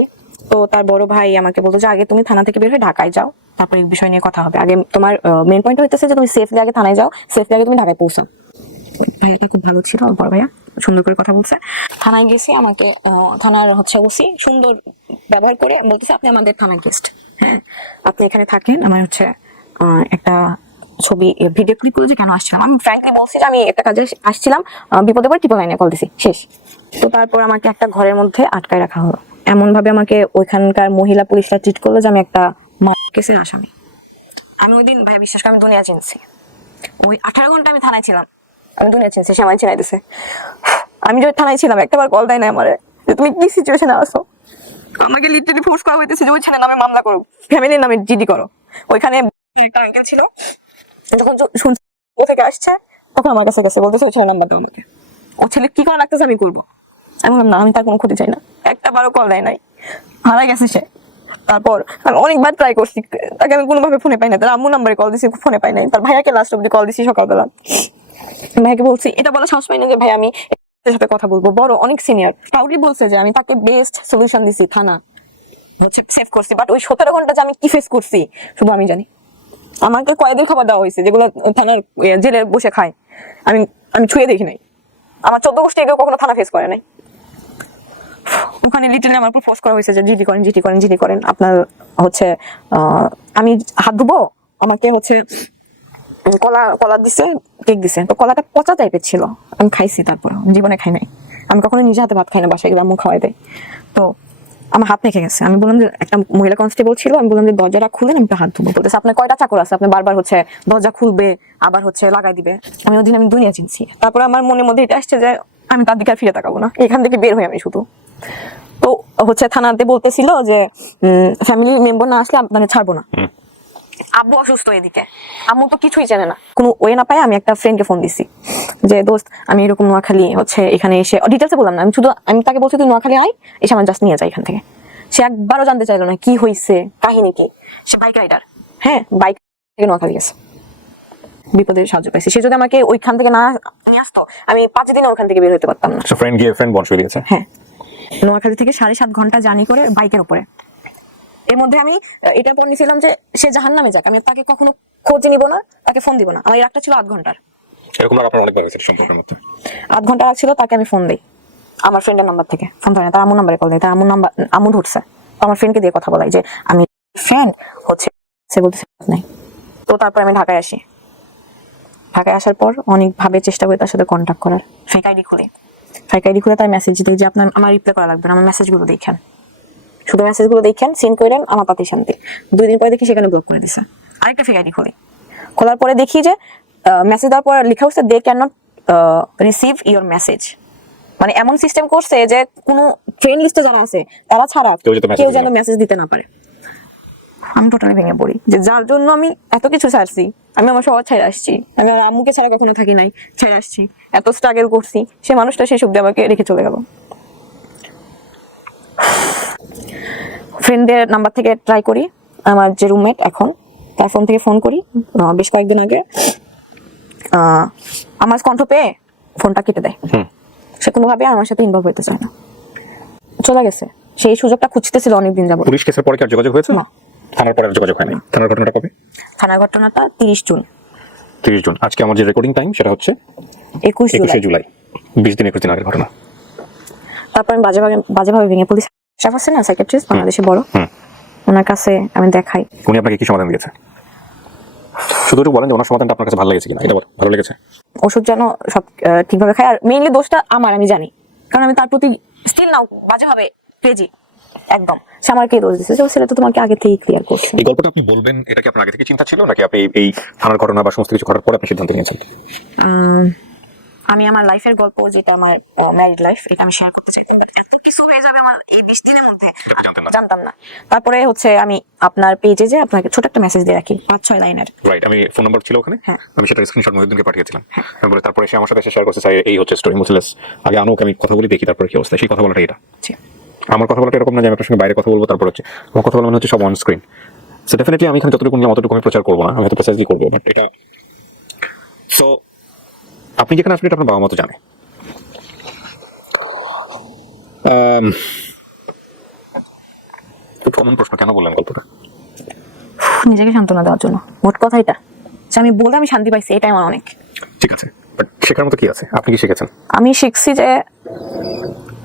তো তার বড় ভাই আমাকে বলতো যে আগে তুমি থানা থেকে বের হয়ে ঢাকায় যাও, তারপর এই বিষয় নিয়ে কথা হবে। আগে তোমার মেন পয়েন্ট হইতেছে যে তুমি সেফলি আগে থানায় যাও, সেফলি আগে তুমি ঢাকায় পৌঁছাও। ভাইয়াটা খুব ভালো ছিল, বড় ভাইয়া সুন্দর করে কথা বলছে। থানায় গেছি, আমাকে থানার হচ্ছে ওসি সুন্দর ব্যবহার করে বলতেছে আপনি আমাদের থানার গেস্ট, হ্যাঁ আপনি এখানে থাকেন। আমার হচ্ছে একটা ছবি ভিডিও ক্লিপ করে যে কেন আসছিলাম, আমি ফ্র্যাঙ্কলি বলছি যে আমি একটা কাজে আসছিলাম, বিপদে পড়ে 999 কল দিছি, শেষ। তো তারপর আমাকে একটা ঘরের মধ্যে আটকায় রাখা হলো, এমন ভাবে আমাকে ওইখানকার মহিলা পুলিশরা ট্রিট করলো যে আমি একটা কেসের আসামি। আমি ওই দিন ভাই বিশ্বাস করে আমি দুনিয়া চিনছি, ওই 18 ঘন্টা আমি থানায় ছিলাম, আমি দুনিয়া চিনছি, সে আমায় চিনাই দিছে। আমি যে থানায় ছিলাম একটাবার কল দেয় না আমারে যে তুমি কি সিচুয়েশনে আছো। আমাকে লিটারালি ফোর্স করা হইতেছে যে ওই ছেলের নামে মামলা করো, ফ্যামিলির নামে জিডি করো। ওইখানে একটা আঙ্কেল ছিল, যখন শুনছি ও থেকে আসছে তখন আমার কাছে গেছে, বলতেছে ওই ছেলের নাম্বার দাও আমাকে, ও ছেলে কি করা লাগতেছে আমি করবো। আমি বললাম না, আমি তার কোনো ক্ষতি চাই না। একটা বারও কল দেয় নাই, হারাই গেছে সে। তারপর আমি অনেকবার ট্রাই করছি, তাকে আমি কোনোভাবে ফোনে পাই না। তার আম্মু নাম্বারে কল দিছি, ফোনে পাই নাই। তার ভাইয়াকে লাস্ট অব্দি কল দিছি সকালবেলা, ভাইকে বলছি, এটা বলা সাহস পাই না যে ভাই আমি এর সাথে কথা বলবো, বড় অনেক সিনিয়র, প্রাউডলি বলছে যে আমি তাকে বেস্ট সলিউশন দিছি, থানা হচ্ছে সেভ করছি। বাট ওই 17 ঘন্টা যে আমি কি ফেস করছি শুধু আমি জানি। আমাকে কয়েকদিন খাবার দেওয়া হয়েছে যেগুলো থানার জেলে বসে খায়, আমি আমি ছুঁয়ে দেখি নাই। আমার 14 গোষ্ঠী কেউ কখনো থানা ফেস করে নাই। ওখানে লিটারলি আমার উপর ফোর্স করা হয়েছে যে জিডি করেন, জিডি করেন, জিডি করেন। আপনার হচ্ছে আমি হাত ধুবো, আমাকে হচ্ছে কলা দিছে, কেক দিছে। তো কলাটা পচা টাইপের ছিল, আমি খাইছি, তারপর জীবনে খাই নাই। আমি কখনো নিজে হাতে ভাত খাই না, বাসায় আম্মু খাওয়াই দেয়। তো আমার হাত মেখে গেছে। আমি বললাম যে একটা মহিলা কনস্টেবল ছিল, আমি বললাম যে দরজাটা খুলেন, আমি হাত ধুবো। বলতেছে আপনার কয়টা চাকর আছে, আপনি বারবার হচ্ছে দরজা খুলবে আবার হচ্ছে লাগাই দিবে। আমি ওদিন আমি দুনিয়া চিনছি। তারপরে আমার মনের মধ্যে এটা আসছে যে আমি তার দিকে আর ফিরে তাকাবো না, এখান থেকে বের হই আমি শুধু। তো হচ্ছে থানাতে বলতেছিল যে ফ্যামিলি মেম্বার না আসলে আপনাকে ছাড়বো না। আব্বু অসুস্থ, এদিকে আম্মু তো কিছুই জানে না, কোনো ওয়ে না পায়। আমি একটা ফ্রেন্ডকে ফোন দিছি যে দোস্ত আমি এরকম নোয়াখালী হচ্ছে এখানে এসে, ডিটেলসে বললাম না, আমি তাকে বলছি তুই নোয়াখালী আয়, এসে আমার জাস্ট নিয়ে যায় এখান থেকে। সে একবারও জানতে চাইলো না কি হয়েছে, কাহিনী কি। সে বাইক রাইডার, হ্যাঁ বাইক থেকে নোয়াখালী গেছে, বিপদে সাহায্য পাইছে। সে যদি আমাকে ওইখান থেকে না নিয়ে আসতো, আমি 5 দিনে ওখান থেকে বের হতে পারতাম না। ফ্রেন্ড গিয়ে ফ্রেন্ড বনশই দিয়েছে। হ্যাঁ, নোয়াখালী থেকে 7.5 ঘন্টা জার্নি করে বাইকের উপরে। এর মধ্যে আমি এটা পড়েছিলাম যে সে জাহান্নামে যাক, আমি তাকে কখনো খোঁজ নিব না, তাকে তাকে ফোন দিব না। আমার এই রাগটা ছিল 8 ঘন্টার। এরকম রাগ আপনার অনেকবার হয়েছে সম্পর্কের মধ্যে? 8 ঘন্টা রাগ ছিল, তাকে আমি ফোন দিই আমার ফ্রেন্ডের নাম্বার থেকে, ফোন ধরে না, তার আম্মুর নাম্বারে কল দেয়, তার আম্মুর নাম্বার আম্মু ধরছে, তো আমার ফ্রেন্ডকে দিয়ে কথা বলাই যে আমি ফ্রেন্ড হচ্ছে, সে বলতেছে নাই। তো তারপর আমি ঢাকায় আসি। ঢাকায় আসার পর অনেকভাবে চেষ্টা করি তার সাথে কন্ট্যাক্ট করার। ফেক আইডি খুলে তার মেসেজ দিই যে আপনার আমার রিপ্লাই করা লাগবে না, আমার মেসেজগুলো দেখেন, শুধু মেসেজগুলো দেখেন, সিন করেন, আমার তাতেই শান্তি। 2 দিন পরে দেখি সেখানে ব্লক করে দিছে। আরেকটা ফেক আইডি খোলার পরে দেখি যে মেসেজ দেওয়ার পর লেখা হচ্ছে they can not receive your message. মানে এমন সিস্টেম করছে যে কোনো ফ্রেন্ড লিস্টে যারা আছে তারা ছাড়া কেউ যেন মেসেজ দিতে না পারে। আমি টোটালি ভেঙে পড়ি যে যার জন্য আমি এত কিছু ছাড়ছি, আমি আমার সবার ছেড়ে আসছি, আমি আমার আম্মুকে ছাড়া কখনো থাকি নাই, ছেড়ে আসছি, এত স্ট্রাগল করছি, সে মানুষটা সেই সুখ আমাকে রেখে চলে গেল। ফ্রেন্ডের নাম্বার থেকে ট্রাই করি, আমার যে রুমমেট এখন তার ফোন থেকে ফোন করি, বেশ কয়েকদিন আগে আমার কণ্ঠ পেয়ে ফোনটা কেটে দেয়। সে কোনোভাবে আমার সাথে ইনভলভ হইতে চায় না, চলে গেছে। সেই সুযোগটা খুঁজতেছিল অনেকদিন যাবত। পুলিশ কেসের পরে কি আর যোগাযোগ হয়েছে? না। থানার পরে আর যোগাযোগ হয়নি। থানার ঘটনাটা কবে? থানার ঘটনাটা 30 জুন। 30 জুন। আজকে আমার যে রেকর্ডিং টাইম সেটা হচ্ছে 21 জুলাই। 20 দিন 21 দিন আগের ঘটনা। তারপর আমি বাজেভাবে ভেঙে পুলিশ স্টাফ আছে না, সাইকিয়াট্রিস্ট, বাংলাদেশে বড়, ওনার কাছে আমি দেখাই। উনি আপনাকে কি সমাধান দিয়েছে? শুধু একটু বলেন যে ওনার সমাধানটা আপনার কাছে ভালো লেগেছে কিনা, এটা বল। ভালো লেগেছে? ওষুধ যেন সব ঠিকভাবে খাই, আর মেইনলি দোষটা আমার, আমি জানি, কারণ আমি তার প্রতি স্টিল নাও বাজেভাবে ক্রেজি একদম। সে আমাকে দোষ দিচ্ছে, সেটা তো তোমাকে আগে থেকেই ক্লিয়ার করছে। এই গল্পটা আপনি বলবেন, এটা কি আপনার আগে থেকে চিন্তা ছিল, নাকি আপনি এই থানার ঘটনা বা সমস্ত কিছু ঘটার পরে আপনি সিদ্ধান্ত নিয়েছেন? আমি আমার লাইফের গল্প, যেটা আমার ম্যারিড লাইফ, এটা আমি শেয়ার করতে চাই, বাট এত কিছু হয়ে যাবে আমার এই 20 দিনের মধ্যে জানতাম না। তারপরে হচ্ছে আমি আপনার পেজে যে আপনাকে ছোট একটা মেসেজ দিয়ে রাখি, 5-6 লাইনের। রাইট, আমি ফোন নাম্বার ছিল ওখানে, আমি সেটা স্ক্রিনশট মহিউদ্দিনকে পাঠিয়েছিলাম। তারপরে সে আমার সাথে শেয়ার করতে চাই, এই হচ্ছে স্টোরি মুসলেস, আগে আনুক আমি কথা বলি, দেখি তারপরে কি অবস্থা। সেই কথা বলাটা এটা। আমার কথা বলাটা এরকম না যে আমি আপনার সঙ্গে বাইরে কথা বলবো, তারপর হচ্ছে আমার কথা বলা মানে হচ্ছে সব অন স্ক্রিন। সো ডেফিনেটলি আমি এখানে যতটুকু নিলাম অতটুকু আমি প্রচার করবো না, আমি হয়তো প্রেসাইজলি করবো, বাট এটা সো আপনি যেখানে আসলে এটা আপনার বাবা মতো জানে। খুব কমন প্রশ্ন, কেন বললেন গল্পটা? নিজেকে সান্ত্বনা দেওয়ার জন্য, মোট কথা এটা যে আমি বলে আমি শান্তি পাইছি, এটাই আমার অনেক। ঠিক আছে, বাট শেখার মতো কি আছে? আপনি কি শিখেছেন? আমি শিখছি যে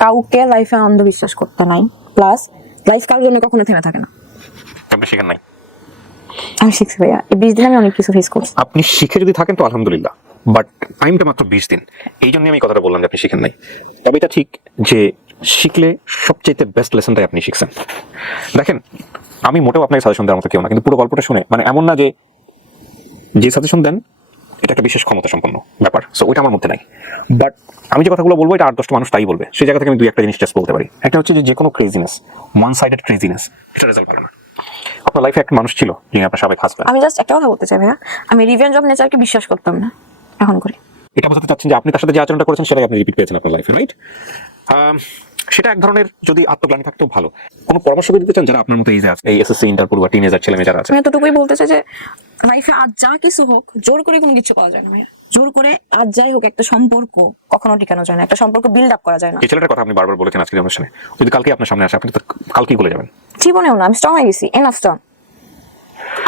কাউকে লাইফে অন্ধবিশ্বাস করতে নাই, প্লাস লাইফ কারোর জন্য কখনো থেমে থাকে না। আপনি শিখেন নাই? আমি শিখছি ভাইয়া, এই 20 দিন আমি অনেক কিছু ফেস করছি। আপনি শিখে যদি থাকেন তো আলহামদুলিল্লাহ, বাট টাইমটা মাত্র 20 দিন। এই জন্য আমি কথাটা বললাম যে আপনি শিখেন নাই। তবে এটা ঠিক যে শিখলে সবচেয়ে বেস্ট লেসনটাই আপনি শিখছেন। দেখেন, আমি মোটেও আপনাকে সাজেশন দেওয়ার মতো কেউ না, কিন্তু পুরো গল্পটা শুনে মানে এমন না যে সাজেশন দেন এটা একটা বিশেষ ক্ষমতা সম্পন্ন ব্যাপার, সো ওইটা আমার মধ্যে নাই। বাট আমি যে কথাগুলো বলবো এটা 8-10টা মানুষ তাই বলবে। সেই জায়গা থেকে আমি 2-1টা জিনিস জাস্ট বলতে পারি। একটা হচ্ছে যে কোনো ক্রেজিনেস, ওয়ান সাইডেড ক্রেজিনেস, এটা রেজাল্ট ভালো না। আপনার লাইফে একটা মানুষ ছিল যিনি আপনার সাবেক হাজব্যান্ড। আমি জাস্ট একটা কথা বলতে চাই ভাইয়া, আমি রিভেঞ্জ অফ নেচারকে বিশ্বাস করতাম না, এখন করি। এটা বোঝাতে চাচ্ছেন যে আপনি তার সাথে যে আচরণটা করেছেন সেটাই আপনি রিপিট পেয়েছেন আপনার লাইফে, রাইট? সেটা এক ধরনের যদি আত্মগ্লানি থাকতেও ভালো। কোনো পরামর্শ দিতে চান যারা আপনার মতো এই যে আছে, এই এসএসসি ইন্টারপুর বা টিনেজার ছেলে মেয়ে যারা আছে? আমি এতটুকুই বলতে চাই যে লাইফে আজ যা কিছু হোক, জোর করে কোনো কিছু পাওয়া যায় না ভাইয়া। জোর করে আজ যাই হোক, একটা সম্পর্ক কখনো টিকানো যায় না, একটা সম্পর্ক বিল্ড আপ করা যায় না। এই ছেলেটার কথা আপনি বারবার বলেছেন আজকের অনুষ্ঠানে, যদি কালকে আপনার সামনে আসে আপনি তো কালকেই বলে যাবেন। জীবনেও না, আমি স্ট্রং হয়ে গেছি, এনাফ স্ট্রং।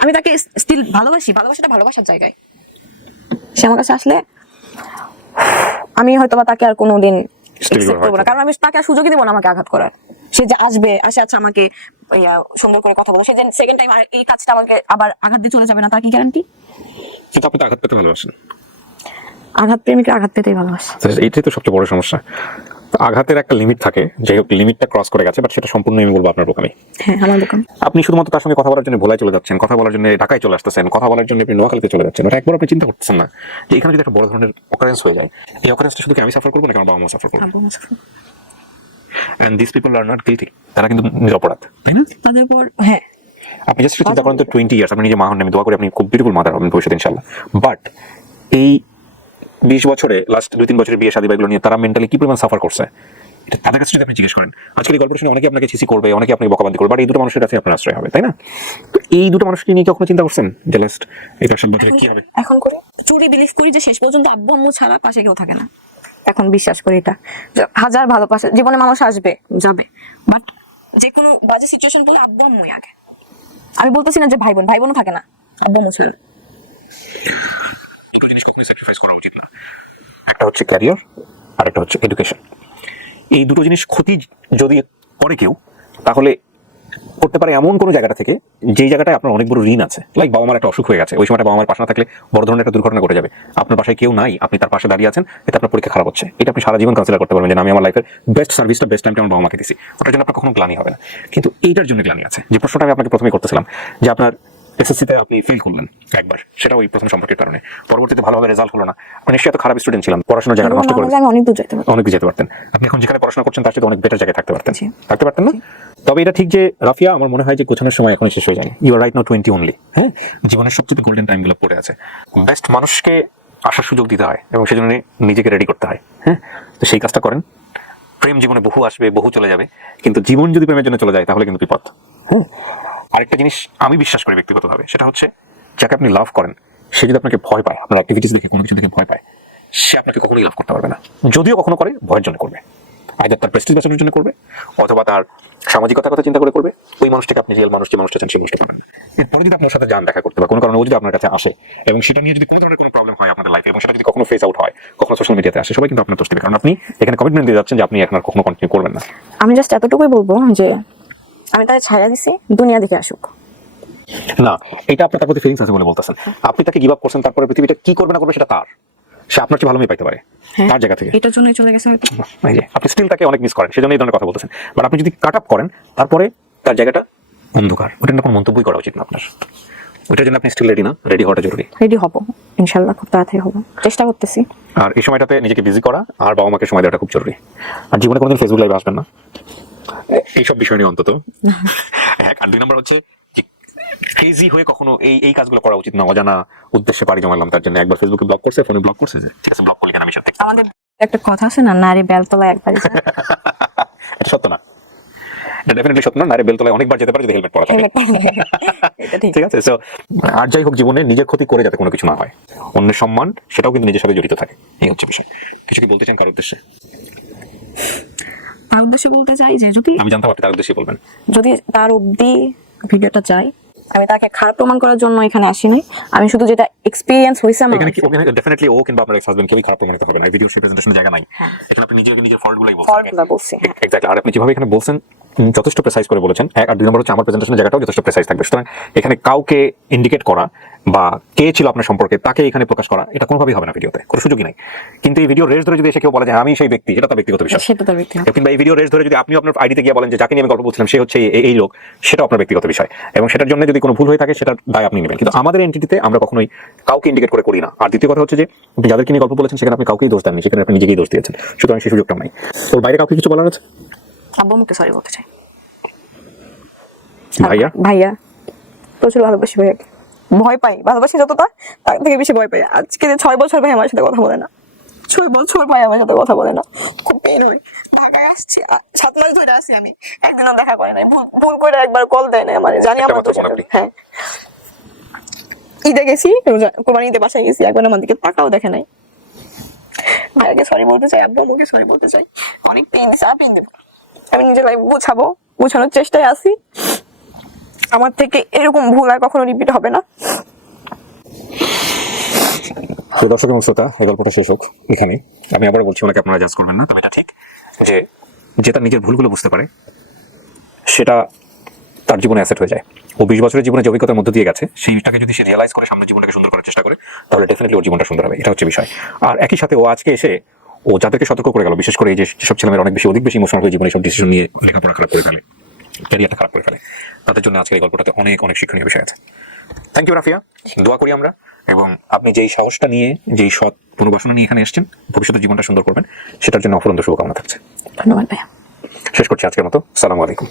আমি তাকে স্টিল ভালোবাসি, ভালোবাসাটা ভালোবাসার জায়গায়। সে আমার কাছে আসলে আমি হয়তো বা তাকে আর কোনোদিন accept করবো না, কারণ আমি তাকে আর সুযোগই দেবো না আমাকে আঘাত করার। সে যে আসবে, আচ্ছা আমাকে সুন্দর করে কথা বলো, সে যে সেকেন্ড টাইম আর এই কাজটা আমাকে আবার আঘাত দিয়ে চলে যাবে না, তার কি গ্যারান্টি? কিন্তু আপনি তো আঘাত পেতে ভালোবাসেন। আঘাত প্রেমিকরা আঘাত পেতেই ভালোবাসে, এইটাই তো সবচেয়ে বড় সমস্যা। আঘাতের একটা লিমিট থাকে, যাই হোক লিমিটটা ক্রস করে গেছে, বাট সেটা সম্পূর্ণ আমি বলবো আপনার বোকামি। হ্যাঁ, আমার বোকামি। আপনি শুধুমাত্র তার সঙ্গে কথা বলার জন্য ভোলায় চলে যাচ্ছেন, কথা বলার জন্য ঢাকায় চলে আসতেছেন, কথা বলার জন্য আপনি নোয়াখালীতে চলে যাচ্ছেন, ওটা একবার আপনি চিন্তা করতেছেন না যে এখানে যদি একটা বড় ধরনের অকারেন্স হয়ে যায়, এই অকারেন্সটা শুধু কি আমি সাফার করবো নাকি আমার বাবা মা সাফার করবো? And this people are not guilty, তারা কিন্তু নিরপরাধ, তাই না? তাদের উপর হ্যাঁ, আপনি জাস্ট চিন্তা করেন তো 20 ইয়ার্স আপনি নিজে মা হন, আমি দোয়া করি আপনি খুব বিউটিফুল মাদার হবেন ভবিষ্যতে ইনশাআল্লাহ। বাট এই 20 বছরে লাস্ট 2-3 বছরের বিয়ে শাদী বাইগুলো নিয়ে তারা মেন্টালি কি পরিমাণ সাফার করছে, এটা তাদের কাছে যদি আপনি জিজ্ঞেস করেন, আজকের এই গল্পটা শুনে অনেকে আপনাকে ছিসি করবে, অনেকে আপনাকে বকাবাদি করবে, বাট এই দুটো মানুষের কাছে আপনার আশ্রয় হবে, তাই না? তো এই দুটো মানুষকে নিয়ে কখনো চিন্তা করছেন যে লাস্ট এই 10 বছরে কি হবে? এখন করি চুরি বিলিভ করি যে শেষ পর্যন্ত আব্বু আম্মু ছাড়া পাশে কেউ থাকে না। এখন বিশ্বাস করি এটা, হাজার ভালোবাসা জীবনে মানুষ আসবে যাবে, বাট যে কোনো বাজে সিচুয়েশন বলে আব্বু আম্মুই আগে। আমি বলতেছি না যে ভাই বোন থাকে না, আব্বু আম্মু ছাড়া। কখনোই স্যাক্রিফাইস করা উচিত না। একটা হচ্ছে ক্যারিয়ার আর একটা হচ্ছে এডুকেশন। এই দুটো জিনিস ক্ষতি যদি করে কেউ, তাহলে করতে পারে এমন কোনো জায়গাটা থেকে যেই জায়গাটায় আপনার অনেক বড় ঋণ আছে। লাইক বাবা মার একটা অসুখ হয়ে গেছে, ওই সময়টা বাবা মার পাশে না থাকলে বড় ধরনের একটা দুর্ঘটনা ঘটে যাবে, আপনার পাশে কেউ নাই, আপনি তার পাশে দাঁড়িয়ে আছেন, এতে আপনার পরীক্ষা খারাপ হচ্ছে, এটা আপনি সারা জীবন কনসিডার করতে পারবেন যে আমি আমার লাইফের বেস্ট সার্ভিসটা বেস্ট টাইমটা আমার বাবা মাকে দিছি, ওটার জন্য আপনার কখনো গ্লানি হবে না। কিন্তু এইটার জন্য গ্লানি আছে, যে প্রশ্নটা আমি আপনাকে প্রথমেই করতেছিলাম, যে আপনার এসএসসিতে আপনি ফেল করলেন একবার, সেটা ওই প্রথম সম্পর্কের কারণে, পরবর্তীতে ভালোভাবে রেজাল্ট হলো না, আপনি নিশ্চয়ই এত খারাপ স্টুডেন্ট ছিলাম, পড়াশোনার জায়গাটা নষ্ট করে আমি অনেক দূর যেতে পারতাম। অনেক যেতে পারতেন, আপনি এখন যেখানে পড়াশোনা করছেন তার সাথে অনেক বেটার জায়গায় থাকতে পারতেন, জি। না? তবে এটা ঠিক যে রাফিয়া, আমার মনে হয় যে গোছানোর সময় এখন শেষ হয়ে যায়। You are right now 20 only. হ্যাঁ, জীবনের সবচেয়ে গোল্ডেন টাইমগুলো পড়ে আছে। বেস্ট মানুষকে আসার সুযোগ দিতে হয় এবং সেজন্য নিজেকে রেডি করতে হয়। হ্যাঁ, তো সেই কাজটা করেন। প্রেম জীবনে বহু আসবে, বহু চলে যাবে, কিন্তু জীবন যদি প্রেমের জন্য চলে যায় তাহলে কিন্তু বিপদ। হ্যাঁ, আরেকটা জিনিস আমি বিশ্বাস করি ব্যক্তিগতভাবে, সেটা হচ্ছে যাকে আপনি লাভ করেন সে যদি আপনাকে ভয় পায়, আপনার অ্যাক্টিভিটিস দেখে, কোনো কিছু দেখে ভয় পায়, সে আপনাকে কখনোই লাভ করতে পারবে না। যদিও কখনো করে, ভয়ের জন্য করবে, আইদার তার প্রেস্টিজ বাঁচানোর জন্য করবে, অথবা তার সামাজিকতার কথা চিন্তা করে করবে। ওই মানুষটাকে আপনি রিয়েল মানুষ, যে মানুষটা চান সেই মানুষটা পাবেন না। এরপরে যদি আপনার সাথে যান দেখা করতে বা কোনো কারণে ও যদি আপনার কাছে আসে এবং সেটা নিয়ে যদি কোনো ধরনের কোনো প্রবলেম হয় আপনাদের লাইফে, এবং সেটা যদি কখনো ফেস আউট হয়, কখনো সোশ্যাল মিডিয়াতে আসে, সবাই কিন্তু আপনার দোষ দেবে, কারণ আপনি এখানে কমিটমেন্ট দিয়ে যাচ্ছেন যে আপনি এখন আর কখনো কন্টিনিউ করবেন না। আমি জাস্ট এতটুকুই বলবো যে আমি তাকে ছায়া দিছি, দুনিয়া দেখে আসুক। না, এটা আপনার তার প্রতি ফিলিংস আছে বলে বলতেছেন, আপনি তাকে গিভ আপ করছেন, তারপরে পৃথিবীটা কি করবে না করবে সেটা তার, সে আপনার চেয়ে ভালো মেয়ে পাইতে পারে তার জায়গা থেকে। এটার জন্যই চলে গেছে হয়তো। এই যে আপনি স্টিল তাকে অনেক মিস করেন, সেজন্য এই ধরনের কথা বলতেছেন। বাট আপনি যদি কাট আপ করেন, তারপরে তার জায়গাটা অন্ধকার, ওটা নিয়ে কোনো মন্তব্যই করা উচিত না আপনার। ওইটার জন্য আপনি স্টিল রেডি না? রেডি হওয়াটা জরুরি। রেডি হব ইনশাল্লাহ, খুব তাড়াতাড়ি হব, চেষ্টা করতেছি। আর এই সময়টাতে নিজেকে বিজি করা আর বাবা মাকে সময় দেওয়াটা খুব জরুরি। আর জীবনে কোনোদিন ফেসবুক লাইভে আসবেন না, এইসব বিষয় নিয়ে অন্তত। এক, আর 2 নম্বর হচ্ছে যে ক্রেজি হয়ে কখনো এই কাজগুলো করা উচিত না। অজানা উদ্দেশ্যে পাড়ি জমালাম, তার জন্য একবার ফেসবুকে ব্লক করছে, ফোনে ব্লক করছে, ঠিক আছে ব্লক করলি কেন, আমি সাথে আমাদের একটা কথা আছে না, নারী বেলতলা একবার যায়। এটা সত্য না, এটা ডেফিনেটলি সত্য না। নারী বেলতলায় অনেকবার যেতে পারে যদি হেলমেট পরা থাকে। এটা ঠিক। ঠিক আছে, সো আর যাই হোক, জীবনে নিজের ক্ষতি করে যাতে কোনো কিছু না হয়, অন্যের সম্মান সেটাও কিন্তু নিজের সাথে জড়িত থাকে, এই হচ্ছে বিষয়। কিছু কি বলতে চান কার উদ্দেশ্যে? তার উদ্দেশ্যে বলতে চাই যে যদি আমি জানতাম আপনি তার উদ্দেশ্যে বলবেন। যদি তার অবধি ভিডিওটা চাই, আমি তাকে খারাপ প্রমাণ করার জন্য এখানে আসিনি, আমি শুধু যেটা এক্সপিরিয়েন্স হয়েছে আমার। এখানে কি ওখানে ডেফিনেটলি ও কিংবা আপনার এক্স হাজবেন্ড কেউই খারাপ প্রমাণিত হবে না, ভিডিও রিপ্রেজেন্টেশনের জায়গা নাই। এখানে আপনি নিজের ফল্টগুলাই বলছেন। ফল্টগুলো বলছি। এক্স্যাক্টলি। আর আপনি যেভাবে এখানে বলছেন যথেষ্ট প্রেসাইজ করে বলেছেন। এক, আর 2 নম্বর হচ্ছে আমার প্রেজেন্টেশনের জায়গাটাও যথেষ্ট প্রেসাইজ থাকবে। সুতরাং এখানে কাউকে ইন্ডিকেট করা বা কে ছিল আপনার সম্পর্কে তাকে এখানে প্রকাশ করা, এটা কোনোভাবেই হবে না, ভিডিওতে কোনো সুযোগই নাই। কিন্তু এই ভিডিও রেস ধরে যদি এসে কেউ বলে যে আমি সেই ব্যক্তি, সেটা তার ব্যক্তিগত বিষয়। সেটা তার ব্যক্তিগত। কিংবা এই ভিডিও রেস ধরে যদি আপনি আপনার আইডিতে গিয়ে বলেন যে যাকে নিয়ে আমি গল্প বলছিলাম সে হচ্ছে এই লোক, সেটা আপনার ব্যক্তিগত বিষয়, এবং সেটার জন্য যদি কোনো ভুল হয়ে থাকে সেটার দায় আপনি নেবেন। কিন্তু আমাদের এন্টিটিতে আমরা কখনোই কাউকে ইন্ডিকেট করে করি না। আর দ্বিতীয় কথা হচ্ছে যে আপনি যাদেরকে নিয়ে গল্প বলেছেন সেখানে আপনি কাউকেই দোষ দেননি, সেখানে আপনি নিজেকেই দোষ দিয়েছেন। সুতরাং সেই সুযোগটা নাই। তোর বাইরে কাউকে কিছু বলার আছে? আব্বু আমাকে সরি বলতে চাই। ভাইয়া ভাইয়া প্রচুর ভালোবাসি ভাইয়াকে, ভয় পাই, ভালোবাসি যতটা তার থেকে বেশি ভয় পাই। আজকে 6 বছর ভাই আমার সাথে কথা বলে না, 6 বছর ভাই আমার সাথে কথা বলে না, খুব পেন হয়। ঢাকায় আসছি 7 মাস ধরে আসি, আমি একদিনও দেখা করে নাই, ভুল করে একবার কল দেয় না আমার, জানি আমার তো। হ্যাঁ, ঈদে গেছি, কোরবানি ঈদে বাসায় গেছি, একবার আমার দিকে তাকাও দেখে নাই। ভাইয়াকে সরি বলতে চাই, আব্বু আমাকে সরি বলতে চাই, অনেক পেন দিছে, পেন দেবো, আমি নিজের লাইফ গোছাবো, গোছানোর চেষ্টায় আছি। আমার থেকে এরকম ভুল আর কখনো রিপিট হবে না। দর্শক এবং শ্রোতা, এই গল্পটা শেষ হোক এখানে। আমি আবার বলছি, ওনাকে আপনারা জাজ করবেন না, তবে এটা ঠিক যে তার নিজের ভুলগুলো বুঝতে পারে সেটা তার জীবনে অ্যাসেট হয়ে যায়। ও 20 বছরের জীবনে যে অভিজ্ঞতার মধ্যে দিয়ে গেছে, সেইটাকে যদি সে রিয়েলাইজ করে সামনের জীবনটাকে সুন্দর করার চেষ্টা করে, তাহলে ডেফিনেটলি ওর জীবনটা সুন্দর হবে, এটা হচ্ছে বিষয়। আর একই সাথে ও আজকে এসে ও যাদেরকে সতর্ক করে গেল, বিশেষ করে এই যে যেসব ছেলেমেয়েরা অধিক বেশি ইমোশনাল হয়ে জীবনে সব ডিসিশন নিয়ে লেখাপড়া খারাপ করে ফেলে, ক্যারিয়ারটা খারাপ করে ফেলে, তাদের জন্য আজকের এই গল্পটাতে অনেক শিক্ষণীয় বিষয় আছে। থ্যাংক ইউ রাফিয়া, দোয়া করি আমরা, এবং আপনি যেই সাহসটা নিয়ে, যেই সৎ পুনর্বাসনা নিয়ে এখানে এসেছেন, ভবিষ্যতে জীবনটা সুন্দর করবেন, সেটার জন্য অফুরন্ত শুভকামনা থাকছে। ধন্যবাদ ভাইয়া। শেষ করছি আজকের মতো। আসসালামু আলাইকুম।